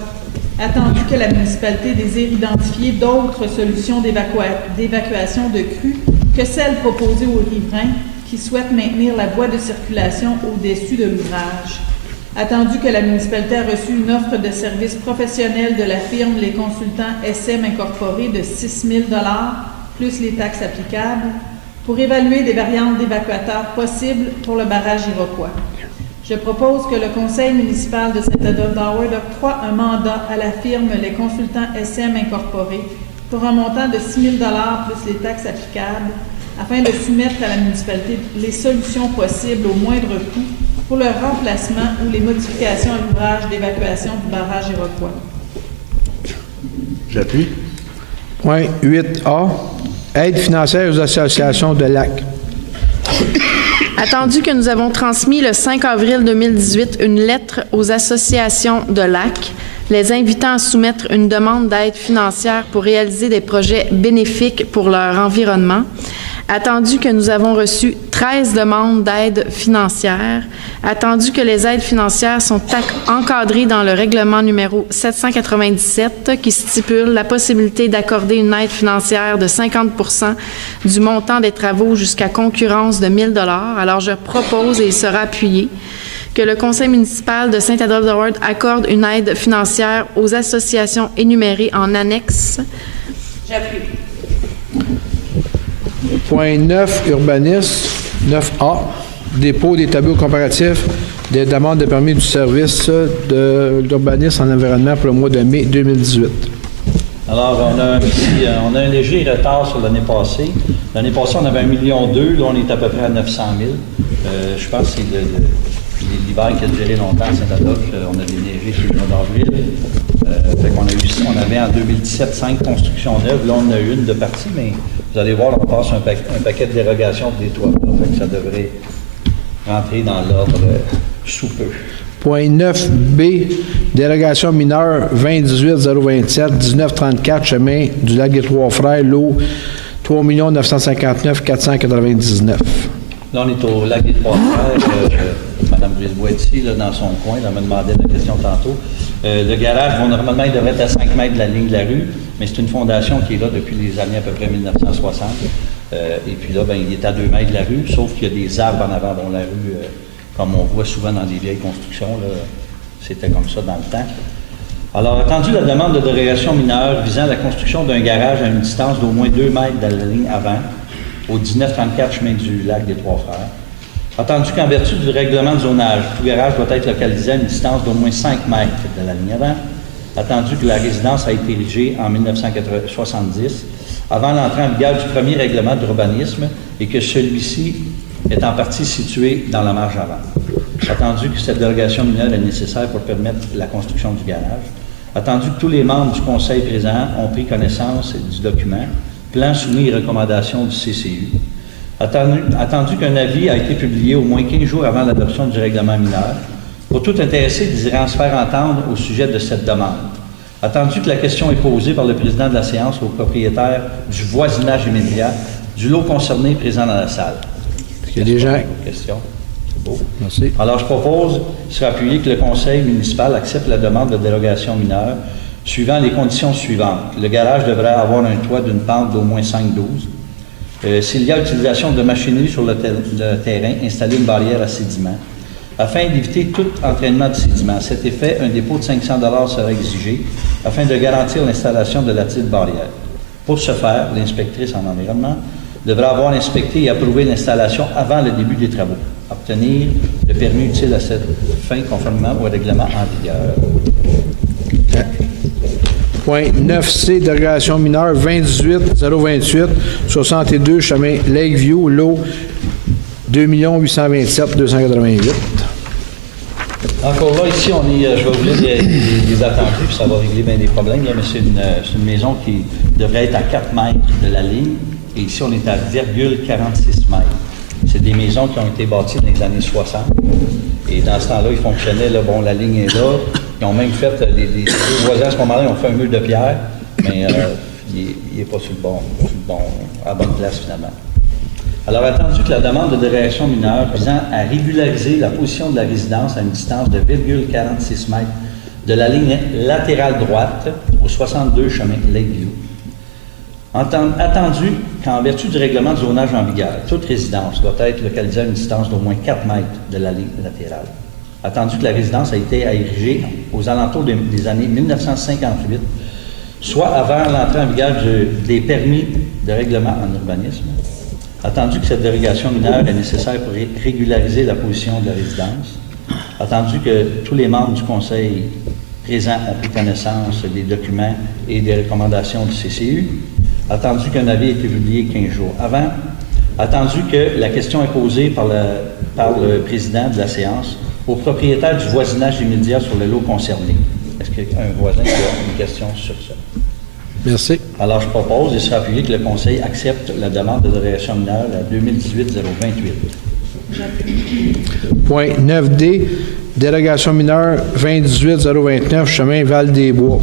Attendu que la municipalité désire identifier d'autres solutions d'évacuation de crues que celles proposées aux riverains qui souhaitent maintenir la voie de circulation au-dessus de l'ouvrage. Attendu que la municipalité a reçu une offre de service professionnel de la firme Les Consultants SM Incorporés de 6 000 plus les taxes applicables pour évaluer des variantes d'évacuateurs possibles pour le barrage Iroquois. Je propose que le conseil municipal de Saint-Adolphe-d'Howard octroie un mandat à la firme Les Consultants SM Incorporés pour un montant de 6 000 plus les taxes applicables afin de soumettre à la municipalité les solutions possibles au moindre coût pour le remplacement ou les modifications à l'ouvrage d'évacuation du barrage Iroquois. J'appuie. Point 8A, aide financière aux associations de lacs. Attendu que nous avons transmis le 5 avril 2018 une lettre aux associations de lacs, les invitant à soumettre une demande d'aide financière pour réaliser des projets bénéfiques pour leur environnement. Attendu que nous avons reçu 13 demandes d'aide financière, attendu que les aides financières sont encadrées dans le règlement numéro 797 qui stipule la possibilité d'accorder une aide financière de 50 % du montant des travaux jusqu'à concurrence de 1 000 $. Alors, je propose, et il sera appuyé, que le conseil municipal de Saint-Adolphe-d'Howard accorde une aide financière aux associations énumérées en annexe. J'appuie. Point 9, urbanisme. 9A, dépôt des tableaux comparatifs des demandes de permis du service de l'urbanisme en environnement pour le mois de mai 2018. Alors, on a un léger retard sur l'année passée. L'année passée, on avait 1,2 million. Là, on est à peu près à 900 000. Je pense que c'est l'hiver qui a duré longtemps à Saint-Adolphe. On a déneigé sur le mois d'avril. On avait en 2017 5 constructions neuves. Là, on a eu une de partie, mais vous allez voir, on passe un paquet de dérogations pour des toits. Fait que ça devrait rentrer dans l'ordre sous peu. Point 9B, dérogation mineure 2018-027-1934, chemin du lac des Trois-Frères, lot 3 959 499. Là, on est au lac des Trois-Frères. Mme Brisebois est ici, là, dans son coin. Elle m'a demandé la question tantôt. Le garage, normalement, il devrait être à 5 mètres de la ligne de la rue, mais c'est une fondation qui est là depuis les années à peu près 1960. Et puis là, il est à 2 mètres de la rue, sauf qu'il y a des arbres en avant. Bon, la rue, comme on voit souvent dans des vieilles constructions, là, c'était comme ça dans le temps. Alors, attendu la demande de dérogation mineure visant la construction d'un garage à une distance d'au moins 2 mètres de la ligne avant, au 1934 chemin du lac des Trois-Frères. Attendu qu'en vertu du règlement de zonage, tout garage doit être localisé à une distance d'au moins 5 mètres de la ligne avant. Attendu que la résidence a été érigée en 1970. avant l'entrée en vigueur du premier règlement d'urbanisme et que celui-ci est en partie situé dans la marge avant. Attendu que cette dérogation mineure est nécessaire pour permettre la construction du garage. Attendu que tous les membres du conseil présent ont pris connaissance du document, plan soumis et recommandations du CCU. Attendu qu'un avis a été publié au moins 15 jours avant l'adoption du règlement mineur, pour tout intéressé désirant se faire entendre au sujet de cette demande. Attendu que la question est posée par le président de la séance au propriétaire du voisinage immédiat du lot concerné présent dans la salle. Il y a des gens. Questions? C'est beau. Merci. Alors, je propose, sur appuyé, que le conseil municipal accepte la demande de dérogation mineure suivant les conditions suivantes. Le garage devrait avoir un toit d'une pente d'au moins 5,12. S'il y a utilisation de machinerie sur le terrain, installer une barrière à sédiments. Afin d'éviter tout entraînement de sédiments. À cet effet, un dépôt de 500 $ sera exigé afin de garantir l'installation de la petite barrière. Pour ce faire, l'inspectrice en environnement devra avoir inspecté et approuvé l'installation avant le début des travaux. Obtenir le permis utile à cette fin conformément au règlement en vigueur. Point 9C, dérogation mineure 2018-028, 62 chemin Lakeview, lot 2 827 288. Encore là, ici, on est, je vais vous lire des attendus, puis ça va régler bien des problèmes, là, mais c'est une maison qui devrait être à 4 mètres de la ligne, et ici, on est à 0,46 mètres. C'est des maisons qui ont été bâties dans les années 60, et dans ce temps-là, ils fonctionnaient, là, bon, la ligne est là, ils ont même fait, les voisins à ce moment-là, ils ont fait un mur de pierre, mais il n'est pas sur le bon, à la bonne place, finalement. Alors, attendu que la demande de dérogation mineure visant à régulariser la position de la résidence à une distance de 0,46 mètres de la ligne latérale droite au 62 chemin Lakeview. Attendu qu'en vertu du règlement de zonage en vigueur, toute résidence doit être localisée à une distance d'au moins 4 mètres de la ligne latérale. Attendu que la résidence a été érigée aux alentours des années 1958, soit avant l'entrée en vigueur des permis de règlement en urbanisme. Attendu que cette dérogation mineure est nécessaire pour régulariser la position de la résidence. Attendu que tous les membres du conseil présents ont pris connaissance des documents et des recommandations du CCU. Attendu qu'un avis ait été publié 15 jours avant. Attendu que la question est posée par le président de la séance au propriétaire du voisinage immédiat sur le lot concerné. Est-ce qu'il y a un voisin qui a une question sur ça? Merci. Alors, je propose et sera appuyé que le Conseil accepte la demande de dérogation mineure à 2018-028. Point 9D, dérogation mineure 2018-029, chemin Val-des-Bois.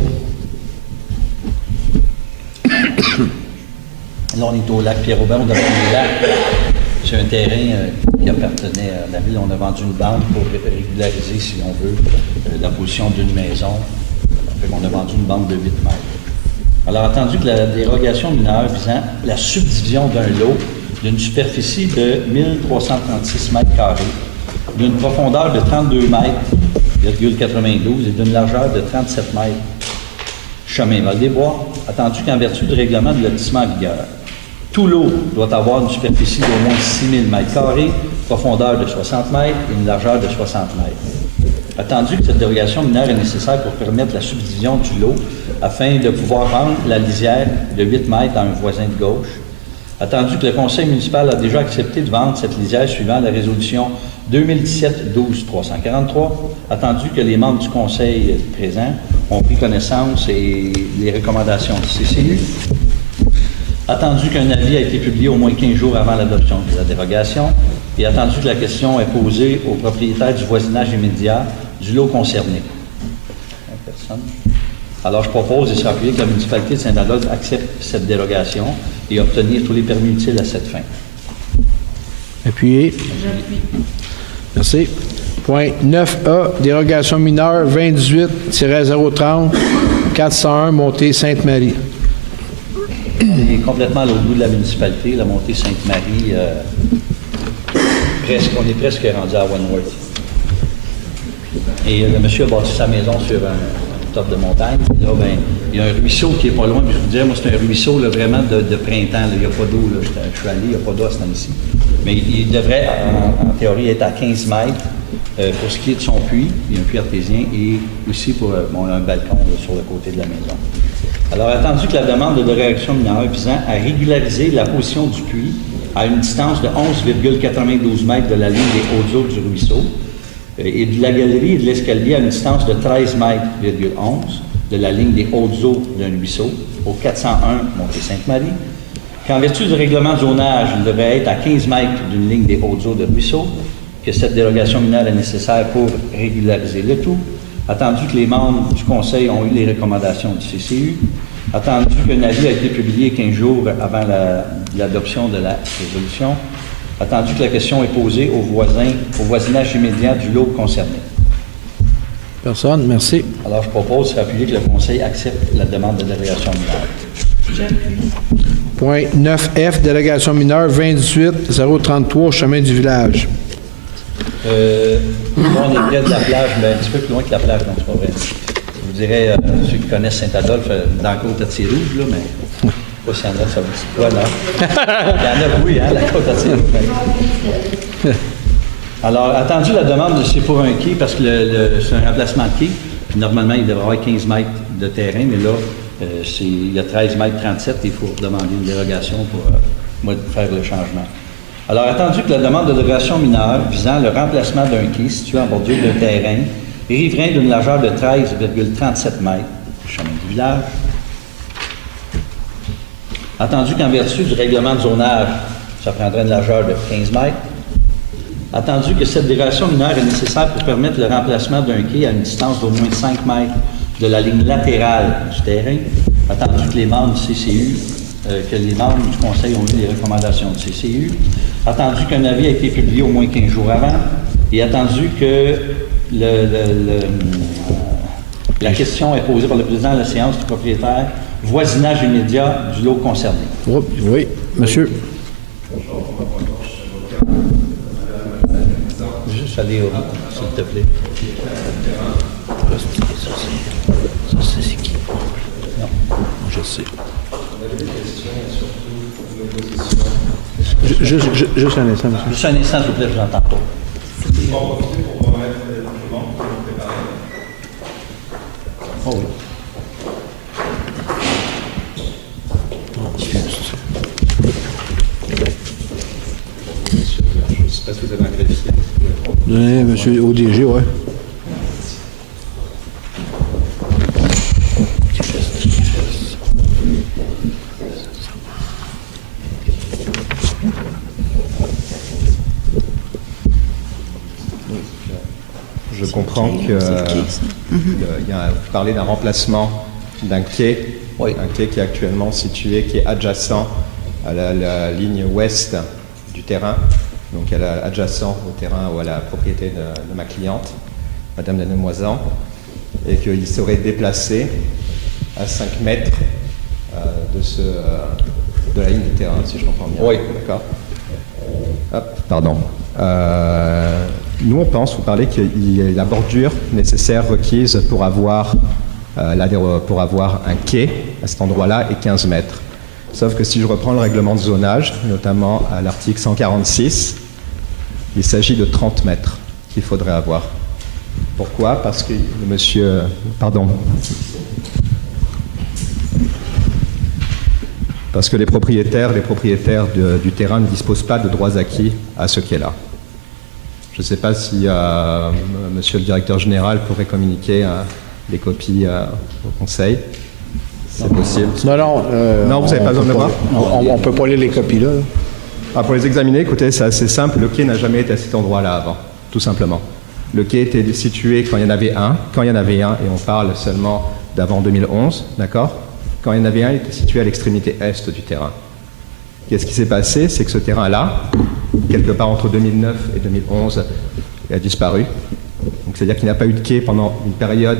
Là, on est au lac Pierre-Aubin, on a vendu le lac. C'est un terrain qui appartenait à la ville. On a vendu une bande pour régulariser, si on veut, la position d'une maison. On a vendu une bande de 8 mètres. Alors, attendu que la dérogation mineure visant la subdivision d'un lot d'une superficie de 1336 mètres carrés, d'une profondeur de 32 mètres, 92 et d'une largeur de 37 mètres, chemin Val-des-Bois, attendu qu'en vertu du règlement de lotissement en vigueur, tout lot doit avoir une superficie d'au moins 6000 mètres carrés, profondeur de 60 mètres et une largeur de 60 mètres. Attendu que cette dérogation mineure est nécessaire pour permettre la subdivision du lot afin de pouvoir rendre la lisière de 8 mètres à un voisin de gauche. Attendu que le conseil municipal a déjà accepté de vendre cette lisière suivant la résolution 2017-12-343. Attendu que les membres du conseil présents ont pris connaissance et les recommandations du CCU. Attendu qu'un avis a été publié au moins 15 jours avant l'adoption de la dérogation. Et attendu que la question est posée au propriétaire du voisinage immédiat du lot concerné. Personne. Alors, je propose et sera appuyé que la municipalité de Saint-Adolphe accepte cette dérogation et obtenir tous les permis utiles à cette fin. Appuyé. Merci. Point 9A, dérogation mineure 2018-030, 401, montée Sainte-Marie. On est complètement à l'autre bout de la municipalité, la montée Sainte-Marie. On est presque rendu à Wentworth. Et le monsieur a bâti sa maison sur un top de montagne. Et là, ben, il y a un ruisseau qui n'est pas loin. Puis je vous disais, moi, c'est un ruisseau là, vraiment de printemps. Là. Il n'y a pas d'eau. Je suis allé, il n'y a pas d'eau à ce temps-ci. Mais il devrait, en théorie, être à 15 mètres pour ce qui est de son puits. Il y a un puits artésien et aussi pour un balcon là, sur le côté de la maison. Alors, attendu que la demande de dérogation mineure visant à régulariser la position du puits à une distance de 11,92 mètres de la ligne des hautes eaux du ruisseau et de la galerie et de l'escalier à une distance de 13 mètres,11 de la ligne des hautes eaux d'un ruisseau au 401 Montée-Sainte-Marie, qu'en vertu du règlement de zonage, il devrait être à 15 mètres d'une ligne des hautes eaux de ruisseau, que cette dérogation mineure est nécessaire pour régulariser le tout, attendu que les membres du Conseil ont eu les recommandations du CCU, attendu qu'un avis a été publié 15 jours avant l'adoption de la résolution, attendu que la question est posée au voisinage immédiat du lot concerné. Personne, merci. Alors, je propose d'appuyer que le Conseil accepte la demande de dérogation mineure. Point 9F, délégation mineure 28-033, chemin du village. On est près de la plage, mais un petit peu plus loin que la plage, donc c'est pas vrai. Je vous dirais, ceux qui connaissent Saint-Adolphe, dans la côte à Tir-Rouge, là, mais pas si y en a, ça vous dit quoi, non? Il y en a, oui, hein, la côte à Tir-Rouge. Alors, attendu la demande, c'est pour un quai, parce que c'est un remplacement de quai. Puis normalement, il devrait y avoir 15 mètres de terrain, mais là, il y a 13 mètres 37, il faut demander une dérogation pour faire le changement. Alors, attendu que la demande de dérogation mineure visant le remplacement d'un quai situé en bordure de terrain et riverain d'une largeur de 13,37 mètres, chemin du village. Attendu qu'en vertu du règlement de zonage, ça prendrait une largeur de 15 mètres. Attendu que cette dérogation mineure est nécessaire pour permettre le remplacement d'un quai à une distance d'au moins 5 mètres de la ligne latérale du terrain. Attendu que les membres du CCU, que les membres du Conseil ont eu les recommandations du CCU. Attendu qu'un avis a été publié au moins 15 jours avant. Et attendu que la question est posée par le président de la séance du propriétaire, voisinage immédiat du lot concerné. Oui, monsieur. Juste aller au s'il te plaît. Ça, c'est qui? Non, je sais. Juste un instant, monsieur. Juste un instant, s'il vous plaît, je vous entends pas. Oh oui. Je ne sais pas si vous avez un greffier. Oui, monsieur ODG, oui. Je comprends que vous parlez d'un remplacement d'un quai, un quai qui est actuellement situé, qui est adjacent à la ligne ouest du terrain, donc adjacent au terrain ou à la propriété de ma cliente, Madame Denemoisan, et qu'il serait déplacé à 5 mètres de la ligne du terrain, si je comprends bien. Oui. D'accord. Hop, pardon. Nous, on pense, vous parlez qu'il y a la bordure nécessaire requise pour avoir un quai à cet endroit-là est 15 mètres. Sauf que si je reprends le règlement de zonage, notamment à l'article 146, il s'agit de 30 mètres qu'il faudrait avoir. Pourquoi? Parce que le monsieur... Pardon. Parce que les propriétaires du terrain ne disposent pas de droits acquis à ce quai-là. Je ne sais pas si monsieur le directeur général pourrait communiquer les copies au conseil. C'est possible. Non, vous n'avez pas besoin de le voir? On ne peut pas lire les copies là. Pour les examiner, écoutez, c'est assez simple. Le quai n'a jamais été à cet endroit-là avant, tout simplement. Le quai était situé quand il y en avait un, et on parle seulement d'avant 2011, d'accord? Quand il y en avait un, il était situé à l'extrémité est du terrain. Qu'est-ce qui s'est passé? C'est que ce terrain-là, quelque part entre 2009 et 2011, il a disparu. Donc c'est-à-dire qu'il n'y a pas eu de quai pendant une période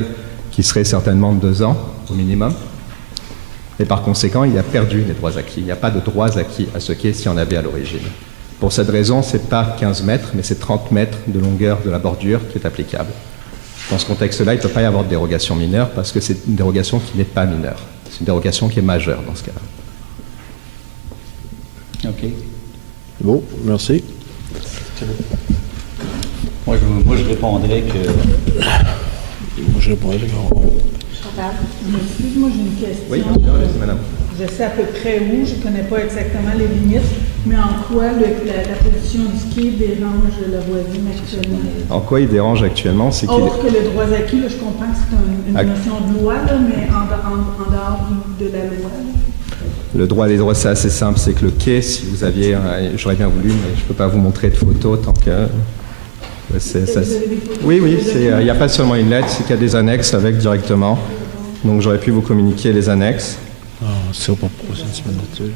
qui serait certainement de 2 ans au minimum. Et par conséquent, il a perdu les droits acquis. Il n'y a pas de droits acquis à ce quai s'il y en avait à l'origine. Pour cette raison, ce n'est pas 15 mètres, mais c'est 30 mètres de longueur de la bordure qui est applicable. Dans ce contexte-là, il ne peut pas y avoir de dérogation mineure parce que c'est une dérogation qui n'est pas mineure. C'est une dérogation qui est majeure dans ce cas-là. OK. Bon, merci. C'est bon. Moi, je répondrais que... Moi, je répondrais que... Chantal? Excuse-moi, j'ai une question. Oui, bien sûr, allez-y, madame. Je sais à peu près où, je ne connais pas exactement les limites, mais en quoi la position du quai dérange la voisine actuellement? En quoi il dérange actuellement, c'est qu'il Autre que le droit acquis, là, je comprends que c'est une notion de loi, là, mais en dehors de la loi. Là. le droit des droits, c'est assez simple, c'est que le quai, si vous aviez, j'aurais bien voulu, mais je ne peux pas vous montrer de photos tant que... Oui, il n'y a pas seulement une lettre, c'est qu'il y a des annexes avec directement. Donc j'aurais pu vous communiquer les annexes. C'est pas pour une semaine de dessus.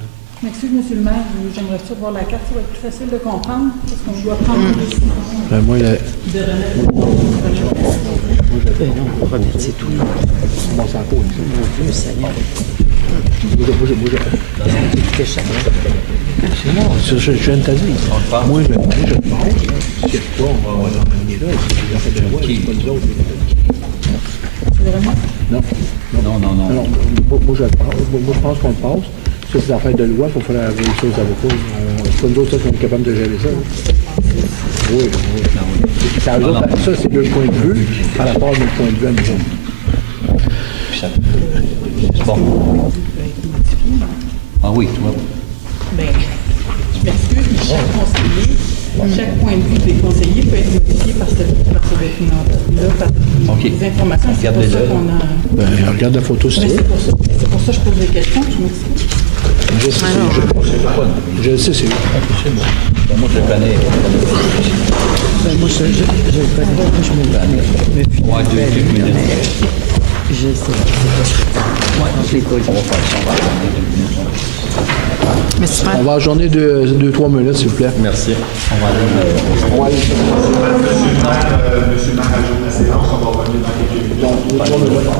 Excuse, monsieur le maire, j'aimerais ça voir la carte, ça va être plus facile de comprendre, parce qu'on doit prendre une décision. Moi, de remettre non, on va remettre, c'est tout. Bon, c'est encore ici. Mon Dieu, Seigneur. Bouge. C'est moi, je viens de te dire. Moi, je te parle. S'il y a pas, on va l'emmener là. C'est les affaires de loi, c'est pas nous autres. Non. Moi, je parle. Moi, je pense qu'on le passe. Ça, c'est des affaires de loi, il faut faire les choses d'avocat. C'est pas nous autres qui sommes capables de gérer ça. Oui. Ça, c'est le point de vue par rapport à notre point de vue à nous autres. C'est bon. Ah oui, toi. Bien, je m'excuse, mais chaque point de vue des conseillers peut être modifié par ce document-là, par des informations. C'est pour ça qu'on a... Regarde la photo, si tu veux. C'est pour ça que je pose des questions, je m'excuse. Je sais, c'est C'est bon. Moi, je le connais. Moi, je le connais. Je me le Ouais, deux minutes. Je sais. Moi, je l'ai pas dit. On va faire ça, on va attendre 2 minutes. On va ajourner 2-3 minutes, s'il vous plaît. Merci. On va aller. Monsieur le maire ajoute la séance, on va revenir dans quelques minutes. Donc, 2-3 minutes.